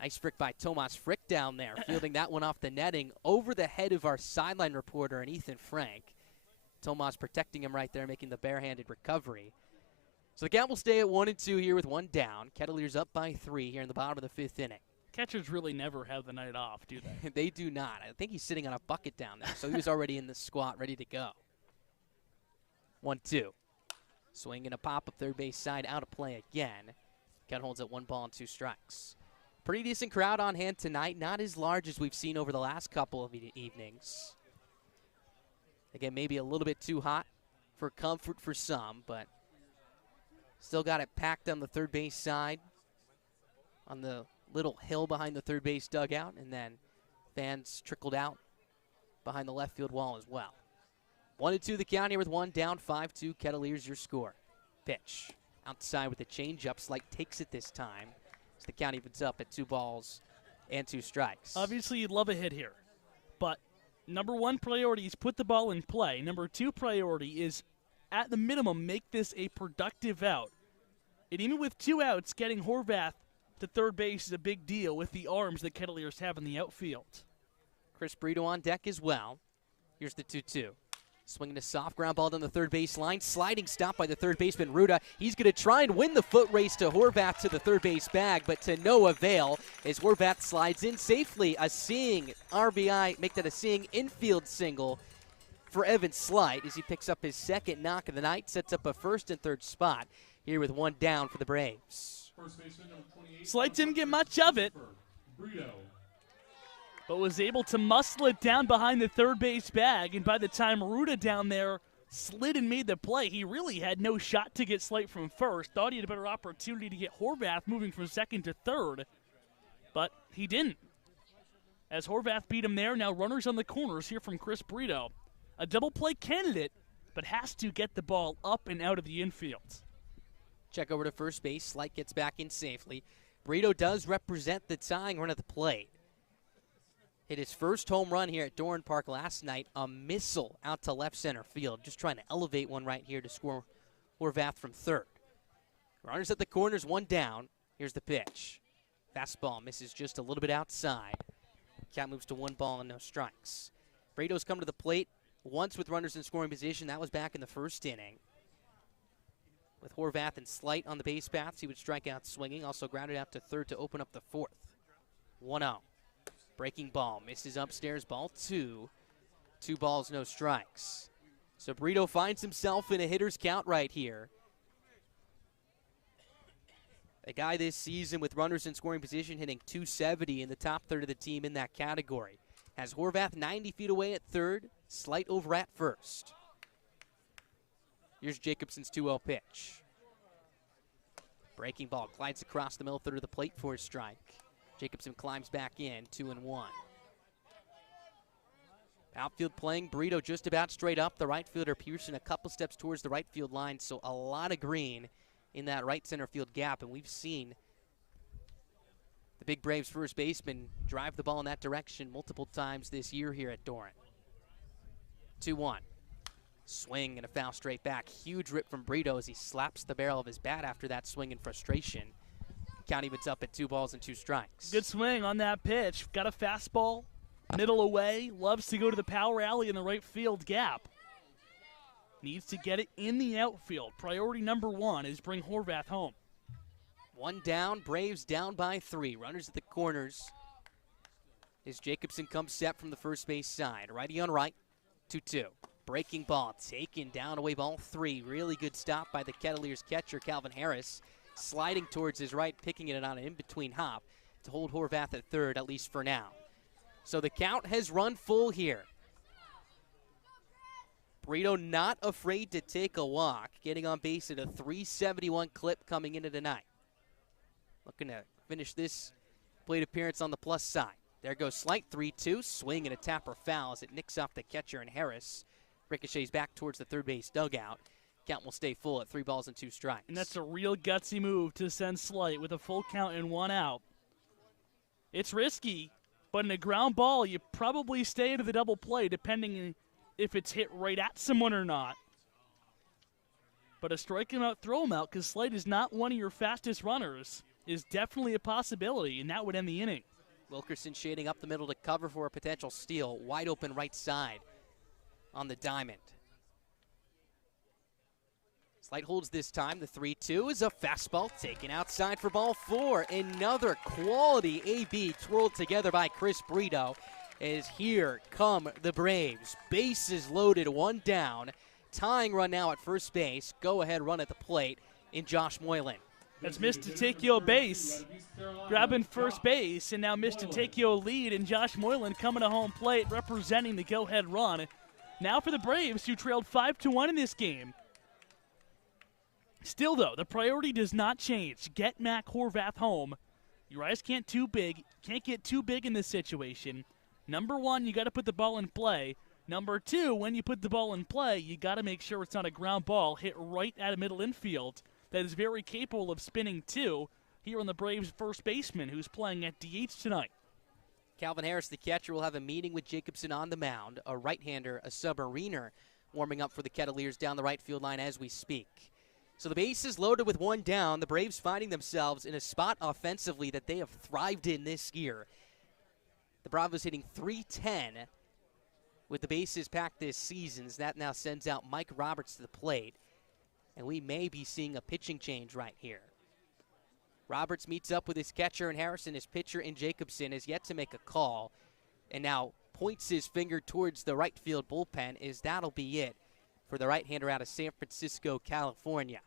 Nice frick by Tomas Frick down there, fielding that one off the netting over the head of our sideline reporter and Ethan Frank. Tomas protecting him right there, making the barehanded recovery. So the count will stay at 1-2 here with 1 down. Kettleers up by 3 here in the bottom of the 5th inning. Catchers really never have the night off, do they? They do not. I think he's sitting on a bucket down there, so he was already in the squat, ready to go. 1-2. Swing and a pop up third base side, out of play again. Count holds at 1 ball and 2 strikes. Pretty decent crowd on hand tonight. Not as large as we've seen over the last couple of evenings. Again, maybe a little bit too hot for comfort for some, but still got it packed on the third base side, on the little hill behind the third base dugout, and then fans trickled out behind the left field wall as well. 1-2 the count here with 1 down, 5-2 Kettleers your score. Pitch outside with a changeup. Slight takes it this time. So the count evens up at 2 balls and 2 strikes. Obviously, you'd love a hit here, but number 1 priority is put the ball in play. Number 2 priority is, at the minimum, make this a productive out. And even with 2 outs, getting Horvath to third base is a big deal with the arms that Kettleers have in the outfield. Chris Brito on deck as well. Here's the 2-2. Swinging a soft ground ball down the third base line. Sliding stop by the third baseman, Ruda. He's going to try and win the foot race to Horvath to the third base bag, but to no avail as Horvath slides in safely. A seeing RBI, make that a seeing infield single for Evan Slight as he picks up his 2nd knock of the night, sets up a 1st and 3rd spot here with 1 down for the Braves. First baseman, number 28. Slight didn't get much of it, but was able to muscle it down behind the third base bag, and by the time Ruda down there slid and made the play, he really had no shot to get Slight from first. Thought he had a better opportunity to get Horvath moving from 2nd to 3rd, but he didn't. As Horvath beat him there, now runners on the corners here from Chris Brito. A double play candidate, but has to get the ball up and out of the infield. Check over to first base. Slight gets back in safely. Brito does represent the tying run at the plate. Hit his first home run here at Doran Park last night. A missile out to left center field. Just trying to elevate one right here to score Horvath from 3rd. Runners at the corners, 1 down. Here's the pitch. Fastball misses just a little bit outside. Count moves to 1 ball and no strikes. Brito's come to the plate once with runners in scoring position. That was back in the 1st inning. With Horvath and Slight on the base paths, he would strike out swinging. Also grounded out to 3rd to open up the 4th. 1-0. Breaking ball, misses upstairs, ball 2. 2 balls, no strikes. So Brito finds himself in a hitter's count right here. A guy this season with runners in scoring position hitting .270 in the top third of the team in that category. Has Horvath 90 feet away at 3rd, Slight over at 1st. Here's Jacobson's 2-0 pitch. Breaking ball, glides across the middle third of the plate for a strike. Jacobson climbs back in, 2-1. Outfield playing, Brito just about straight up. The right fielder, Pierson, a couple steps towards the right field line, so a lot of green in that right center field gap, and we've seen the big Braves first baseman drive the ball in that direction multiple times this year here at Doran. 2-1. Swing and a foul straight back. Huge rip from Brito as he slaps the barrel of his bat after that swing in frustration. Count evens up at 2 balls and 2 strikes. Good swing on that pitch. Got a fastball, middle away. Loves to go to the power alley in the right field gap. needs to get it in the outfield. Priority number one is bring Horvath home. One down, Braves down by 3. Runners at the corners as Jacobson comes set from the first base side. Righty on right, 2-2. Breaking ball, taken down, away ball 3. Really good stop by the Kettleers catcher, Calvin Harris. Sliding towards his right, picking it on an in-between hop to hold Horvath at third, at least for now. So the count has run full here. Brito not afraid to take a walk, getting on base at a 371 clip coming into tonight. Looking to finish this plate appearance on the plus side. There goes slight 3-2, swing and a tapper foul as it nicks off the catcher and Harris. Ricochets back towards the third base dugout. Count will stay full at 3 balls and 2 strikes. And that's a real gutsy move to send Slight with a full count and 1 out. It's risky, but in a ground ball, you probably stay into the double play depending if it's hit right at someone or not. But a strike him out, throw him out, because Slight is not one of your fastest runners, is definitely a possibility, and that would end the inning. Wilkerson shading up the middle to cover for a potential steal. Wide open right side on the diamond. Slight holds this time. The 3-2 is a fastball taken outside for ball 4. Another quality AB twirled together by Chris Brito. As here come the Braves. Bases loaded, 1 down. Tying run now at first base. Go ahead run at the plate in Josh Moylan. That's Mr. Takeo base, grabbing first base, and now Mr. Takeo lead, and Josh Moylan coming to home plate, representing the go-ahead run. Now for the Braves, who trailed 5-1 in this game. Still, though, the priority does not change. Get Mac Horvath home. Your eyes can't get too big in this situation. Number 1, you got to put the ball in play. Number 2, when you put the ball in play, you got to make sure it's not a ground ball hit right at a middle infield. That is very capable of spinning too here on the Braves' first baseman, who's playing at DH tonight. Calvin Harris, the catcher, will have a meeting with Jacobson on the mound. A right-hander, a submariner, warming up for the Kettleers down the right field line as we speak. So the base is loaded with 1 down. The Braves finding themselves in a spot offensively that they have thrived in this year. The Bravos hitting .310 with the bases packed this season. That now sends out Mike Roberts to the plate. And we may be seeing a pitching change right here. Roberts meets up with his catcher and Harrison. His pitcher and Jacobson is yet to make a call. And now points his finger towards the right field bullpen as that'll be it for the right-hander out of San Francisco, California.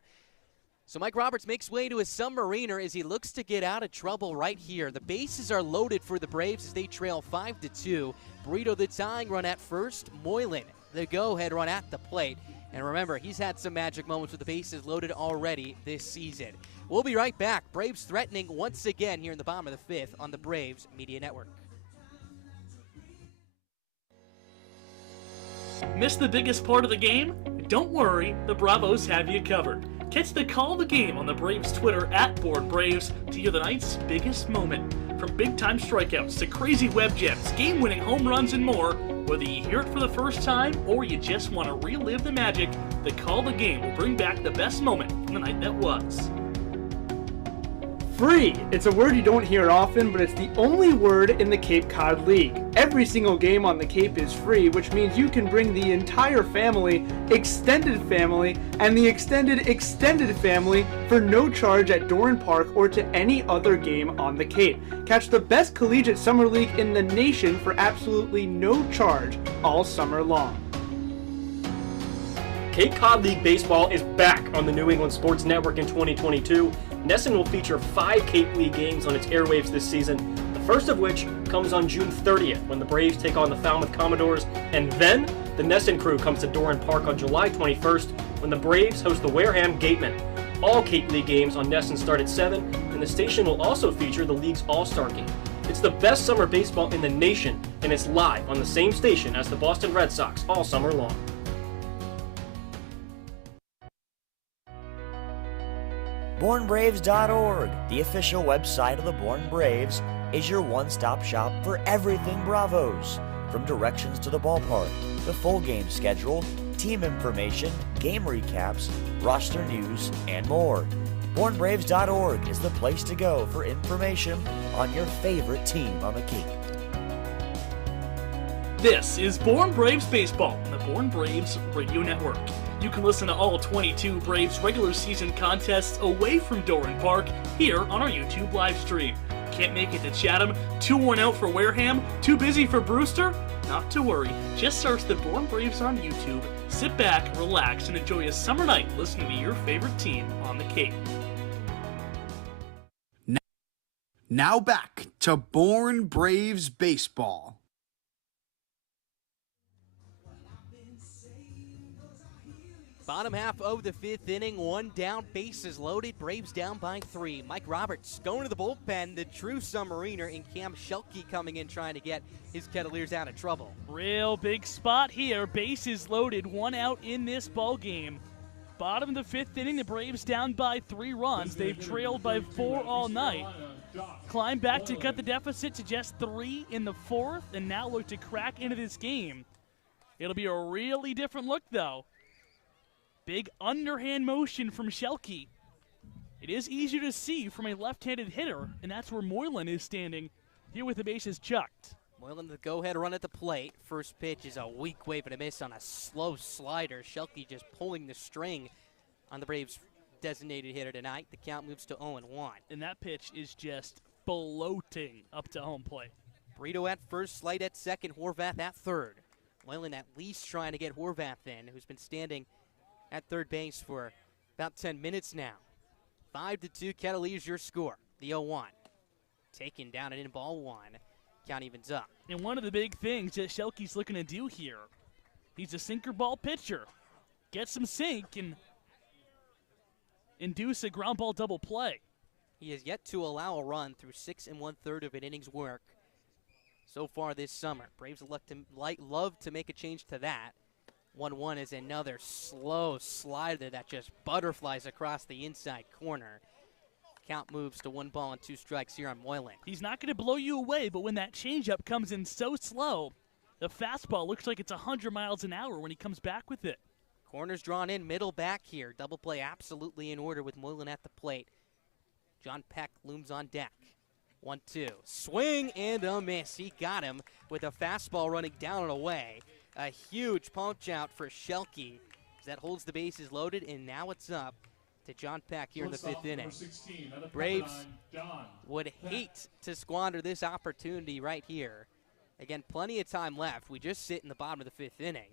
So Mike Roberts makes way to his submariner as he looks to get out of trouble right here. The bases are loaded for the Braves as they trail 5-2. Brito the tying run at first. Moylan the go-ahead run at the plate. And remember, he's had some magic moments with the bases loaded already this season. We'll be right back. Braves threatening once again here in the bottom of the 5th on the Braves Media Network. Missed the biggest part of the game? Don't worry, the Bravos have you covered. Catch the call of the game on the Braves Twitter @BoardBraves to hear the night's biggest moment. From big-time strikeouts to crazy web gems, game-winning home runs, and more, whether you hear it for the first time or you just want to relive the magic, the call of the game will bring back the best moment from the night that was. Free. It's a word you don't hear often, but it's the only word in the Cape Cod League. Every single game on the Cape is free, which means you can bring the entire family, extended family, and the extended family for no charge at Doran Park or to any other game on the Cape. Catch the best collegiate summer league in the nation for absolutely no charge all summer long. Cape Cod League Baseball is back on the New England Sports Network in 2022. NESN will feature 5 Cape League games on its airwaves this season, the first of which comes on June 30th when the Braves take on the Falmouth Commodores, and then the NESN crew comes to Doran Park on July 21st when the Braves host the Wareham Gatemen. All Cape League games on NESN start at 7, and the station will also feature the league's All-Star Game. It's the best summer baseball in the nation, and it's live on the same station as the Boston Red Sox all summer long. BourneBraves.org, the official website of the Bourne Braves, is your one-stop shop for everything Bravos. From directions to the ballpark, the full game schedule, team information, game recaps, roster news, and more. BourneBraves.org is the place to go for information on your favorite team on the Cape. This is Born Braves Baseball on the Born Braves Radio Network. You can listen to all 22 Braves regular season contests away from Doran Park here on our YouTube live stream. Can't make it to Chatham? Too worn out for Wareham? Too busy for Brewster? Not to worry. Just search the Born Braves on YouTube, sit back, relax, and enjoy a summer night listening to your favorite team on the Cape. Now back to Born Braves Baseball. Bottom half of the fifth inning, one down, bases loaded, Braves down by 3. Mike Roberts going to the bullpen, the true submariner, and Cam Shelke coming in trying to get his Kettleers out of trouble. Real big spot here, bases loaded, 1 out in this ball game. Bottom of the fifth inning, the Braves down by 3 runs. They've trailed by 4 all night. Climb back to cut the deficit to just 3 in the 4th, and now look to crack into this game. It'll be a really different look, though. Big underhand motion from Shelke. It is easier to see from a left-handed hitter, and that's where Moylan is standing here with the bases chucked. Moylan the go-ahead run at the plate. First pitch is a weak wave and a miss on a slow slider. Shelke just pulling the string on the Braves' designated hitter tonight. The count moves to 0-1. And that pitch is just floating up to home plate. Brito at first, Slight at second, Horvath at third. Moylan at least trying to get Horvath in, who's been standing at third base for about 10 minutes now. 5-2, Kettleers your score. The 0-1. Taken down and in ball 1. Count evens up. And one of the big things that Shelke's looking to do here, he's a sinker ball pitcher. Get some sink and induce a ground ball double play. He has yet to allow a run through 6 1/3 of an inning's work so far this summer. Braves love to make a change to that. 1-1 is another slow slider that just butterflies across the inside corner. Count moves to 1 ball and 2 strikes here on Moylan. He's not going to blow you away, but when that changeup comes in so slow, the fastball looks like it's 100 miles an hour when he comes back with it. Corners drawn in, middle back here. Double play absolutely in order with Moylan at the plate. John Peck looms on deck. 1-2. Swing and a miss. He got him with a fastball running down and away. A huge punch out for Shelke. That holds the bases loaded, and now it's up to John Peck here in the 5th inning. Braves would hate to squander this opportunity right here. Again, plenty of time left. We just sit in the bottom of the 5th inning.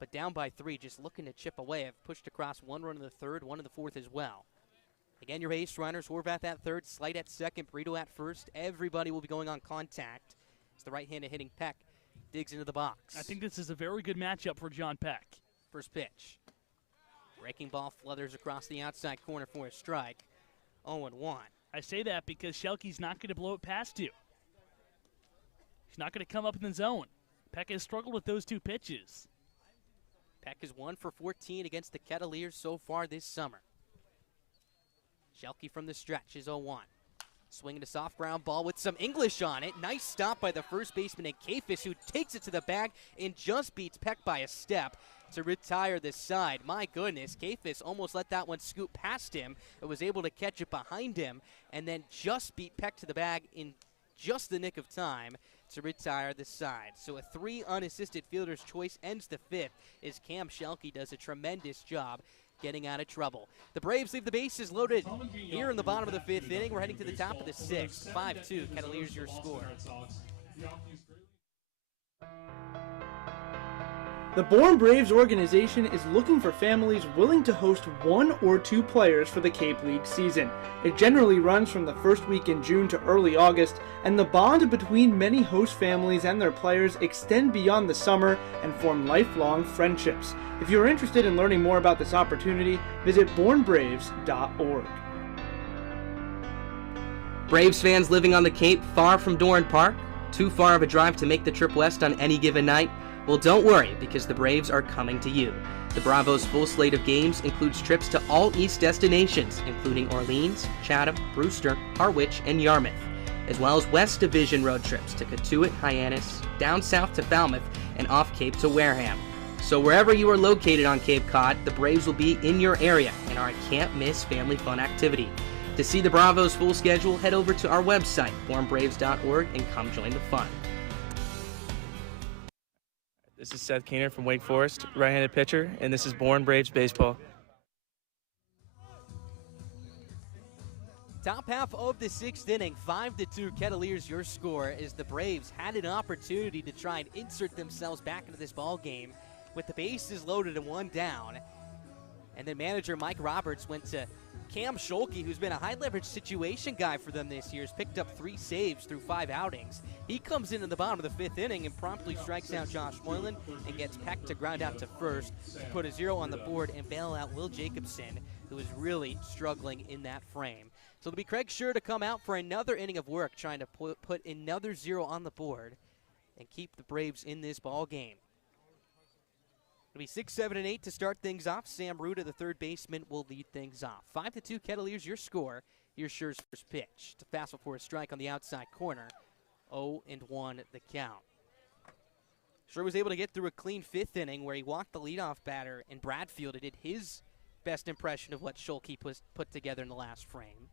But down by 3, just looking to chip away. I've pushed across 1 run in the 3rd, 1 in the 4th as well. Again, your base runners, Horvath at 3rd, Slight at 2nd, Brito at 1st. Everybody will be going on contact. It's the right-handed hitting Peck. Digs into the box. I think this is a very good matchup for John Peck. First pitch. Breaking ball flutters across the outside corner for a strike. 0-1. I say that because Shelke's not going to blow it past you. He's not going to come up in the zone. Peck has struggled with those 2 pitches. Peck is 1 for 14 against the Kettleers so far this summer. Shelke from the stretch is 0-1. Swinging a soft ground ball with some English on it. Nice stop by the first baseman and Kafis, who takes it to the bag and just beats Peck by a step to retire this side. My goodness, Kafis almost let that one scoot past him, but was able to catch it behind him and then just beat Peck to the bag in just the nick of time to retire the side. So a 3 unassisted fielder's choice ends the 5th as Cam Shelke does a tremendous job getting out of trouble. The Braves leave the bases loaded here in the bottom of the 5th inning. We're heading to the top of the 6th. 5-2, Kettleers your score. The Born Braves organization is looking for families willing to host 1 or 2 players for the Cape League season. It generally runs from the first week in June to early August, and the bond between many host families and their players extend beyond the summer and form lifelong friendships. If you're interested in learning more about this opportunity, visit bornbraves.org. Braves fans living on the Cape far from Doran Park? Too far of a drive to make the trip west on any given night? Well, don't worry, because the Braves are coming to you. The Bravos' full slate of games includes trips to all East destinations, including Orleans, Chatham, Brewster, Harwich, and Yarmouth, as well as West Division road trips to Cotuit, Hyannis, down south to Falmouth, and off Cape to Wareham. So wherever you are located on Cape Cod, the Braves will be in your area and are a can't-miss family fun activity. To see the Bravos' full schedule, head over to our website, bornbraves.org, and come join the fun. This is Seth Keener from Wake Forest, right-handed pitcher, and this is Bourne Braves Baseball. Top half of the 6th inning, 5-2 Kettleers your score, as the Braves had an opportunity to try and insert themselves back into this ball game with the bases loaded and one down. And then manager Mike Roberts went to Cam Scholke, who's been a high-leverage situation guy for them this year, has picked up 3 saves through 5 outings. He comes in the bottom of the 5th inning and promptly strikes out Josh Moylan and gets Peck to ground out to first, to put a 0 on the board and bail out Will Jacobson, who is really struggling in that frame. So it'll be Craig Scher to come out for another inning of work, trying to put another 0 on the board and keep the Braves in this ball game. It'll be 6, 7, and 8 to start things off. Sam Ruda, the third baseman, will lead things off. 5-2 Kettleers, your score. Here's Scher's first pitch. It's a fastball for a strike on the outside corner. 0-1 the count. Scher was able to get through a clean 5th inning where he walked the leadoff batter in Bradfield and did his best impression of what Scholke put together in the last frame.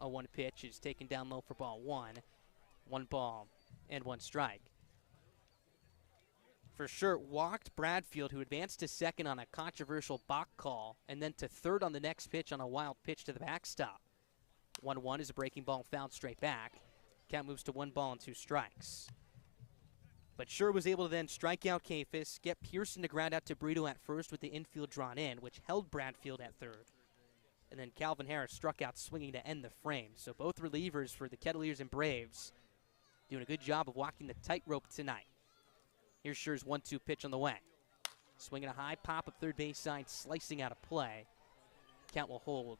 0-1 pitch is taken down low for ball 1. 1 ball and 1 strike. For sure, walked Bradfield, who advanced to second on a controversial balk call, and then to third on the next pitch on a wild pitch to the backstop. 1-1 is a breaking ball fouled straight back. Count moves to 1 ball and 2 strikes. But Scher was able to then strike out Kafis, get Pierson to ground out to Brito at first with the infield drawn in, which held Bradfield at third. And then Calvin Harris struck out swinging to end the frame. So both relievers for the Kettleers and Braves doing a good job of walking the tightrope tonight. Here's Scher's 1-2 pitch on the way. Swinging a high pop up third base side, slicing out a play. Count will hold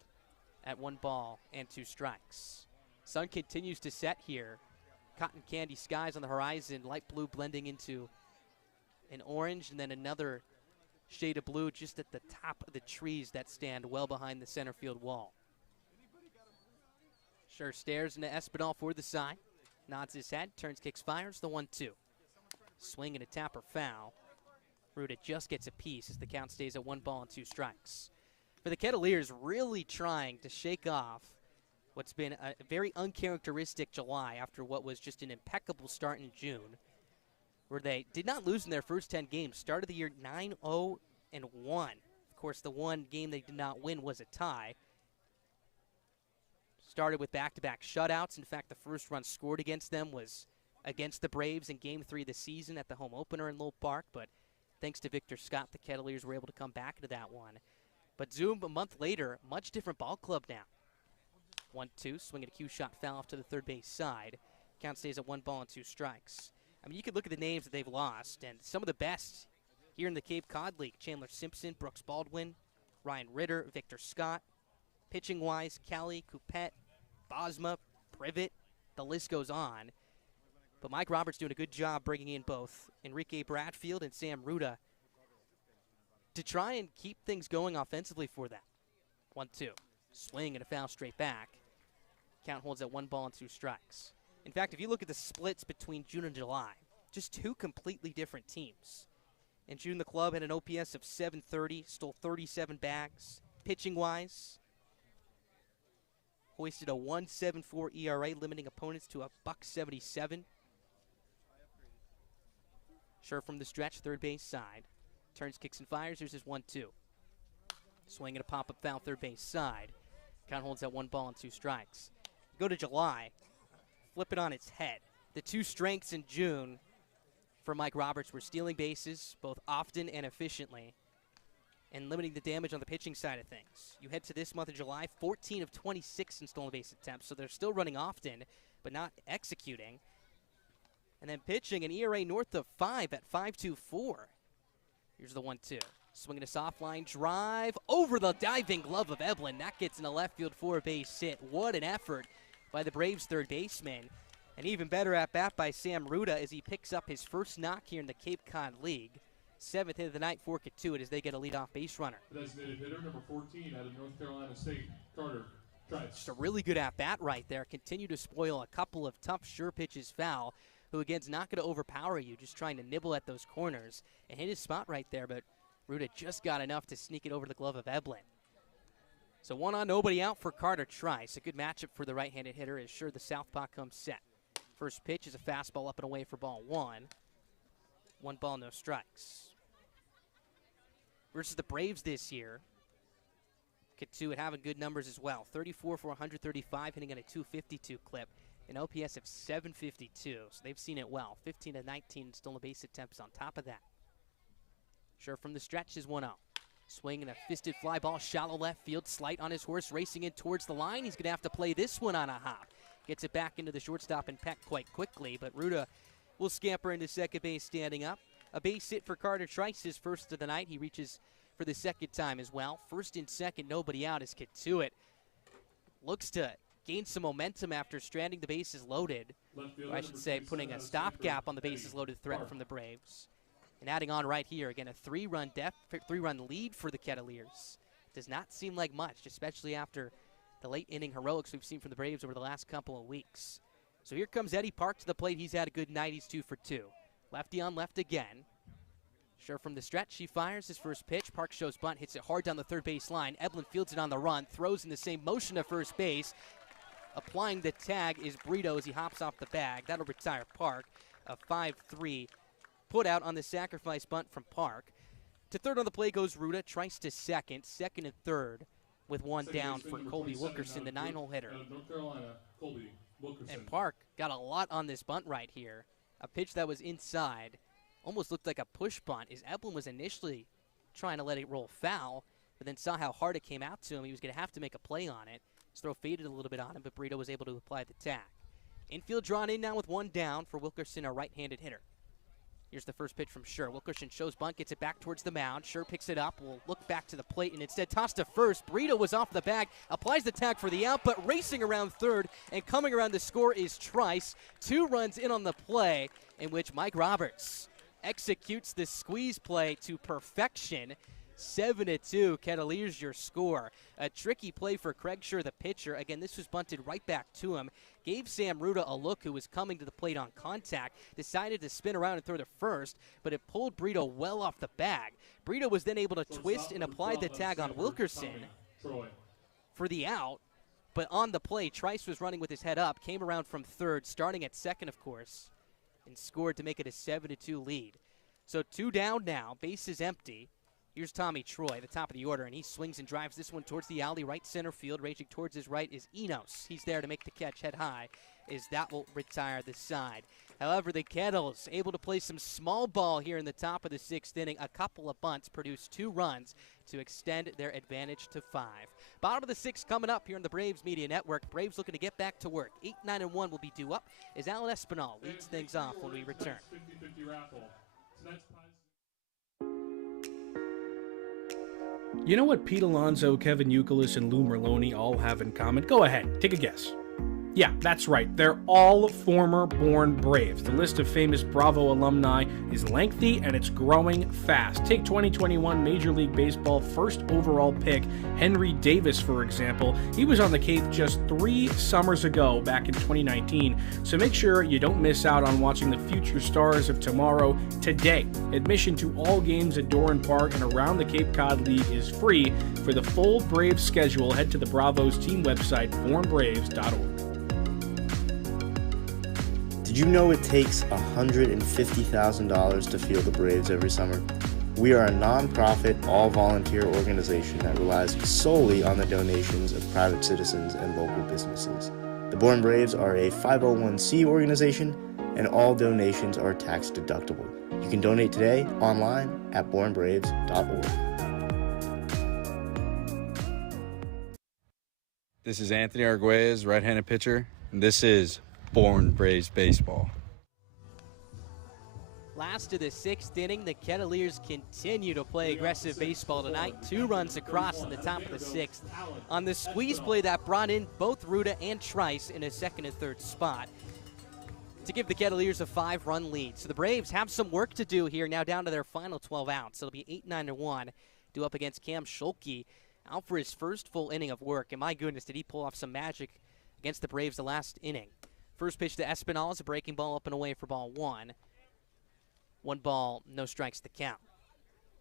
at 1 ball and 2 strikes. Sun continues to set here. Cotton candy skies on the horizon, light blue blending into an orange, and then another shade of blue just at the top of the trees that stand well behind the center field wall. Scher stares into Espinal for the side, nods his head, turns, kicks, fires the 1-2. Swing and a tapper foul. Ruda just gets a piece as the count stays at 1 ball and 2 strikes. For the Kettleers, really trying to shake off what's been a very uncharacteristic July after what was just an impeccable start in June, where they did not lose in their first 10 games. Started the year 9-0-1. Of course, the one game they did not win was a tie. Started with back-to-back shutouts. In fact, the first run scored against them was against the Braves in Game 3 of the season at the home opener in Lowell Park, but thanks to Victor Scott, the Kettleers were able to come back into that one. But Zoom, a month later, much different ball club now. 1-2, swinging a cue shot foul off to the third base side. Count stays at 1 ball and 2 strikes. I mean, you could look at the names that they've lost, and some of the best here in the Cape Cod League. Chandler Simpson, Brooks Baldwin, Ryan Ritter, Victor Scott. Pitching-wise, Kelly, Coupette, Bosma, Privet, the list goes on. But Mike Roberts doing a good job bringing in both Enrique Bradfield and Sam Ruda to try and keep things going offensively for them. 1-2, swing and a foul straight back. Count holds at 1 ball and 2 strikes. In fact, if you look at the splits between June and July, just 2 completely different teams. In June, the club had an OPS of 730, stole 37 bags. Pitching-wise, hoisted a 1.74 ERA, limiting opponents to a $1.77. Scher from the stretch, third base side. Turns, kicks, and fires. Here's his 1-2. Swing and a pop-up foul, third base side. Count holds at 1 ball and 2 strikes. Go to July. Flip it on its head. The 2 strengths in June for Mike Roberts were stealing bases, both often and efficiently, and limiting the damage on the pitching side of things. You head to this month of July, 14 of 26 in stolen base attempts, so they're still running often, but not executing. And then pitching an ERA north of 5 at 5.24. Here's the 1-2. Swinging a soft line drive over the diving glove of Eblin. That gets in a left field 4-base hit. What an effort by the Braves third baseman. An even better at-bat by Sam Ruda as he picks up his first knock here in the Cape Cod League. 7th hit of the night for Katuitt as they get a leadoff base runner. Designated hitter number 14 out of North Carolina State, Carter Trice. Just a really good at-bat right there. Continue to spoil a couple of tough sure pitches foul, who again's not going to overpower you, just trying to nibble at those corners and hit his spot right there, but Ruda just got enough to sneak it over the glove of Eblin. So 1 on, nobody out for Carter Trice. A good matchup for the right-handed hitter as Scher the southpaw comes set. First pitch is a fastball up and away for ball 1. 1 ball, no strikes. Versus the Braves this year, Kettleers having good numbers as well. 34 for 135, hitting at a 252 clip. An OPS of 752, so they've seen it well. 15 to 19 stolen base attempts on top of that. Sure from the stretch is 1-0. Swing and a fisted fly ball, shallow left field. Slight on his horse, racing in towards the line. He's going to have to play this one on a hop. Gets it back into the shortstop and Peck quite quickly, but Ruda will scamper into second base standing up. A base hit for Carter Trice, his first of the night. He reaches for the second time as well. First and second, nobody out as Kettleers looks to gain some momentum after stranding the bases loaded. Or I should say putting a stopgap on the bases loaded threat from the Braves. And adding on right here, again, a 3-run lead for the Kettleers. Does not seem like much, especially after the late inning heroics we've seen from the Braves over the last couple of weeks. So here comes Eddie Park to the plate. He's had a good night. He's 2 for 2. Lefty on left again. Sure from the stretch, he fires his first pitch. Park shows bunt, hits it hard down the third base line. Eblin fields it on the run, throws in the same motion to first base. Applying the tag is Brito as he hops off the bag. That'll retire Park. A 5-3 put out on the sacrifice bunt from Park. To third on the play goes Ruda. Trice to second and third with one down for Colby Wilkerson, the 9-hole hitter. North Carolina, Colby Wilkerson. And Park got a lot on this bunt right here. A pitch that was inside, almost looked like a push bunt, as Eblin was initially trying to let it roll foul, but then saw how hard it came out to him. He was going to have to make a play on it. His throw faded a little bit on him, but Brito was able to apply the tag. Infield drawn in now with one down for Wilkerson, a right-handed hitter. Here's the first pitch from Scher. Wilkerson shows bunt, gets it back towards the mound. Scher picks it up, will look back to the plate, and instead toss to first. Brito was off the bag, applies the tag for the out, but racing around third and coming around the score is Trice. 2 runs in on the play, in which Mike Roberts executes the squeeze play to perfection. 7-2, Kettleers your score. A tricky play for Craig Scher, the pitcher. Again, this was bunted right back to him. Gave Sam Ruda a look, who was coming to the plate on contact. Decided to spin around and throw to first, but it pulled Brito well off the bag. Brito was then able to twist and apply the tag on Wilkerson for the out. But on the play, Trice was running with his head up, came around from third, starting at second, of course, and scored to make it a 7-2 lead. So 2 down now, base is empty. Here's Tommy Troy, the top of the order, and he swings and drives this one towards the alley, right center field. Raging towards his right is Enos. He's there to make the catch head high, as that will retire the side. However, the Kettles able to play some small ball here in the top of the 6th inning. A couple of bunts produce 2 runs to extend their advantage to 5. Bottom of the 6th coming up here on the Braves Media Network. Braves looking to get back to work. 8-9-1 will be due up as Alan Espinal leads things off when we return. 50-50 raffle. Tonight's prize. You know what Pete Alonso, Kevin Youkilis, and Lou Merloni all have in common? Go ahead, take a guess. Yeah, that's right. They're all former Bourne Braves. The list of famous Bravo alumni is lengthy and it's growing fast. Take 2021 Major League Baseball first overall pick, Henry Davis, for example. He was on the Cape just 3 summers ago, back in 2019. So make sure you don't miss out on watching the future stars of tomorrow today. Admission to all games at Doran Park and around the Cape Cod League is free. For the full Braves schedule, head to the Bravos team website, bournebraves.org. Did you know it takes $150,000 to field the Braves every summer? We are a non-profit, all-volunteer organization that relies solely on the donations of private citizens and local businesses. The Bourne Braves are a 501c organization, and all donations are tax deductible. You can donate today online at bournebraves.org. This is Anthony Arguez, right-handed pitcher, and this is Bourne Braves baseball. Last of the 6th inning, the Kettleers continue to play aggressive baseball tonight. 2 runs across in the top of the 6th. On the squeeze play that brought in both Ruda and Trice in a 2nd and 3rd spot to give the Kettleers a 5-run lead. So the Braves have some work to do here, now down to their final 12 outs. It'll be 8-9-1, due up against Cam Schulke, out for his first full inning of work. And my goodness, did he pull off some magic against the Braves the last inning. First pitch to Espinal is a breaking ball up and away for ball 1. 1 ball, no strikes to count.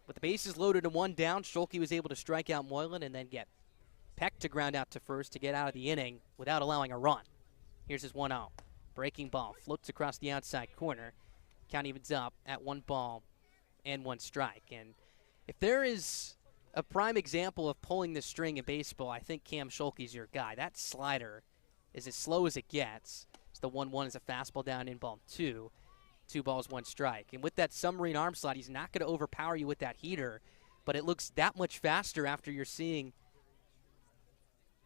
With the bases loaded and 1 down, Schulke was able to strike out Moylan and then get Peck to ground out to first to get out of the inning without allowing a run. Here's his 1-0. Breaking ball, floats across the outside corner. Count evens up at 1 ball and 1 strike. And if there is a prime example of pulling the string in baseball, I think Cam Schulke's your guy. That slider is as slow as it gets. So the 1-1 is a fastball down in ball 2. 2 balls, 1 strike. And with that submarine arm slide, he's not going to overpower you with that heater, but it looks that much faster after you're seeing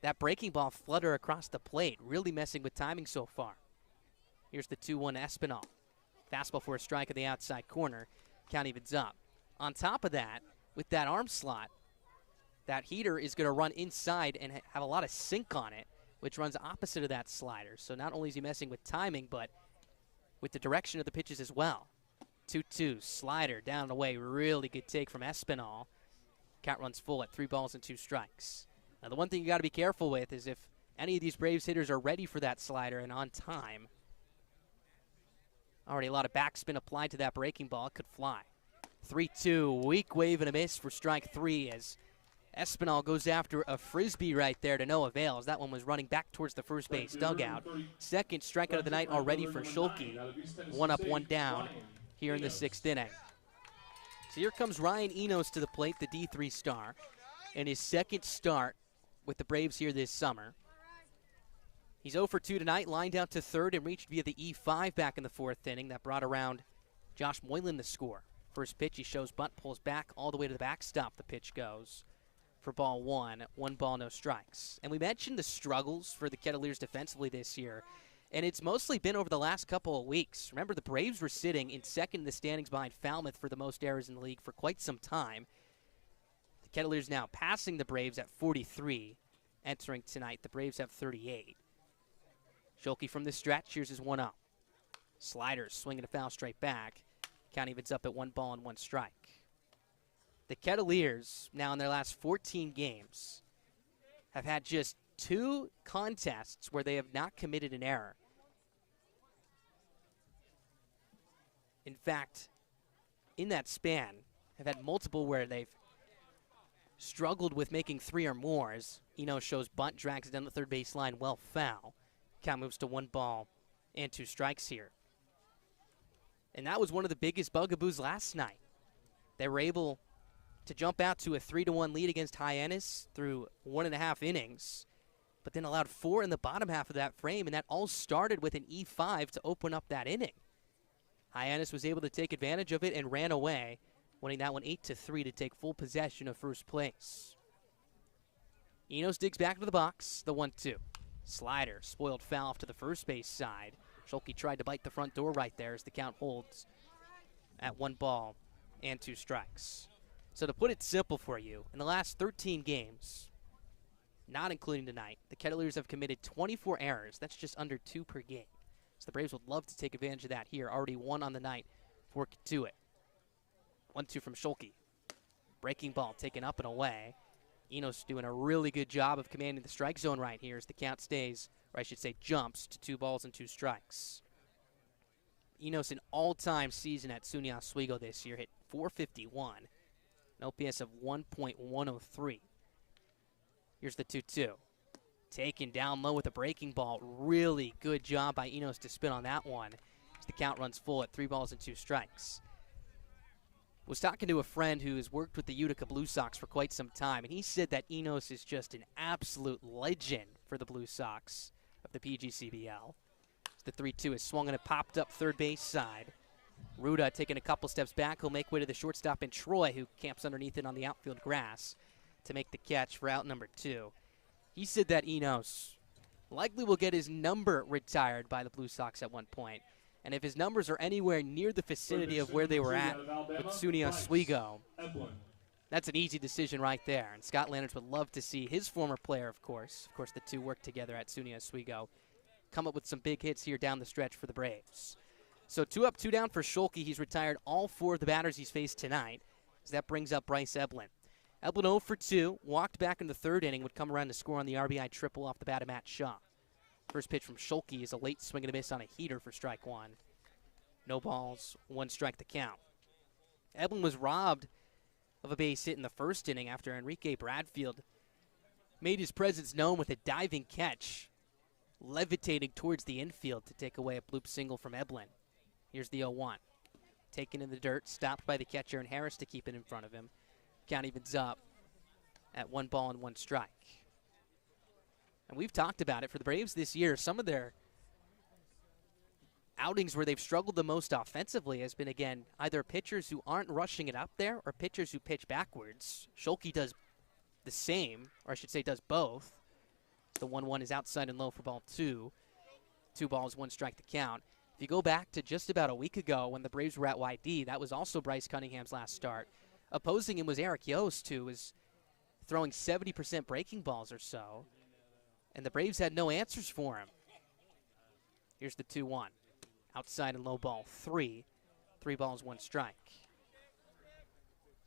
that breaking ball flutter across the plate, really messing with timing so far. Here's the 2-1 Espinal. Fastball for a strike in the outside corner. Count evens up. On top of that, with that arm slot, that heater is going to run inside and have a lot of sink on it, which runs opposite of that slider. So not only is he messing with timing, but with the direction of the pitches as well. 2-2, slider down and away. Really good take from Espinal. Count runs full at 3 balls and 2 strikes. Now, the one thing you got to be careful with is if any of these Braves hitters are ready for that slider and on time. Already a lot of backspin applied to that breaking ball. It could fly. 3-2, weak wave and a miss for strike 3 as Espinal goes after a frisbee right there to no avail as that one was running back towards the first base dugout. Second strikeout of the night already for Schulke. 1 up, 1 down here in the 6th inning. So here comes Ryan Enos to the plate, the D3 star, in his second start with the Braves here this summer. He's 0 for 2 tonight, lined out to third and reached via the E5 back in the 4th inning. That brought around Josh Moylan the score. First pitch, he shows bunt, pulls back all the way to the backstop. The pitch goes for ball 1. 1 ball, no strikes. And we mentioned the struggles for the Kettleers defensively this year, and it's mostly been over the last couple of weeks. Remember, the Braves were sitting in second in the standings behind Falmouth for the most errors in the league for quite some time. The Kettleers now passing the Braves at 43. Entering tonight, the Braves have 38. Schulke from the stretch, here's his 1-0. Sliders swinging a foul straight back. Count evens up at 1 ball and 1 strike. The Kettleers, now in their last 14 games, have had just 2 contests where they have not committed an error. In fact, in that span, have had multiple where they've struggled with making 3 or more as Eno shows bunt, drags it down the third base line, well foul. Count moves to 1 ball and 2 strikes here. And that was one of the biggest bugaboos last night. They were able to jump out to a 3-1 lead against Hyannis through 1.5 innings, but then allowed 4 in the bottom half of that frame, and that all started with an E5 to open up that inning. Hyannis was able to take advantage of it and ran away, winning that one 8-3 to take full possession of first place. Enos digs back to the box, the 1-2. Slider, spoiled foul off to the first base side. Schulke tried to bite the front door right there as the count holds at 1 ball and 2 strikes. So to put it simple for you, in the last 13 games, not including tonight, the Kettleers have committed 24 errors. That's just under 2 per game. So the Braves would love to take advantage of that here. Already 1 on the night for Katuitt. 1-2 from Schulke. Breaking ball taken up and away. Enos doing a really good job of commanding the strike zone right here as the count stays, or I should say jumps, to 2 balls and 2 strikes. Enos, an all-time season at SUNY Oswego this year, hit .451, an OPS of 1.103. Here's the 2-2. Taken down low with a breaking ball. Really good job by Enos to spin on that one as the count runs full at 3 balls and 2 strikes. Was talking to a friend who has worked with the Utica Blue Sox for quite some time, and he said that Enos is just an absolute legend for the Blue Sox of the PGCBL. The 3-2 is swung and it popped up third base side. Ruda taking a couple steps back. He'll make way to the shortstop in Troy, who camps underneath it on the outfield grass to make the catch for out number 2. He said that Enos likely will get his number retired by the Blue Sox at one point. And if his numbers are anywhere near the vicinity of where they were at with SUNY Oswego, that's an easy decision right there. And Scott Landerts would love to see his former player, of course, the two work together at SUNY Oswego, come up with some big hits here down the stretch for the Braves. So 2 up, 2 down for Schulke. He's retired all 4 of the batters he's faced tonight. So that brings up Bryce Eblin. Eblin 0 for 2, walked back in the 3rd inning, would come around to score on the RBI triple off the bat of Matt Shaw. First pitch from Schulke is a late swing and a miss on a heater for strike 1. No balls, 1 strike to count. Eblin was robbed of a base hit in the 1st inning after Enrique Bradfield made his presence known with a diving catch, levitating towards the infield to take away a bloop single from Eblin. Here's the 0-1. taken in the dirt, stopped by the catcher and Harris to keep it in front of him. Count evens up at 1 ball and 1 strike. And we've talked about it for the Braves this year. Some of their outings where they've struggled the most offensively has been, again, either pitchers who aren't rushing it up there or pitchers who pitch backwards. Schulke does the same, or I should say does both. The 1-1 is outside and low for ball 2. 2 balls, 1 strike to count. If you go back to just about a week ago when the Braves were at YD, that was also Bryce Cunningham's last start. Opposing him was Eric Yost, who was throwing 70% breaking balls or so. And the Braves had no answers for him. Here's the 2-1. Outside and low ball 3. 3 balls, 1 strike.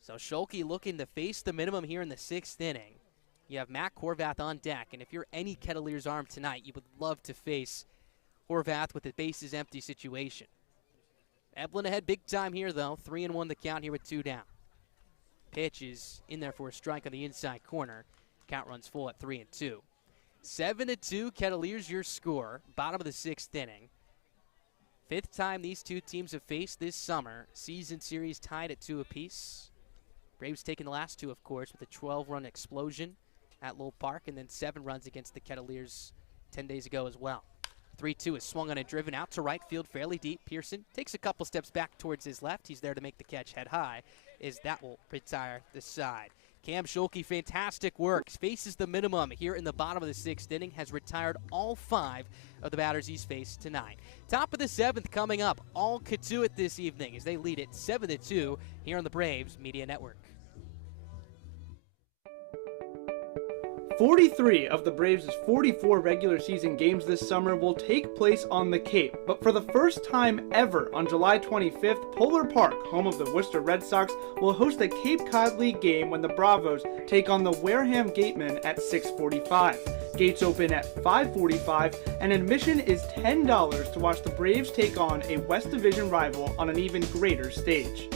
So Schulke looking to face the minimum here in the 6th inning. You have Matt Horvath on deck, and if you're any Kettleers arm tonight, you would love to face Horvath with a bases empty situation. Eblin ahead big time here, though. 3-1 the count here with 2 down. Pitch is in there for a strike on the inside corner. Count runs full at 3-2. 7-2, Kettleers your score. Bottom of the 6th inning. 5th time these two teams have faced this summer. Season series tied at 2 apiece. Braves taking the last 2, of course, with a 12-run explosion at Lowell Park, and then 7 runs against the Kettleers 10 days ago as well. 3-2 is swung on and driven out to right field fairly deep. Pierson takes a couple steps back towards his left. He's there to make the catch head high, as that will retire the side. Cam Schulke, fantastic work. Faces the minimum here in the bottom of the 6th inning. Has retired all 5 of the batters he's faced tonight. Top of the 7th coming up. All Katuitt this evening as they lead it 7-2 here on the Braves Media Network. 43 of the Braves' 44 regular season games this summer will take place on the Cape, but for the first time ever on July 25th, Polar Park, home of the Worcester Red Sox, will host a Cape Cod League game when the Bravos take on the Wareham Gatemen at 6:45. Gates open at 5:45, and admission is $10 to watch the Braves take on a West Division rival on an even greater stage.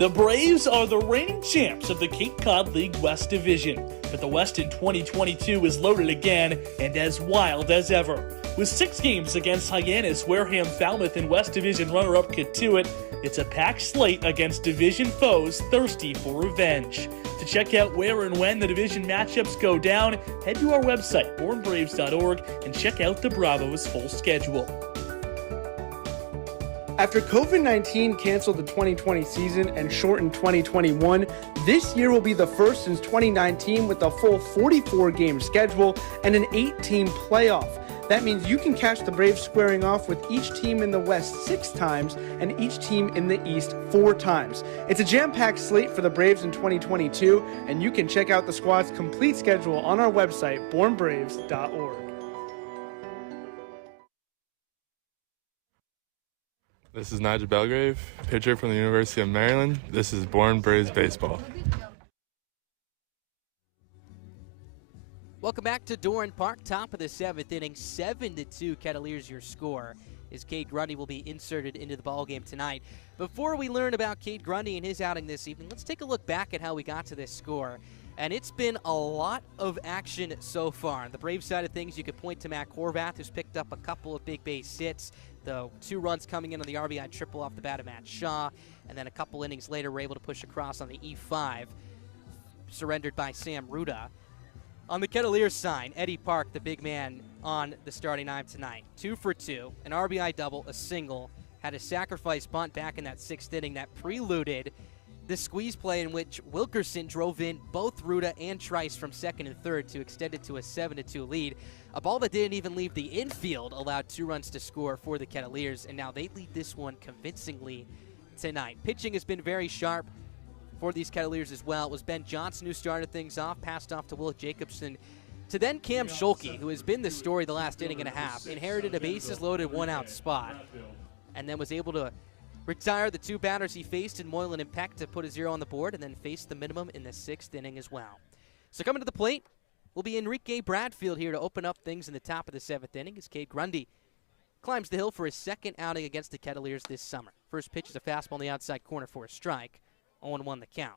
The Braves are the reigning champs of the Cape Cod League West Division, but the West in 2022 is loaded again and as wild as ever. With 6 games against Hyannis, Wareham, Falmouth, and West Division runner-up Katuitt, it's a packed slate against division foes thirsty for revenge. To check out where and when the division matchups go down, head to our website, bornbraves.org, and check out the Bravos' full schedule. After COVID-19 canceled the 2020 season and shortened 2021, this year will be the first since 2019 with a full 44-game schedule and an 8-team playoff. That means you can catch the Braves squaring off with each team in the West 6 times and each team in the East 4 times. It's a jam-packed slate for the Braves in 2022, and you can check out the squad's complete schedule on our website, bornbraves.org. This is Nigel Belgrave, pitcher from the University of Maryland. This is Born Braves Baseball. Welcome back to Doran Park, top of the 7th inning, 7-2 Kettleers your score, as Cade Grundy will be inserted into the ballgame tonight. Before we learn about Cade Grundy and his outing this evening, let's take a look back at how we got to this score. And it's been a lot of action so far. On the Braves side of things, you could point to Matt Horvath, who's picked up a couple of big base hits. The 2 runs coming in on the RBI triple off the bat of Matt Shaw. And then a couple innings later, we're able to push across on the E5, surrendered by Sam Ruda. On the Kettleers side, Eddie Park, the big man on the starting 9 tonight. 2 for 2, an RBI double, a single. Had a sacrifice bunt back in that 6th inning that preluded the squeeze play in which Wilkerson drove in both Ruda and Trice from 2nd and 3rd to extend it to a 7-2 lead. A ball that didn't even leave the infield allowed 2 runs to score for the Kettleers, and now they lead this one convincingly tonight. Pitching has been very sharp for these Kettleers as well. It was Ben Johnson who started things off, passed off to Will Jacobson, to then Cam Schulke, who has been the story the last inning and a half. Inherited a bases-loaded 1-out spot, and then was able to retire the 2 batters he faced in Moylan and Peck to put a 0 on the board, and then face the minimum in the 6th inning as well. So coming to the plate will be Enrique Bradfield here to open up things in the top of the 7th inning as Cade Grundy climbs the hill for his 2nd outing against the Kettleers this summer. First pitch is a fastball on the outside corner for a strike. 0-1 the count.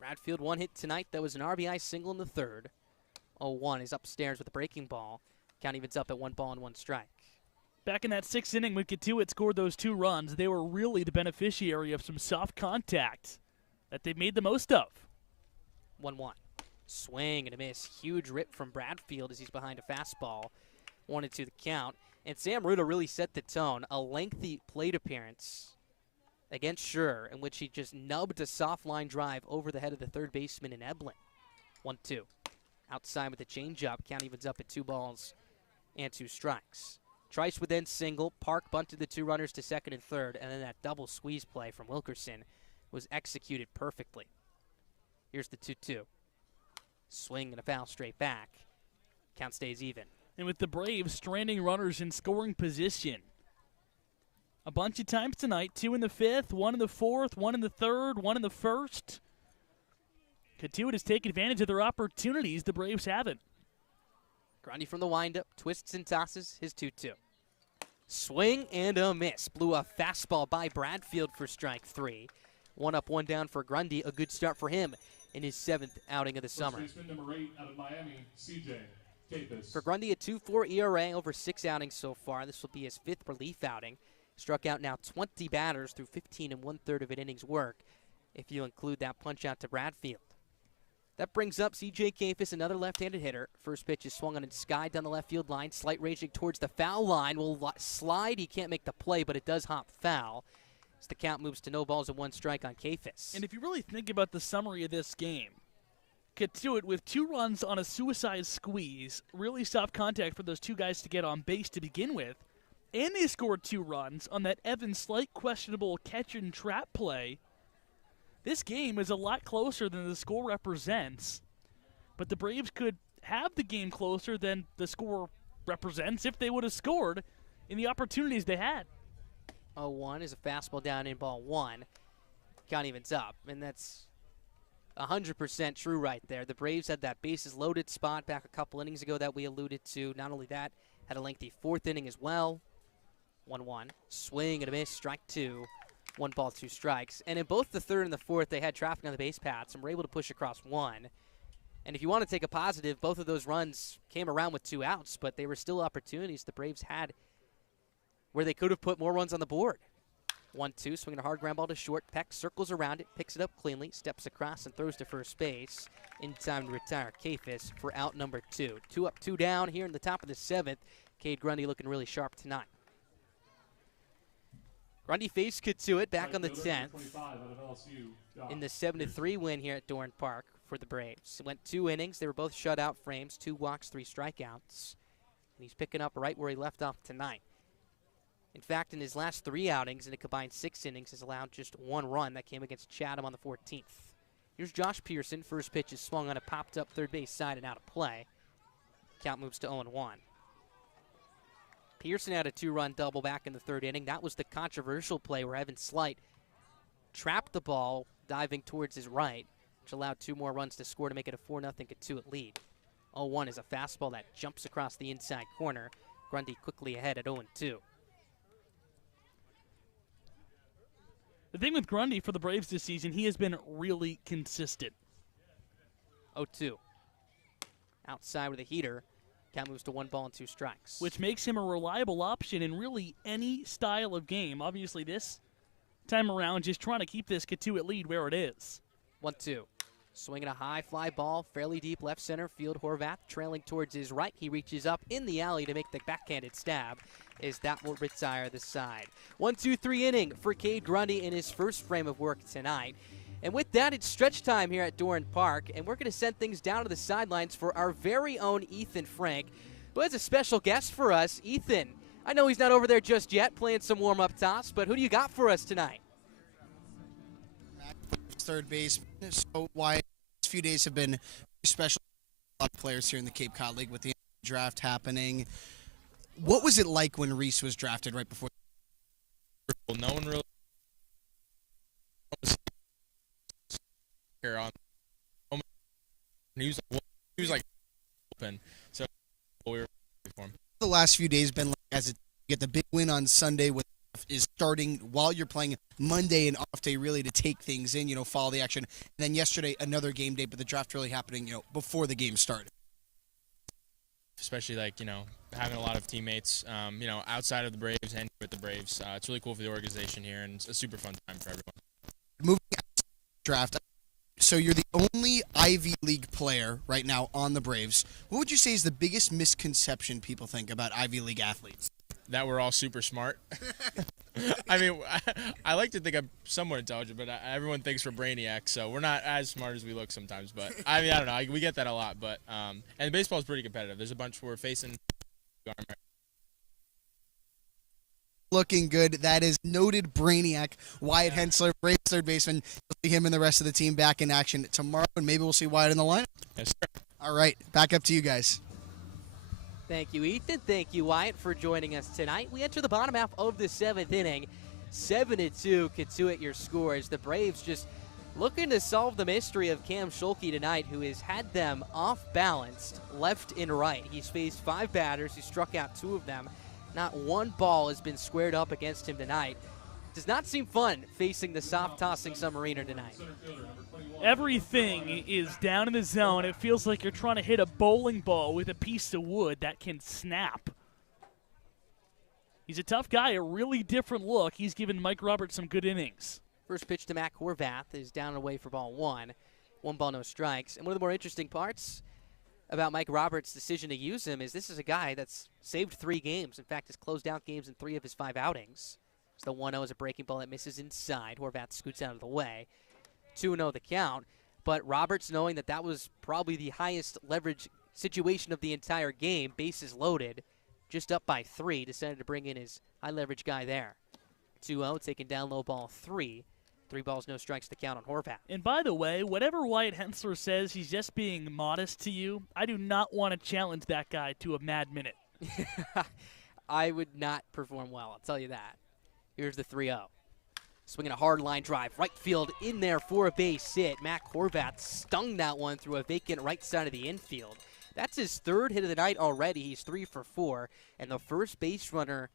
Bradfield 1 hit tonight. That was an RBI single in the 3rd. 0-1 is upstairs with a breaking ball. Count evens up at 1 ball and 1 strike. Back in that 6th inning when Kettleers scored those 2 runs, they were really the beneficiary of some soft contact that they made the most of. 1-1. Swing and a miss. Huge rip from Bradfield as he's behind a fastball. 1-2 the count. And Sam Ruda really set the tone. A lengthy plate appearance against Schur in which he just nubbed a soft line drive over the head of the third baseman in Eblin. 1-2. Outside with a changeup. Count evens up at 2 balls and 2 strikes. Trice would then single. Park bunted the 2 runners to second and third, and then that double squeeze play from Wilkerson was executed perfectly. Here's the 2-2. Swing and a foul straight back. Count stays even. And with the Braves stranding runners in scoring position a bunch of times tonight, 2 in the 5th, 1 in the 4th, 1 in the 3rd, 1 in the 1st. Kettleers has taken advantage of their opportunities. The Braves haven't. Grundy from the windup, twists and tosses his 2-2. Swing and a miss. Blew a fastball by Bradfield for strike 3. 1 up, 1 down for Grundy. A good start for him in his 7th outing of the summer. First baseman number 8 out of Miami, CJ Capis. For Grundy, a 2.4 ERA over 6 outings so far. This will be his 5th relief outing. Struck out now 20 batters through 15 1/3 of an inning's work, if you include that punch out to Bradfield. That brings up C.J. Capis, another left-handed hitter. First pitch is swung on and skied down the left field line. Slight ranging towards the foul line. Will slide. He can't make the play, but it does hop foul. As the count moves to no balls and 1 strike on Capis. And if you really think about the summary of this game, Kettleers with 2 runs on a suicide squeeze, really soft contact for those 2 guys to get on base to begin with, and they scored 2 runs on that Evans slight questionable catch and trap play. This game is a lot closer than the score represents, but the Braves could have the game closer than the score represents if they would have scored in the opportunities they had. 0-1 is a fastball down in ball 1. Count evens up, and that's 100% true right there. The Braves had that bases loaded spot back a couple innings ago that we alluded to. Not only that, had a lengthy 4th inning as well. 1-1. Swing and a miss, strike 2. 1 ball, 2 strikes. And in both the 3rd and the 4th, they had traffic on the base paths and were able to push across 1. And if you want to take a positive, both of those runs came around with 2 outs, but they were still opportunities the Braves had where they could have put more runs on the board. 1-2, swinging a hard ground ball to short. Peck circles around it, picks it up cleanly, steps across and throws to first base in time to retire Capis for out number 2. 2 up, 2 down here in the top of the 7th. Cade Grundy looking really sharp tonight. Grundy faced Kettleers back on the 10th in the 7-3 win here at Doran Park for the Braves. It went 2 innings. They were both shutout frames, 2 walks, 3 strikeouts. And he's picking up right where he left off tonight. In fact, in his last 3 outings in a combined 6 innings, has allowed just 1 run. That came against Chatham on the 14th. Here's Josh Pierson. First pitch is swung on a popped up third base side and out of play. Count moves to 0-1. Pierson had a 2-run double back in the 3rd inning. That was the controversial play where Evan Slight trapped the ball diving towards his right, which allowed 2 more runs to score to make it a 4-0 Kettleers lead. 0-1 is a fastball that jumps across the inside corner. Grundy quickly ahead at 0-2. The thing with Grundy for the Braves this season, he has been really consistent. 0-2. Outside with a heater. Count moves to 1 ball and 2 strikes. Which makes him a reliable option in really any style of game. Obviously, this time around, just trying to keep this Kettleers lead where it is. 1-2. Swinging a high fly ball, fairly deep left center field. Horvath trailing towards his right. He reaches up in the alley to make the backhanded stab, as that will retire the side. 1-2-3 inning for Cade Grundy in his first frame of work tonight. And with that, it's stretch time here at Doran Park, and we're going to send things down to the sidelines for our very own Ethan Frank, who has a special guest for us. Ethan, I know he's not over there just yet playing some warm-up toss, but who do you got for us tonight? Third base. So why these few days have been special for a lot of players here in the Cape Cod League with the draft happening. What was it like when Reese was drafted right before? Well, no one really here on. He was like open, so we were for him. The last few days been like as it get the big win on Sunday with is starting while you're playing Monday and off day really to take things in, follow the action. And then yesterday another game day, but the draft really happening, before the game started. especially like, having a lot of teammates, outside of the Braves and with the Braves. It's really cool for the organization here, and it's a super fun time for everyone. Moving out to the draft, so you're the only Ivy League player right now on the Braves. What would you say is the biggest misconception people think about Ivy League athletes? That we're all super smart. I mean, I like to think I'm somewhat intelligent, but everyone thinks we're brainiacs, so we're not as smart as we look sometimes. But, I mean, I don't know. We get that a lot. But and baseball is pretty competitive. There's a bunch we're facing. Looking good. That is noted brainiac Wyatt Hensler, Braves third baseman. You'll see him and the rest of the team back in action tomorrow, and maybe we'll see Wyatt in the lineup. Yes, sir. All right, back up to you guys. Thank you, Ethan. Thank you, Wyatt, for joining us tonight. We enter the bottom half of the 7th inning. 7-2, Katuitt your scores. The Braves just looking to solve the mystery of Cam Schulke tonight, who has had them off-balanced left and right. He's faced 5 batters. He struck out 2 of them. Not one ball has been squared up against him tonight. Does not seem fun facing the soft-tossing submariner tonight. Everything is down in the zone. It feels like you're trying to hit a bowling ball with a piece of wood that can snap. He's a tough guy, a really different look. He's given Mike Roberts some good innings. First pitch to Matt Horvath is down and away for ball 1. 1 ball, no strikes. And one of the more interesting parts about Mike Roberts' decision to use him is this is a guy that's saved 3 games. In fact, has closed out games in 3 of his 5 outings. So the 1-0 is a breaking ball that misses inside. Horvath scoots out of the way. 2-0 the count. But Roberts, knowing that that was probably the highest leverage situation of the entire game, bases loaded, just up by 3, decided to bring in his high leverage guy there. 2-0, taken down low ball 3. 3 balls, no strikes to count on Horvath. And by the way, whatever Wyatt Hensler says, he's just being modest to you. I do not want to challenge that guy to a mad minute. I would not perform well, I'll tell you that. Here's the 3-0. Swinging a hard line drive, right field in there for a base hit. Matt Horvath stung that one through a vacant right side of the infield. That's his 3rd hit of the night already. He's 3 for 4, and the first base runner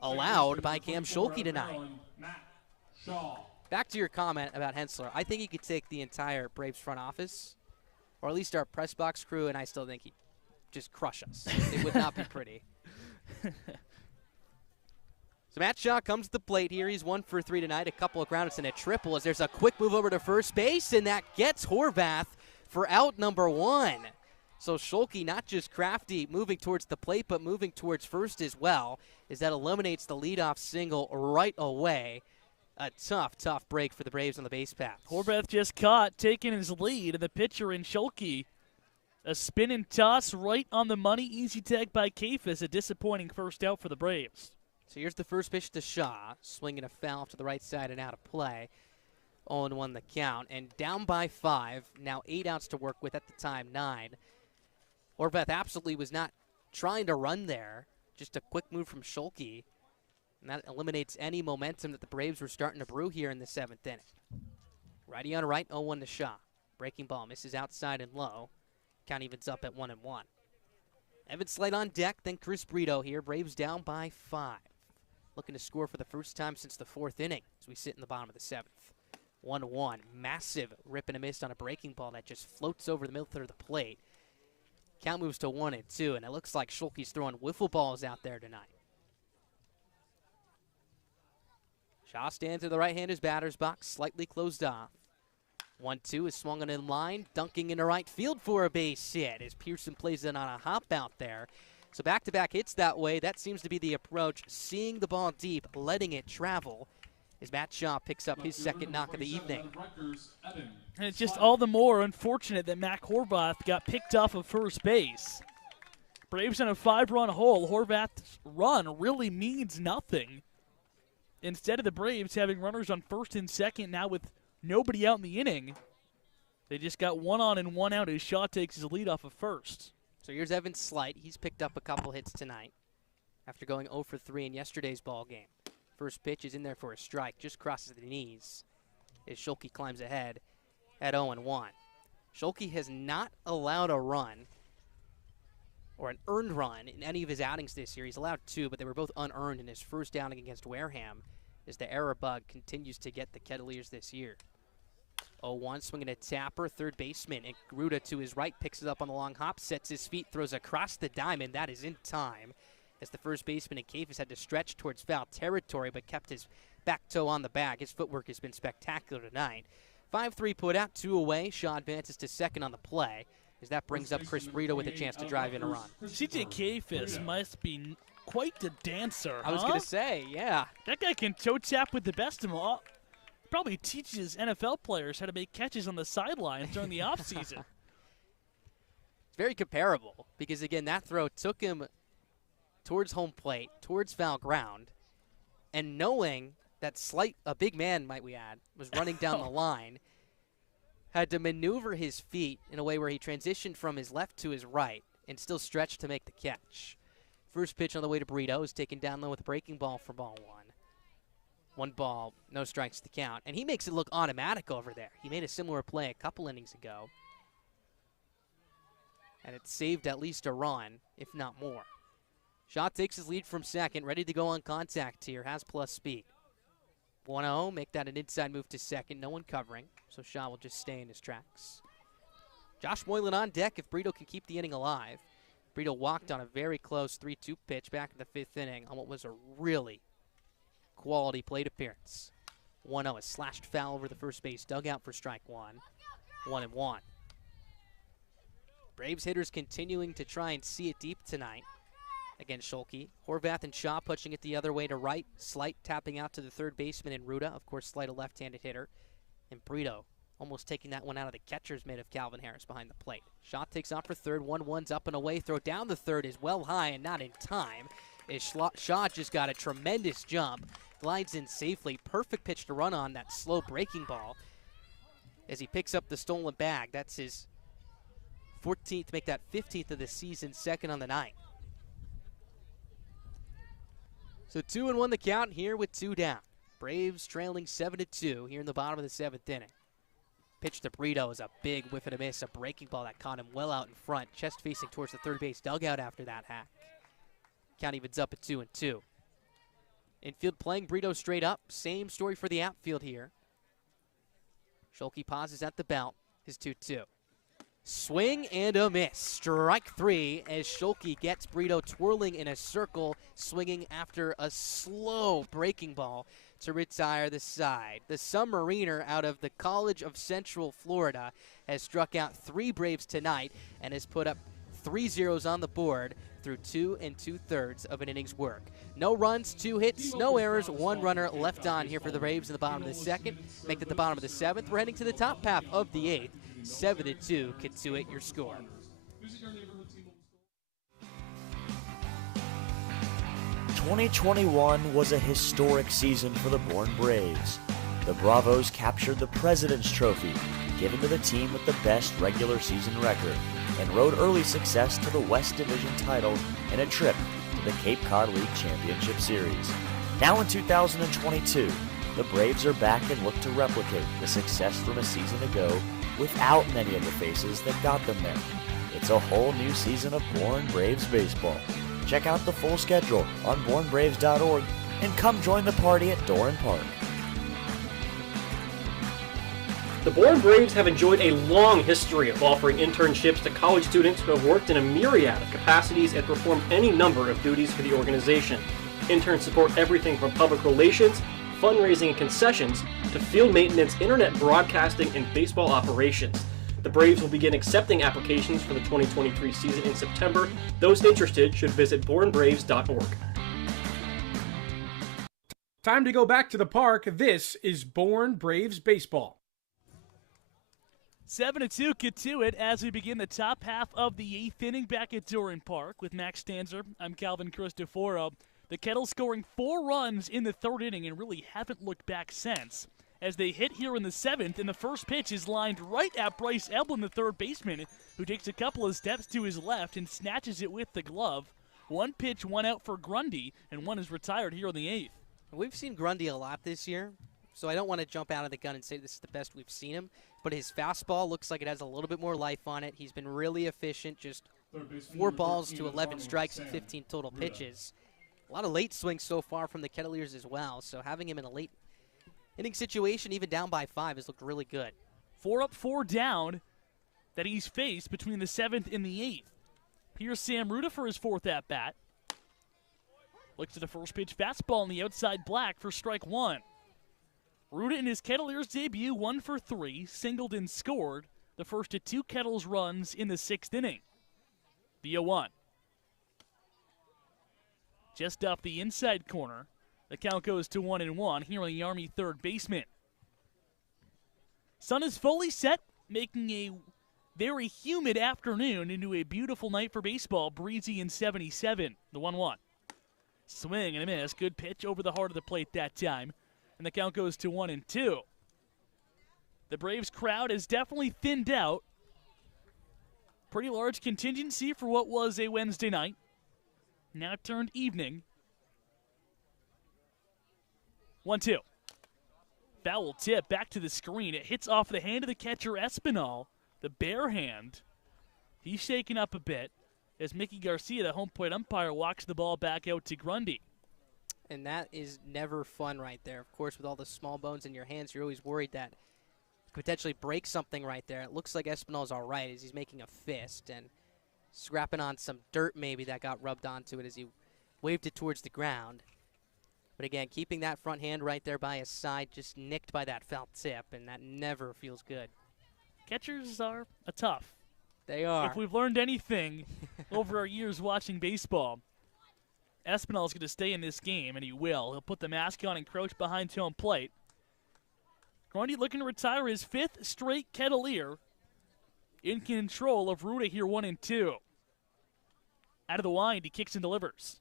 allowed by Cam Schulke tonight. Back to your comment about Hensler. I think he could take the entire Braves front office, or at least our press box crew, and I still think he'd just crush us. It would not be pretty. So Matt Shaw comes to the plate here. He's 1 for 3 tonight. A couple of groundouts and a triple as there's a quick move over to first base, and that gets Horvath for out number 1. So Schulke not just crafty moving towards the plate, but moving towards first as well, as that eliminates the leadoff single right away. A tough, tough break for the Braves on the base path. Horvath just caught, taking his lead, and the pitcher in Schulke. A spin and toss right on the money. Easy tag by Kafis. A disappointing first out for the Braves. So here's the first pitch to Shaw, swinging a foul to the right side and out of play. 0-1 the count, and down by 5. Now 8 outs to work with at the time, 9. Horvath absolutely was not trying to run there. Just a quick move from Schulke, and that eliminates any momentum that the Braves were starting to brew here in the 7th inning. Righty on right, 0-1 to Shaw. Breaking ball misses outside and low. Count evens up at 1-1. Evan Slate on deck, then Chris Brito here. Braves down by 5. Looking to score for the first time since the 4th inning as we sit in the bottom of the 7th. 1-1. Massive rip and a miss on a breaking ball that just floats over the middle third of the plate. Count moves to 1-2, and it looks like Schulke's throwing wiffle balls out there tonight. Shaw stands in the right-hander's batter's box, slightly closed off. 1-2 is swung on in line, dunking into right field for a base hit as Pierson plays it on a hop out there. So back-to-back hits that way. That seems to be the approach. Seeing the ball deep, letting it travel as Matt Shaw picks up his 2nd knock of the evening. And it's just all the more unfortunate that Matt Horvath got picked off of first base. Braves in a 5-run hole. Horvath's run really means nothing. Instead of the Braves having runners on first and second now with nobody out in the inning, they just got 1 on and 1 out as Shaw takes his lead off of first. So here's Evan Slight. He's picked up a couple hits tonight after going 0 for 3 in yesterday's ball game. First pitch is in there for a strike, just crosses the knees as Schulke climbs ahead at 0-1. Schulke has not allowed a run or an earned run in any of his outings this year. He's allowed 2, but they were both unearned in his first outing against Wareham as the error bug continues to get the Kettleers this year. 0-1, swinging a tapper, third baseman, and Gruda to his right picks it up on the long hop, sets his feet, throws across the diamond. That is in time, as the first baseman and Cafis had to stretch towards foul territory, but kept his back toe on the bag. His footwork has been spectacular tonight. 5-3 put out, 2 away. Shaw advances to second on the play, as that brings up Chris Brito with a chance to drive in a run. CJ Cafis must be quite the dancer, I was going to say, yeah. That guy can toe tap with the best of them all. Probably teaches NFL players how to make catches on the sidelines during the offseason. Very comparable, because again, that throw took him towards home plate, towards foul ground, and knowing that a big man, might we add, was running down the line, had to maneuver his feet in a way where he transitioned from his left to his right and still stretched to make the catch. First pitch on the way to Brito is taken down low with a breaking ball for ball 1. 1 ball, no strikes to count. And he makes it look automatic over there. He made a similar play a couple innings ago. And it saved at least a run, if not more. Shaw takes his lead from second, ready to go on contact here, has plus speed. 1-0, make that an inside move to second, no one covering, so Shaw will just stay in his tracks. Josh Moylan on deck if Brito can keep the inning alive. Brito walked on a very close 3-2 pitch back in the 5th inning on what was a really quality plate appearance. 1-0, a slashed foul over the first base dugout for strike 1. 1-1. Braves hitters continuing to try and see it deep tonight against Schulke. Horvath and Shaw pushing it the other way to right. Slight tapping out to the third baseman in Ruda. Of course, Slight a left-handed hitter. And Brito almost taking that one out of the catcher's mitt of Calvin Harris behind the plate. Shaw takes off for third. 1-1's up and away. Throw down the third is well high and not in time. Shaw just got a tremendous jump. Glides in safely. Perfect pitch to run on that slow breaking ball as he picks up the stolen bag. That's his 14th, make that 15th of the season, second on the night. So 2-1 the count here with 2 down. Braves trailing 7-2 here in the bottom of the 7th inning. Pitch to Brito is a big whiff and a miss, a breaking ball that caught him well out in front, chest facing towards the third base dugout after that hack. Count evens up at 2-2. Infield playing Brito straight up. Same story for the outfield here. Schulke pauses at the belt. His 2-2. Swing and a miss. Strike 3 as Schulke gets Brito twirling in a circle, swinging after a slow breaking ball to retire the side. The Submariner out of the College of Central Florida has struck out 3 Braves tonight and has put up 3 zeros on the board through 2 2/3 of an inning's work. No runs, 2 hits, no errors, 1 runner left on here for the Braves in the bottom of the 2nd. Make it the bottom of the 7th. We're heading to the top half of the 8th. 7-2, Kitsui, your score. 2021 was a historic season for the Bourne Braves. The Bravos captured the President's Trophy, given to the team with the best regular season record, and rode early success to the West Division title and a trip to the Cape Cod League Championship Series. Now in 2022, the Braves are back and look to replicate the success from a season ago without many of the faces that got them there. It's a whole new season of Bourne Braves baseball. Check out the full schedule on bournebraves.org and come join the party at Doran Park. The Bourne Braves have enjoyed a long history of offering internships to college students who have worked in a myriad of capacities and performed any number of duties for the organization. Interns support everything from public relations, fundraising and concessions, to field maintenance, internet broadcasting, and baseball operations. The Braves will begin accepting applications for the 2023 season in September. Those interested should visit bournebraves.org. Time to go back to the park. This is Bourne Braves Baseball. 7-2, get to it as we begin the top half of the 8th inning back at Doran Park with Max Stanzer. I'm Calvin Cristoforo. The Kettles scoring 4 runs in the 3rd inning and really haven't looked back since. As they hit here in the 7th, and the first pitch is lined right at Bryce Eblin, the third baseman, who takes a couple of steps to his left and snatches it with the glove. 1 pitch, 1 out for Grundy, and 1 is retired here in the 8th. We've seen Grundy a lot this year, so I don't want to jump out of the gun and say this is the best we've seen him, but his fastball looks like it has a little bit more life on it. He's been really efficient, just 4 balls to 11 strikes and 15 total pitches. A lot of late swings so far from the Kettleers as well, so having him in a late inning situation, even down by 5, has looked really good. 4 up, 4 down that he's faced between the 7th and the 8th. Here's Sam Ruda for his 4th at-bat. Looks at the first pitch fastball on the outside black for strike 1. Ruda in his Kettleers debut, 1 for 3, singled and scored the first of 2 Kettles runs in the 6th inning. The 0-1. Just off the inside corner, the count goes to 1-1 here on the Army third baseman. Sun is fully set, making a very humid afternoon into a beautiful night for baseball, breezy and 77. The 1-1. Swing and a miss. Good pitch over the heart of the plate that time. And the count goes to 1-2. The Braves crowd has definitely thinned out. Pretty large contingency for what was a Wednesday night. Now turned evening. 1-2. Foul tip back to the screen. It hits off the hand of the catcher Espinal. The bare hand. He's shaken up a bit as Mickey Garcia, the home plate umpire, walks the ball back out to Grundy. And that is never fun right there. Of course, with all the small bones in your hands, you're always worried that you could potentially break something right there. It looks like Espinal's all right as he's making a fist and scrapping on some dirt maybe that got rubbed onto it as he waved it towards the ground. But again, keeping that front hand right there by his side, just nicked by that foul tip, and that never feels good. Catchers are tough. They are. If we've learned anything over our years watching baseball, Espinal's going to stay in this game, and he will. He'll put the mask on and crouch behind home plate. Grundy looking to retire his 5th straight Kettleer. In control of Ruda here, 1-2. Out of the wind, he kicks and delivers.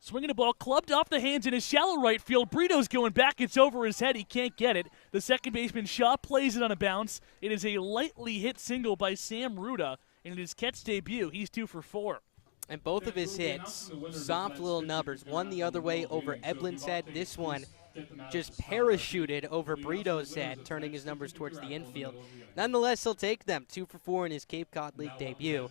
Swinging the ball, clubbed off the hands in his shallow right field. Brito's going back. It's over his head. He can't get it. The second baseman, Shaw, plays it on a bounce. It is a lightly hit single by Sam Ruda. In his catch debut, he's 2 for 4. And both of his hits, soft little numbers. One the other way over Eblin's head. This one just parachuted over Brito's head, turning his numbers towards the infield. Nonetheless, he'll take them. 2 for 4 in his Cape Cod League debut.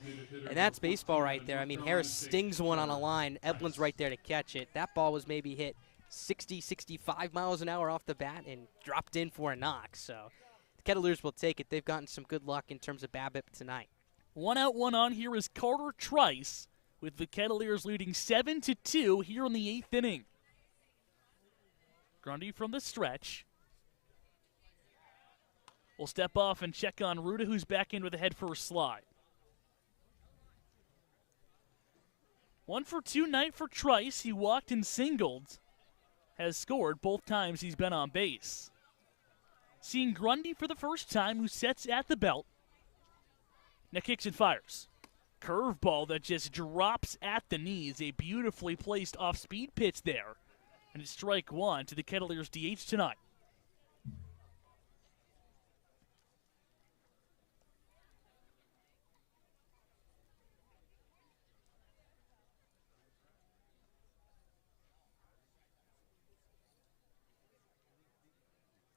And that's baseball right there. I mean, Harris stings one on a line. Eblin's right there to catch it. That ball was maybe hit 60, 65 miles an hour off the bat and dropped in for a knock. So the Kettleers will take it. They've gotten some good luck in terms of BABIP tonight. 1 out, 1 on. Here is Carter Trice with the Kettleers leading 7-2 here in the 8th inning. Grundy from the stretch. Will step off and check on Ruda, who's back in with a head-first slide. 1 for 2 night for Trice. He walked and singled. Has scored both times he's been on base. Seeing Grundy for the first time, who sets at the belt. Now kicks and fires. Curveball that just drops at the knees. A beautifully placed off-speed pitch there. And it's strike 1 to the Kettleers DH tonight.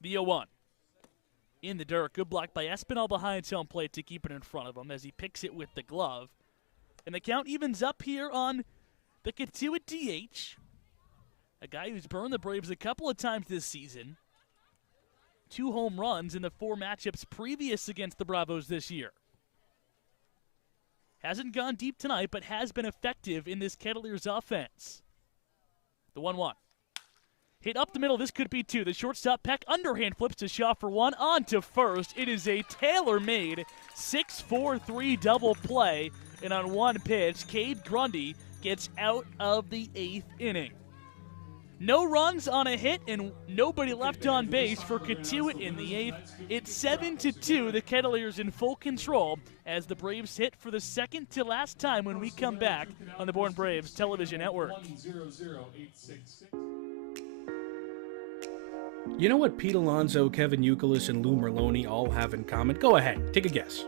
The 0-1. In the dirt. Good block by Espinal behind home plate to keep it in front of him as he picks it with the glove. And the count evens up here on the Katuitt DH. A guy who's burned the Braves a couple of times this season. 2 home runs in the 4 matchups previous against the Bravos this year. Hasn't gone deep tonight, but has been effective in this Kettleers offense. The 1-1. Hit up the middle. This could be 2. The shortstop Peck underhand flips to Shaw for 1. On to first. It is a tailor-made 6-4-3 double play. And on 1 pitch, Cade Grundy gets out of the 8th inning. No runs on a hit and nobody left on base for Katuitt in the 8th. It's 7-2. The Kettleers in full control as the Braves hit for the second to last time when we come back on the Born Braves Television Network. You know what Pete Alonso, Kevin Youkilis, and Lou Merloni all have in common? Go ahead, take a guess.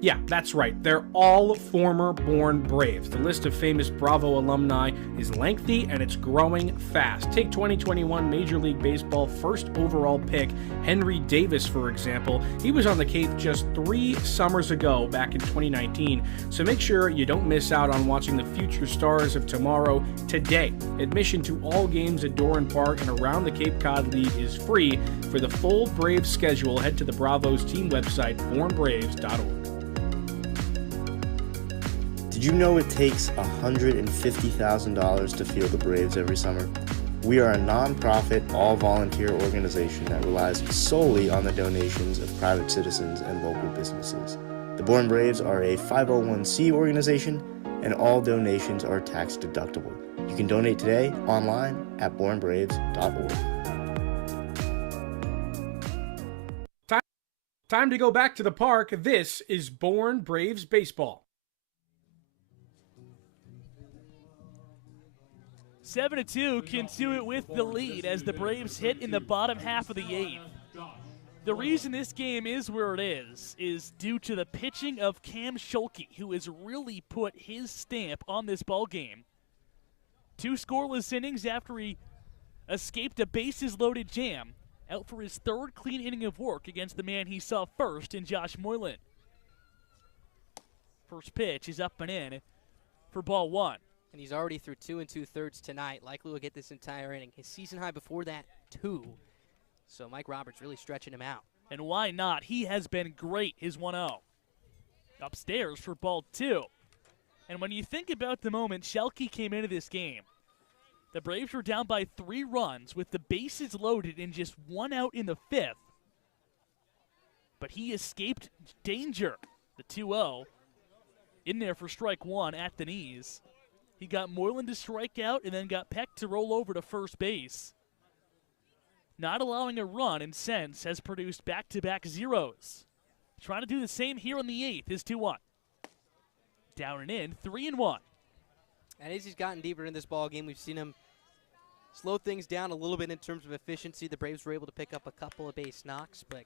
Yeah, that's right. They're all former Bourne Braves. The list of famous Bravo alumni is lengthy and it's growing fast. Take 2021 Major League Baseball first overall pick Henry Davis, for example. He was on the Cape just 3 summers ago, back in 2019. So make sure you don't miss out on watching the future stars of tomorrow today. Admission to all games at Doran Park and around the Cape Cod League is free. For the full Braves schedule, head to the Bravos team website, bournebraves.org. Did you know it takes $150,000 to field the Braves every summer? We are a non-profit, all-volunteer organization that relies solely on the donations of private citizens and local businesses. The Bourne Braves are a 501c organization, and all donations are tax deductible. You can donate today online at bournebraves.org. Time to go back to the park. This is Bourne Braves Baseball. 7-2 can do it with the lead as the Braves hit in the bottom half of the 8th. The reason this game is where it is due to the pitching of Cam Schulke, who has really put his stamp on this ballgame. 2 scoreless innings after he escaped a bases-loaded jam, out for his 3rd clean inning of work against the man he saw first in Josh Moylan. First pitch is up and in for ball 1. And he's already through 2 2/3 tonight. Likely will get this entire inning. His season high before that, 2. So Mike Roberts really stretching him out. And why not? He has been great, his 1-0. Upstairs for ball 2. And when you think about the moment Schulke came into this game, the Braves were down by 3 runs with the bases loaded and just 1 out in the 5th. But he escaped danger. The 2-0 in there for strike 1 at the knees. He got Moylan to strike out and then got Peck to roll over to first base. Not allowing a run in sense has produced back-to-back zeros. Trying to do the same here in the 8th is 2-1. Down and in, 3-1. And as he's gotten deeper in this ball game, we've seen him slow things down a little bit in terms of efficiency. The Braves were able to pick up a couple of base knocks, but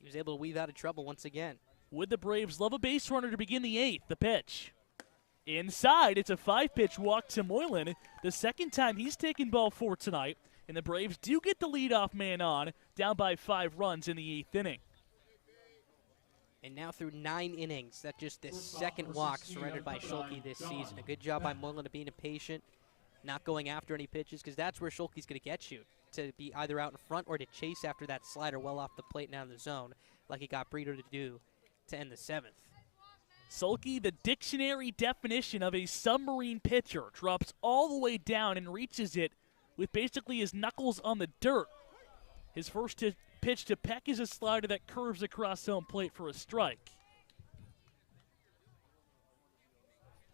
he was able to weave out of trouble once again. Would the Braves love a base runner to begin the 8th? The pitch. Inside, it's a 5-pitch walk to Moylan. The second time he's taken ball 4 tonight, and the Braves do get the leadoff man on, down by 5 runs in the 8th inning. And now through 9 innings, that's just the 2nd walk surrendered by Schulke this season. A good job by Moylan of being impatient, not going after any pitches, because that's where Schulke's going to get you, to be either out in front or to chase after that slider well off the plate and out of the zone, like he got Breeder to do to end the 7th. Schulke, the dictionary definition of a submarine pitcher, drops all the way down and reaches it with basically his knuckles on the dirt. His first pitch to Peck is a slider that curves across home plate for a strike.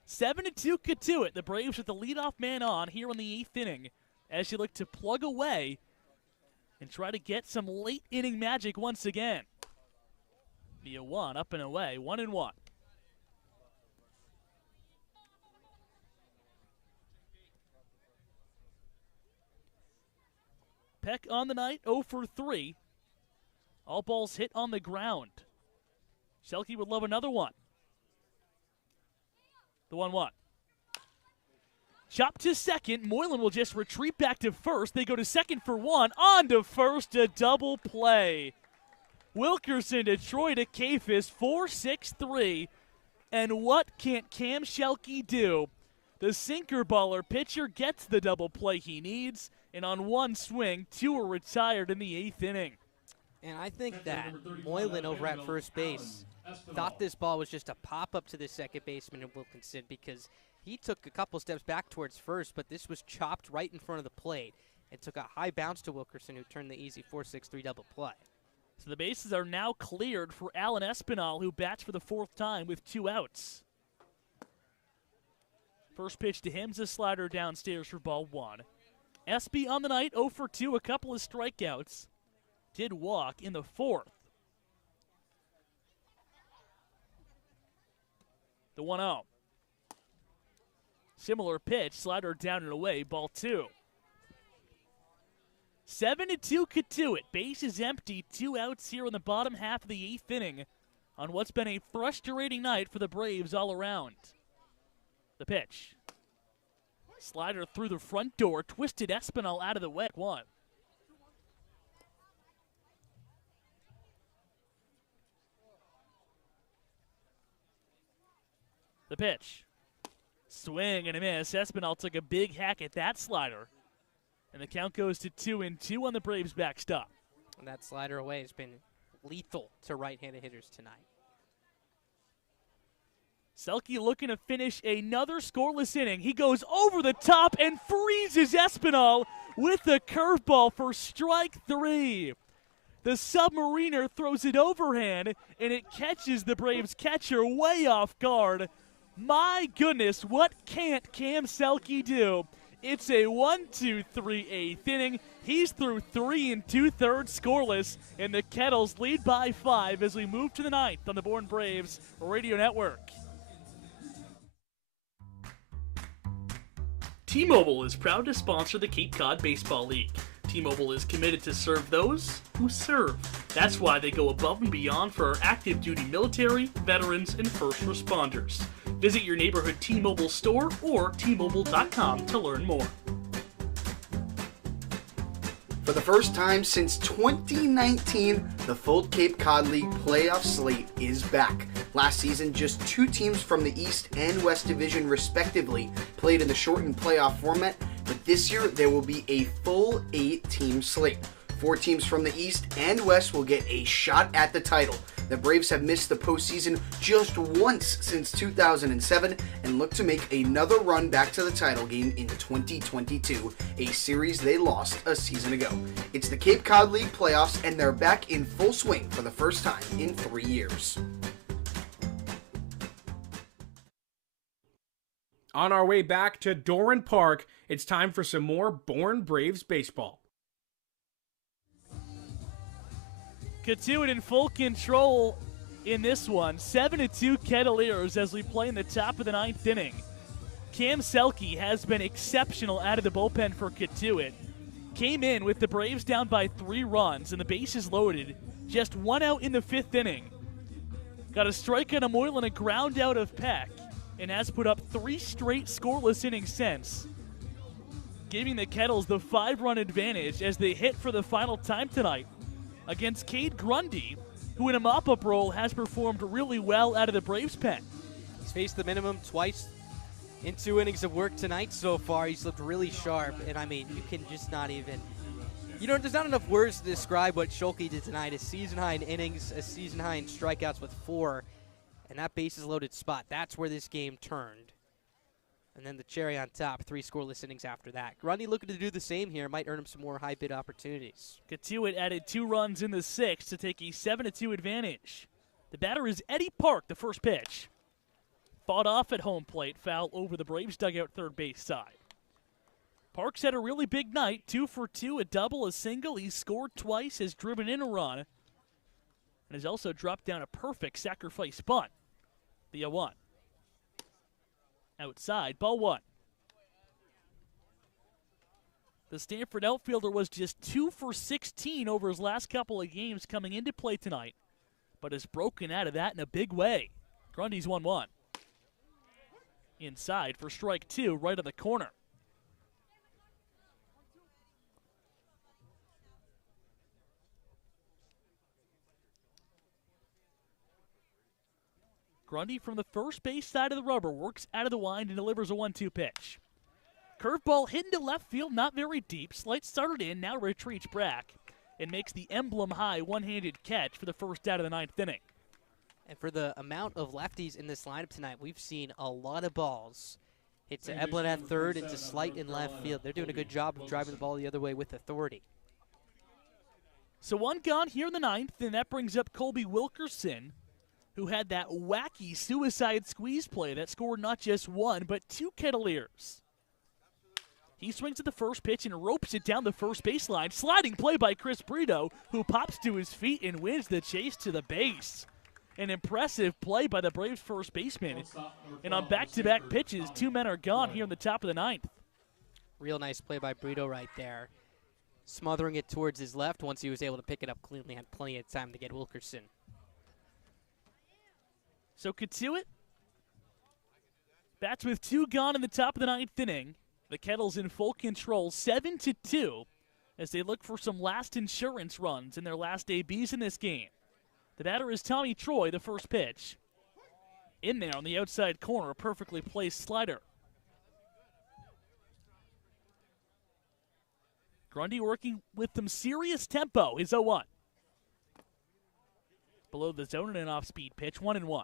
7-2 Katuitt. The Braves with the leadoff man on here in the 8th inning as you look to plug away and try to get some late inning magic once again. Via 1, up and away, 1-1. Peck on the night, 0 for 3. All balls hit on the ground. Schulke would love another one. The 1-1. Chop to second. Moylan will just retreat back to first. They go to second for 1. On to first, a double play. Wilkerson to Troy to Kafis, 4-6-3. And what can't Cam Schulke do? The sinker baller pitcher gets the double play he needs. And on one swing, 2 are retired in the 8th inning. And I think that Moylan over at first base thought this ball was just a pop-up to the second baseman in Wilkinson, because he took a couple steps back towards first, but this was chopped right in front of the plate and took a high bounce to Wilkerson, who turned the easy 4-6-3 double play. So the bases are now cleared for Alan Espinal, who bats for the 4th time with 2 outs. First pitch to him's a slider downstairs for ball 1. Espy on the night, 0 for 2, a couple of strikeouts. Did walk in the 4th. The 1-0. Similar pitch, slider down and away, ball 2. 7-2 Katuitt. Base is empty, 2 outs here in the bottom half of the 8th inning. on what's been a frustrating night for the Braves all around. The pitch. Slider through the front door, twisted Espinal out of the way. 1. The pitch. Swing and a miss. Espinal took a big hack at that slider. And the count goes to 2-2 on the Braves' backstop. And that slider away has been lethal to right-handed hitters tonight. Selke looking to finish another scoreless inning. He goes over the top and freezes Espinal with the curveball for strike 3. The Submariner throws it overhand, and it catches the Braves catcher way off guard. My goodness, what can't Cam Selke do? It's a 1-2-3 8th inning. He's through 3 2/3 scoreless, and the Kettles lead by 5 as we move to the 9th on the Bourne Braves Radio Network. T-Mobile is proud to sponsor the Cape Cod Baseball League. T-Mobile is committed to serve those who serve. That's why they go above and beyond for our active duty military, veterans, and first responders. Visit your neighborhood T-Mobile store or T-Mobile.com to learn more. For the first time since 2019, the full Cape Cod League playoff slate is back. Last season, just 2 teams from the East and West Division respectively played in the shortened playoff format, but this year there will be a full 8-team slate. 4 teams from the East and West will get a shot at the title. The Braves have missed the postseason just once since 2007 and look to make another run back to the title game in 2022, a series they lost a season ago. It's the Cape Cod League playoffs, and they're back in full swing for the first time in 3 years. On our way back to Doran Park, it's time for some more Bourne Braves baseball. Kettleers in full control in this one. 7-2 Kettleers as we play in the top of the 9th inning. Cam Selke has been exceptional out of the bullpen for Kettleers. Came in with the Braves down by 3 runs and the bases loaded. Just 1 out in the 5th inning. Got a strike on a Moyle and a ground out of Peck, and has put up 3 straight scoreless innings since, giving the Kettles the 5-run advantage as they hit for the final time tonight against Cade Grundy, who in a mop-up role has performed really well out of the Braves pen. He's faced the minimum twice in 2 innings of work tonight so far. He's looked really sharp, and I mean, you can just not even, there's not enough words to describe what Schulke did tonight. A season-high in innings, a season-high in strikeouts with 4, and that bases-loaded spot. That's where this game turned. And then the cherry on top, 3 scoreless innings after that. Grundy looking to do the same here. Might earn him some more high-bid opportunities. Kettleers added 2 runs in the 6th to take a 7-2 advantage. The batter is Eddie Park, the first pitch. Fought off at home plate, foul over the Braves dugout third base side. Park's had a really big night, 2 for 2, a double, a single. He's scored twice, has driven in a run, and has also dropped down a perfect sacrifice bunt. The 0-1. Outside, ball 1. The Stanford outfielder was just 2 for 16 over his last couple of games coming into play tonight, but has broken out of that in a big way. Grundy's 1-1. Inside for strike 2, right of the corner. Grundy from the first base side of the rubber works out of the wind and delivers a 1-2 pitch. Curveball hit into left field, not very deep. Slight started in, now retreats back and makes the emblem high one-handed catch for the first out of the 9th inning. And for the amount of lefties in this lineup tonight, we've seen a lot of balls hit to Eblin at third and to Slight in left field. They're doing a good job of driving the ball the other way with authority. So 1 gone here in the 9th, and that brings up Colby Wilkerson, who had that wacky suicide squeeze play that scored not just 1, but 2 Kettleers. He swings at the first pitch and ropes it down the first baseline. Sliding play by Chris Brito, who pops to his feet and wins the chase to the base. An impressive play by the Braves first baseman. And on back-to-back pitches, 2 men are gone here in the top of the 9th. Real nice play by Brito right there. Smothering it towards his left. Once he was able to pick it up cleanly, had plenty of time to get Wilkerson. So Katuitt bats with 2 gone in the top of the 9th inning. The Kettles in full control, 7-2, as they look for some last insurance runs in their last ABs in this game. The batter is Tommy Troy, the first pitch. In there on the outside corner, a perfectly placed slider. Grundy working with some serious tempo, his 0-1. Below the zone and an off-speed pitch, 1-1.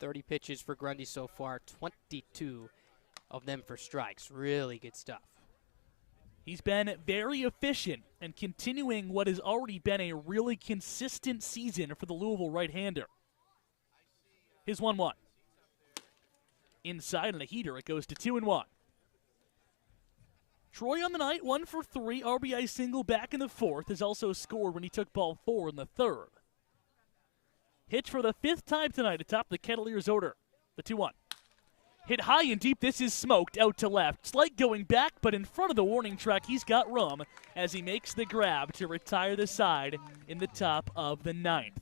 30 pitches for Grundy so far, 22 of them for strikes. Really good stuff. He's been very efficient and continuing what has already been a really consistent season for the Louisville right-hander. His 1-1. Inside on a heater, it goes to 2-1. Troy on the night, 1 for 3, RBI single back in the 4th, has also scored when he took ball 4 in the 3rd. Hitch for the 5th time tonight atop the Kettleers order. The 2-1. Hit high and deep, this is smoked out to left. Slight going back, but in front of the warning track, he's got room as he makes the grab to retire the side in the top of the 9th.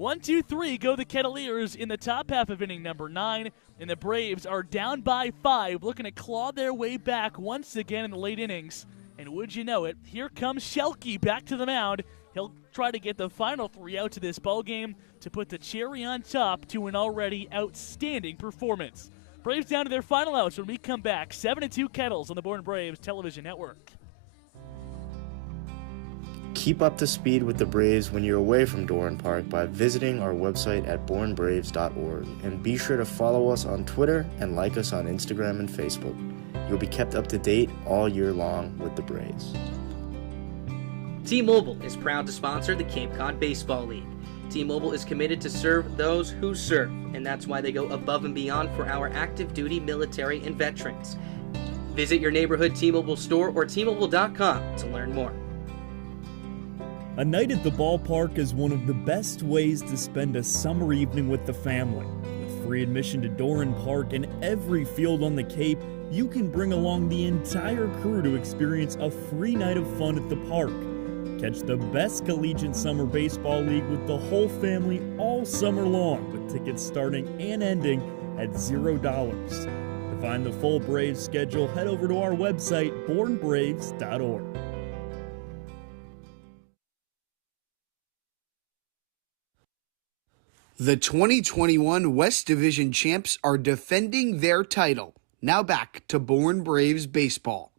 1-2-3 go the Kettleers in the top half of inning number 9, and the Braves are down by 5, looking to claw their way back once again in the late innings. And would you know it, here comes Schelke back to the mound. He'll try to get the final 3 outs of this ballgame to put the cherry on top to an already outstanding performance. Braves down to their final outs when we come back. 7-2 Kettles on the Born Braves television network. Keep up to speed with the Braves when you're away from Doran Park by visiting our website at bornbraves.org. And be sure to follow us on Twitter and like us on Instagram and Facebook. You'll be kept up to date all year long with the Braves. T-Mobile is proud to sponsor the Cape Cod Baseball League. T-Mobile is committed to serve those who serve, and that's why they go above and beyond for our active duty military and veterans. Visit your neighborhood T-Mobile store or T-Mobile.com to learn more. A night at the ballpark is one of the best ways to spend a summer evening with the family. With free admission to Doran Park and every field on the Cape, you can bring along the entire crew to experience a free night of fun at the park. Catch the best collegiate summer baseball league with the whole family all summer long, with tickets starting and ending at $0. To find the full Braves schedule, head over to our website, bornbraves.org. The 2021 West Division champs are defending their title. Now back to Born Braves baseball.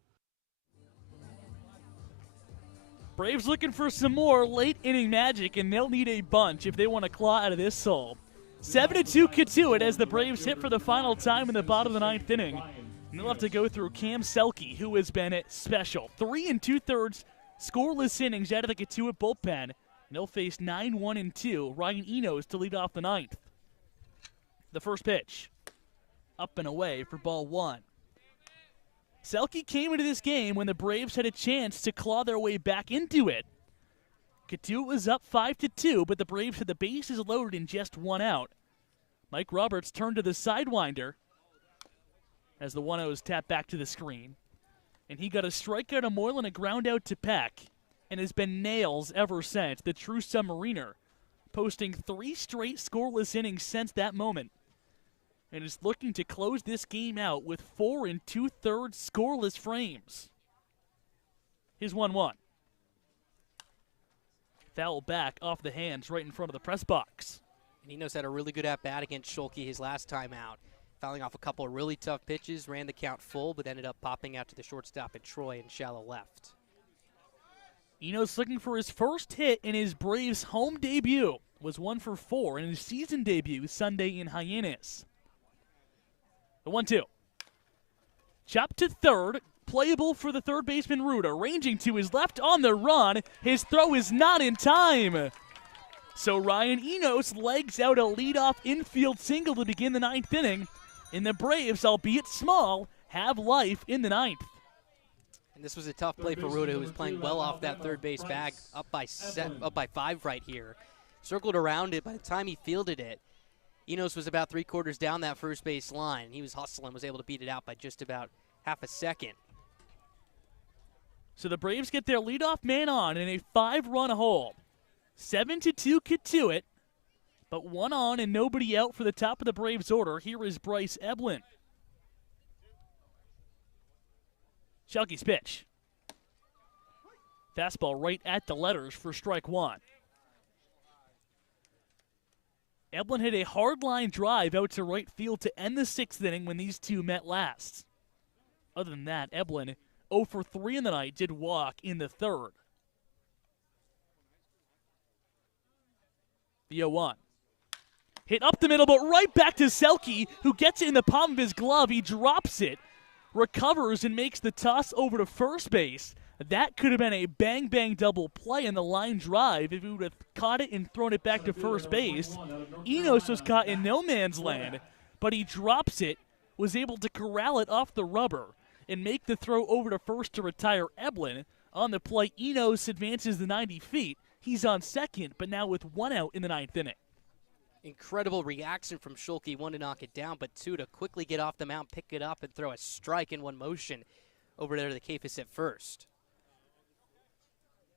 Braves looking for some more late inning magic, and they'll need a bunch if they want to claw out of this hole. 7-2 Katuitt as the Braves hit for the final time in the bottom of the 9th inning. And they'll have to go through Cam Selke, who has been special. 3 2/3 scoreless innings out of the Katuitt bullpen. And they'll face 9-1-2 Ryan Enos to lead off the 9th. The first pitch, up and away for ball 1. Selke came into this game when the Braves had a chance to claw their way back into it. Katuitt was up 5-2, but the Braves had the bases loaded in just 1 out. Mike Roberts turned to the sidewinder as the 1-0 is tapped back to the screen. And he got a strikeout to Moylan, a ground out to Peck, and has been nails ever since, the true submariner, posting 3 straight scoreless innings since that moment. And is looking to close this game out with 4 2/3 scoreless frames. His 1-1. Foul back off the hands right in front of the press box. And Enos had a really good at-bat against Schelke his last time out. Fouling off a couple of really tough pitches, ran the count full, but ended up popping out to the shortstop at Troy in shallow left. Enos looking for his first hit in his Braves home debut. Was 1 for 4 in his season debut Sunday in Hyannis. The 1-2. Chop to third. Playable for the third baseman Ruda. Ranging to his left on the run. His throw is not in time. So Ryan Enos legs out a leadoff infield single to begin the 9th inning. And the Braves, albeit small, have life in the 9th. And this was a tough play for Ruda, who was playing well off that third base bag, up by 5 right here. Circled around it. By the time he fielded it, Enos was about 3/4 down that first base line. He was hustling, was able to beat it out by just about half a second. So the Braves get their leadoff man on in a 5-run hole. 7-2 Katuitt. But one on and nobody out for the top of the Braves order. Here is Bryce Eblin. Shelke's pitch. Fastball right at the letters for strike one. Eblin hit a hard line drive out to right field to end the sixth inning when these two met last. Other than that, Eblin 0 for 3 in the night, did walk in the third. The 0-1. Hit up the middle, but right back to Selke, who gets it in the palm of his glove. He drops it, recovers, and makes the toss over to first base. That could have been a bang-bang double play in the line drive if he would have caught it and thrown it back to first base. Enos was caught in no man's land, but he drops it, was able to corral it off the rubber, and make the throw over to first to retire Eblin. On the play, Enos advances the 90 feet. He's on second, but now with one out in the ninth inning. Incredible reaction from Schulke, one to knock it down, but two to quickly get off the mound, pick it up, and throw a strike in one motion over there to the Kafis at first.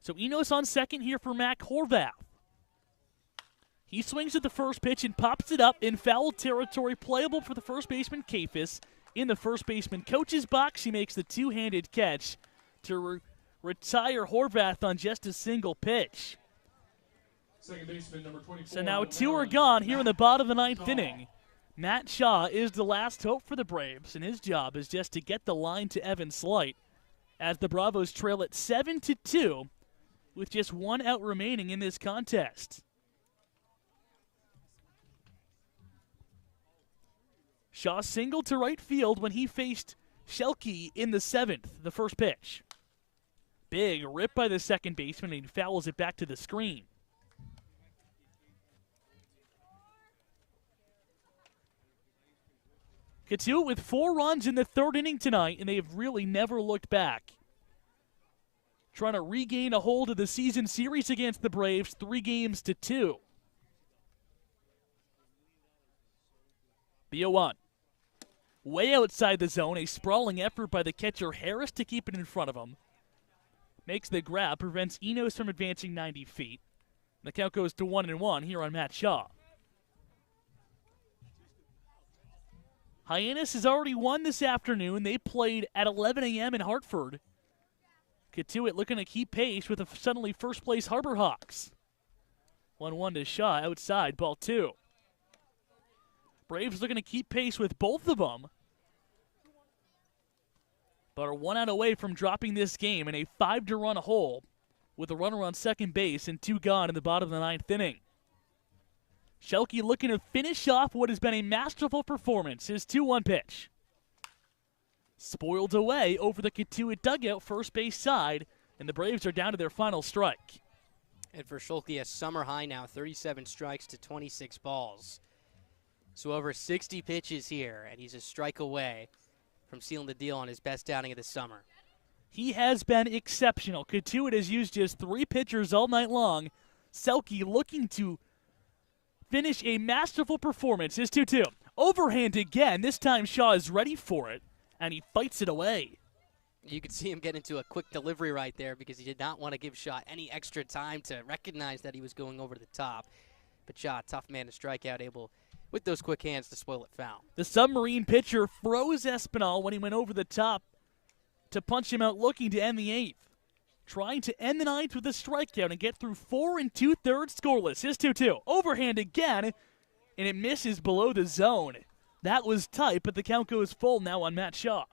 So Enos on second here for Mac Horvath. He swings at the first pitch and pops it up in foul territory, playable for the first baseman Kafis. In the first baseman coach's box, he makes the two-handed catch to retire Horvath on just a single pitch. Second baseman, number 24. So now two are gone here in the bottom of the ninth inning. Matt Shaw is the last hope for the Braves, and his job is just to get the line to Evan Slight as the Bravos trail at 7-2 with just one out remaining in this contest. Shaw singled to right field when he faced Shelke in the seventh, the first pitch. Big rip by the second baseman, and he fouls it back to the screen. Kettleers with 4 runs in the third inning tonight, and they have really never looked back. Trying to regain a hold of the season series against the Braves, 3-2. The 0-1. Way outside the zone, a sprawling effort by the catcher Harris to keep it in front of him. Makes the grab, prevents Enos from advancing 90 feet. The count goes to 1-1 here on Matt Shaw. Hyannis has already won this afternoon. They played at 11 a.m. in Hartford. Kettleers looking to keep pace with the suddenly first-place Harbor Hawks. 1-1 to Shaw outside, ball 2. Braves looking to keep pace with both of them, but are 1 out away from dropping this game in a 5-to-run hole with a runner on second base and 2 gone in the bottom of the ninth inning. Shelke looking to finish off what has been a masterful performance. His 2-1 pitch. Spoiled away over the Kettleers dugout first base side, and the Braves are down to their final strike. And for Shelke, a summer high now, 37 strikes to 26 balls. So over 60 pitches here, and he's a strike away from sealing the deal on his best outing of the summer. He has been exceptional. Kettleers has used just 3 pitchers all night long. Selke looking to finish a masterful performance. His 2-2. Overhand again. This time Shaw is ready for it, and he fights it away. You could see him get into a quick delivery right there because he did not want to give Shaw any extra time to recognize that he was going over the top. But Shaw, tough man to strike out, able with those quick hands to spoil it foul. The submarine pitcher froze Espinal when he went over the top to punch him out, looking to end the 8th. Trying to end the 9th with a strikeout and get through 4 2/3 scoreless. His 2-2. Overhand again, and it misses below the zone. That was tight, but the count goes full now on Matt Shaw.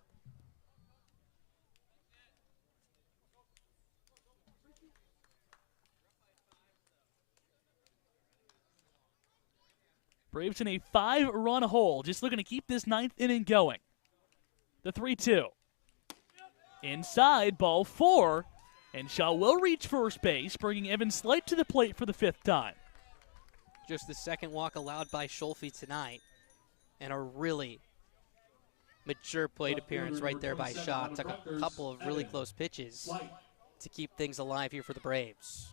Braves in a 5-run hole, just looking to keep this 9th inning going. The 3-2. Inside, ball 4, and Shaw will reach first base, bringing Evan Slight to the plate for the 5th time. Just the second walk allowed by Schulfe tonight, and a really mature plate appearance right there by Shaw. Took a couple of really close pitches to keep things alive here for the Braves.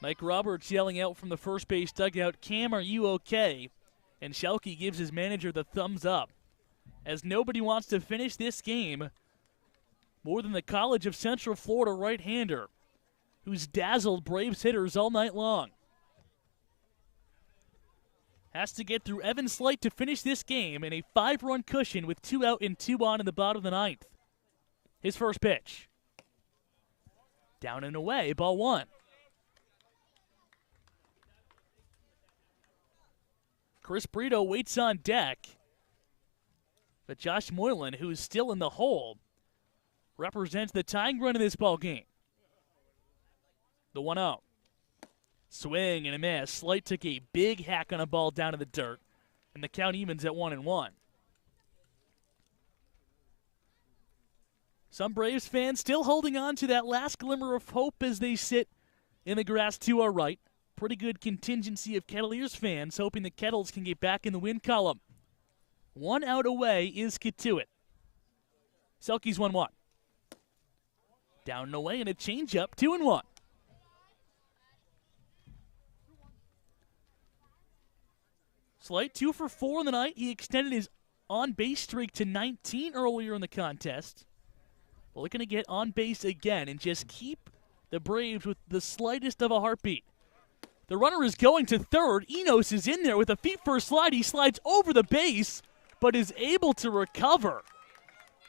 Mike Roberts yelling out from the first base dugout, "Cam, are you okay?" And Shelke gives his manager the thumbs up, as nobody wants to finish this game more than the College of Central Florida right-hander, who's dazzled Braves hitters all night long. has to get through Evan Slight to finish this game in a 5-run cushion with 2 out and 2 on in the bottom of the 9th. His first pitch. Down and away, ball 1. Chris Brito waits on deck. But Josh Moylan, who is still in the hole, represents the tying run in this ball game. The 1-0. Swing and a miss. Slight took a big hack on a ball down to the dirt, and the count evens at 1-1. Some Braves fans still holding on to that last glimmer of hope as they sit in the grass to our right. Pretty good contingency of Kettleers fans hoping the Kettles can get back in the win column. 1 out away is Kituitt. Selke's 1-1. Down and away and a changeup, 2-1. Slight 2 for 4 in the night. He extended his on-base streak to 19 earlier in the contest. We're looking to get on base again and just keep the Braves with the slightest of a heartbeat. The runner is going to third. Enos is in there with a feet-first slide. He slides over the base, but is able to recover.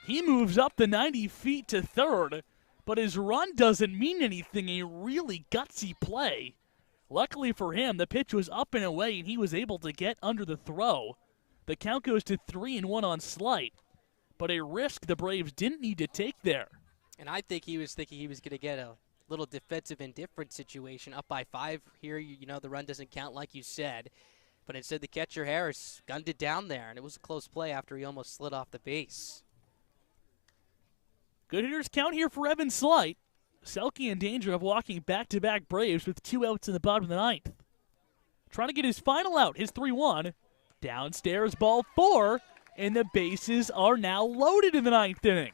He moves up the 90 feet to third, but his run doesn't mean anything. A really gutsy play. Luckily for him, the pitch was up and away, and he was able to get under the throw. The count goes to 3-1 on Slight, but a risk the Braves didn't need to take there. And I think he was thinking he was going to get a little defensive indifference situation. Up by 5 here, you know, the run doesn't count like you said. But instead, the catcher, Harris, gunned it down there, and it was a close play after he almost slid off the base. Good hitters count here for Evan Slight. Selke in danger of walking back-to-back Braves with 2 outs in the bottom of the 9th. Trying to get his final out, his 3-1. Downstairs, ball 4, and the bases are now loaded in the 9th inning.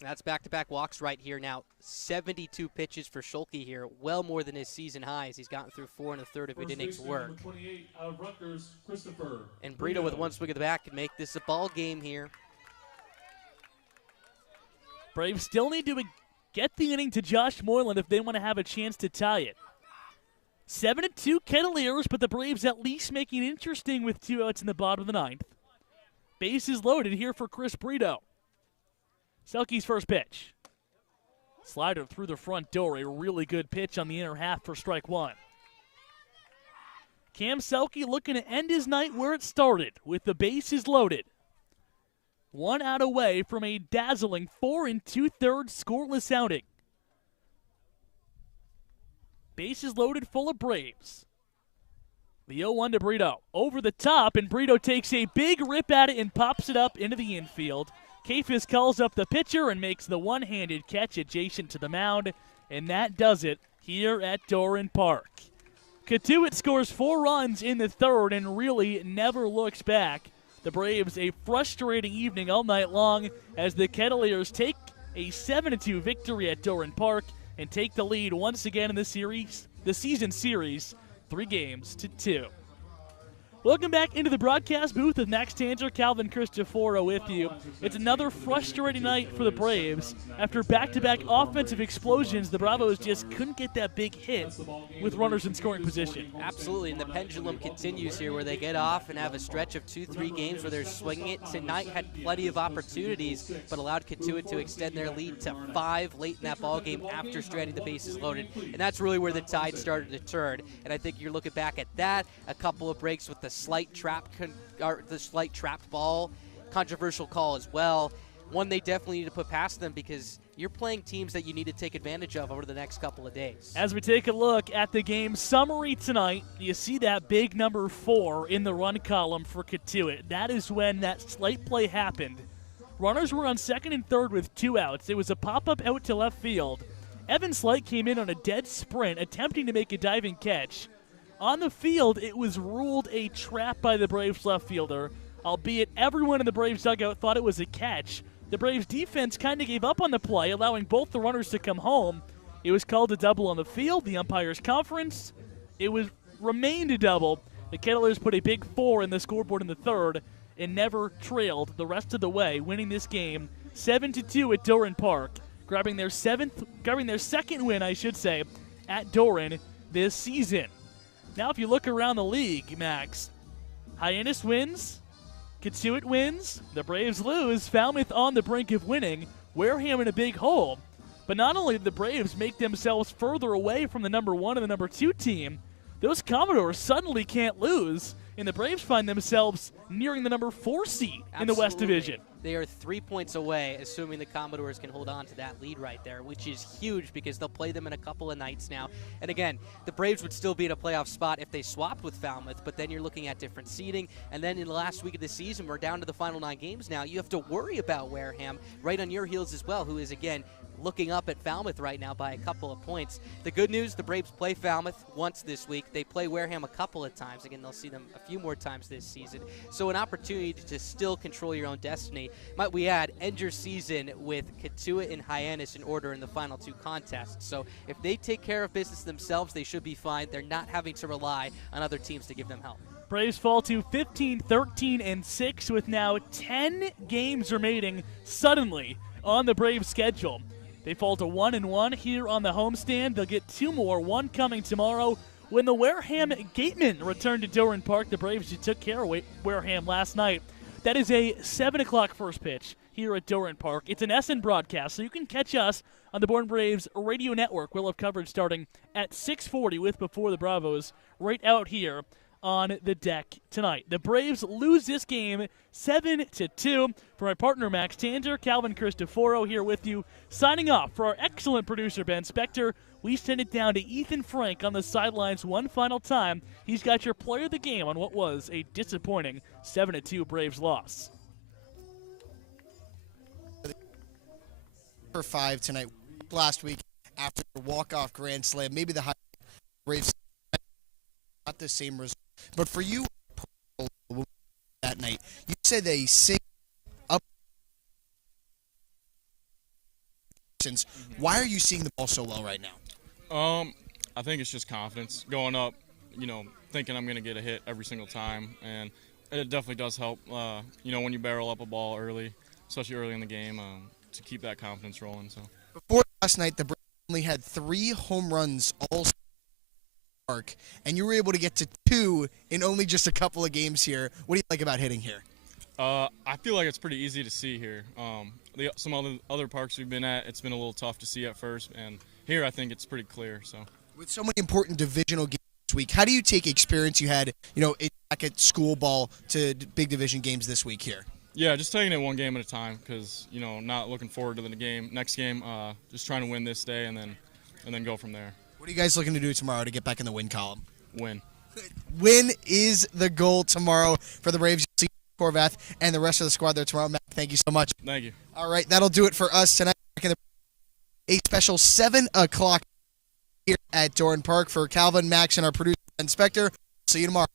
That's back-to-back walks right here now. 72 pitches for Schulke here, well more than his season highs. He's gotten through 4 1/3 of innings work. And Brito with 1 swing of the bat can make this a ball game here. Braves still need to get the inning to Josh Moylan if they want to have a chance to tie it. 7-2 Kettleers, but the Braves at least making it interesting with 2 outs in the bottom of the 9th. Bases loaded here for Chris Brito. Selke's first pitch. Slider through the front door. A really good pitch on the inner half for strike 1. Cam Selke looking to end his night where it started, with the bases loaded. 1 out away from a dazzling 4 2/3 scoreless outing. Bases loaded full of Braves. The 0-1 to Brito. Over the top, and Brito takes a big rip at it and pops it up into the infield. Kafis calls up the pitcher and makes the one-handed catch adjacent to the mound, and that does it here at Doran Park. Kituitt scores 4 runs in the 3rd and really never looks back. The Braves a frustrating evening all night long as the Kettleers take a 7-2 victory at Doran Park and take the lead once again in the season series, 3-2. Welcome back into the broadcast booth with Max Tanger, Calvin Cristoforo with you. It's another frustrating night for the Braves. After back-to-back offensive explosions, the Bravos just couldn't get that big hit with runners in scoring position. Absolutely, and the pendulum continues here where they get off and have a stretch of 2-3 games where they're swinging it. Tonight had plenty of opportunities, but allowed Kituitt to extend their lead to 5 late in that ball game after stranding the bases loaded. And that's really where the tide started to turn. And I think you're looking back at that, a couple of breaks with the slight trapped ball, controversial call as well. One they definitely need to put past them because you're playing teams that you need to take advantage of over the next couple of days. As we take a look at the game summary tonight, you see that big number 4 in the run column for Kituitt. That is when that slight play happened. Runners were on 2nd and 3rd with 2 outs. It was a pop-up out to left field. Evan Slight came in on a dead sprint, attempting to make a diving catch. On the field, it was ruled a trap by the Braves left fielder, albeit everyone in the Braves dugout thought it was a catch. The Braves defense kind of gave up on the play, allowing both the runners to come home. It was called a double on the field, the umpire's conference. It remained a double. The Kettleers put a big 4 in the scoreboard in the 3rd and never trailed the rest of the way, winning this game 7-2 at Doran Park, grabbing their second win, at Doran this season. Now, if you look around the league, Max, Hyannis wins, Katuitt wins, the Braves lose, Falmouth on the brink of winning, Wareham in a big hole. But not only did the Braves make themselves further away from the number 1 and the number 2 team, those Commodores suddenly can't lose, and the Braves find themselves nearing the number 4 seed in the West Division. They are 3 points away, assuming the Commodores can hold on to that lead right there, which is huge because they'll play them in a couple of nights now. And again, the Braves would still be in a playoff spot if they swapped with Falmouth, but then you're looking at different seeding. And then in the last week of the season, we're down to the final 9 games now. You have to worry about Wareham right on your heels as well, who is, again, looking up at Falmouth right now by a couple of points. The good news, the Braves play Falmouth once this week. They play Wareham a couple of times. Again, they'll see them a few more times this season. So an opportunity to still control your own destiny. Might we add, end your season with Katuitt and Hyannis in order in the final 2 contests. So if they take care of business themselves, they should be fine. They're not having to rely on other teams to give them help. Braves fall to 15, 13, and 6 with now 10 games remaining suddenly on the Braves schedule. They fall to 1-1 here on the homestand. They'll get 2 more, one coming tomorrow when the Wareham Gatemen return to Doran Park. The Braves who took care of Wareham last night. That is a 7 o'clock first pitch here at Doran Park. It's an SN broadcast, so you can catch us on the Born Braves radio network. We'll have coverage starting at 6:40 with Before the Bravos right out here on the deck tonight. The Braves lose this game 7-2. For my partner Max Tander, Calvin Cristoforo here with you, signing off. For our excellent producer Ben Spector, we send it down to Ethan Frank on the sidelines one final time. He's got your player of the game on what was a disappointing 7-2 Braves loss. For 5 tonight, last week after the walk-off grand slam, maybe the Braves not the same result. But for you that night, you said they sing up. Why are you seeing the ball so well right now? I think it's just confidence. Going up, thinking I'm going to get a hit every single time. And it definitely does help, when you barrel up a ball early, especially early in the game, to keep that confidence rolling. So before last night, the Braves only had 3 home runs all park, and you were able to get to 2 in only just a couple of games here. What do you like about hitting here? I feel like it's pretty easy to see here. Some other parks we've been at, it's been a little tough to see at first, and here I think it's pretty clear. So, with so many important divisional games this week, how do you take experience you had, back at school ball to big division games this week here? Yeah, just taking it one game at a time because, not looking forward to the next game, just trying to win this day and then go from there. What are you guys looking to do tomorrow to get back in the win column? Win. Win is the goal tomorrow for the Braves. You'll see Corvath and the rest of the squad there tomorrow. Matt, thank you so much. Thank you. All right, that'll do it for us tonight. A special 7 o'clock here at Doran Park for Calvin, Max, and our producer, Ben Spector. See you tomorrow.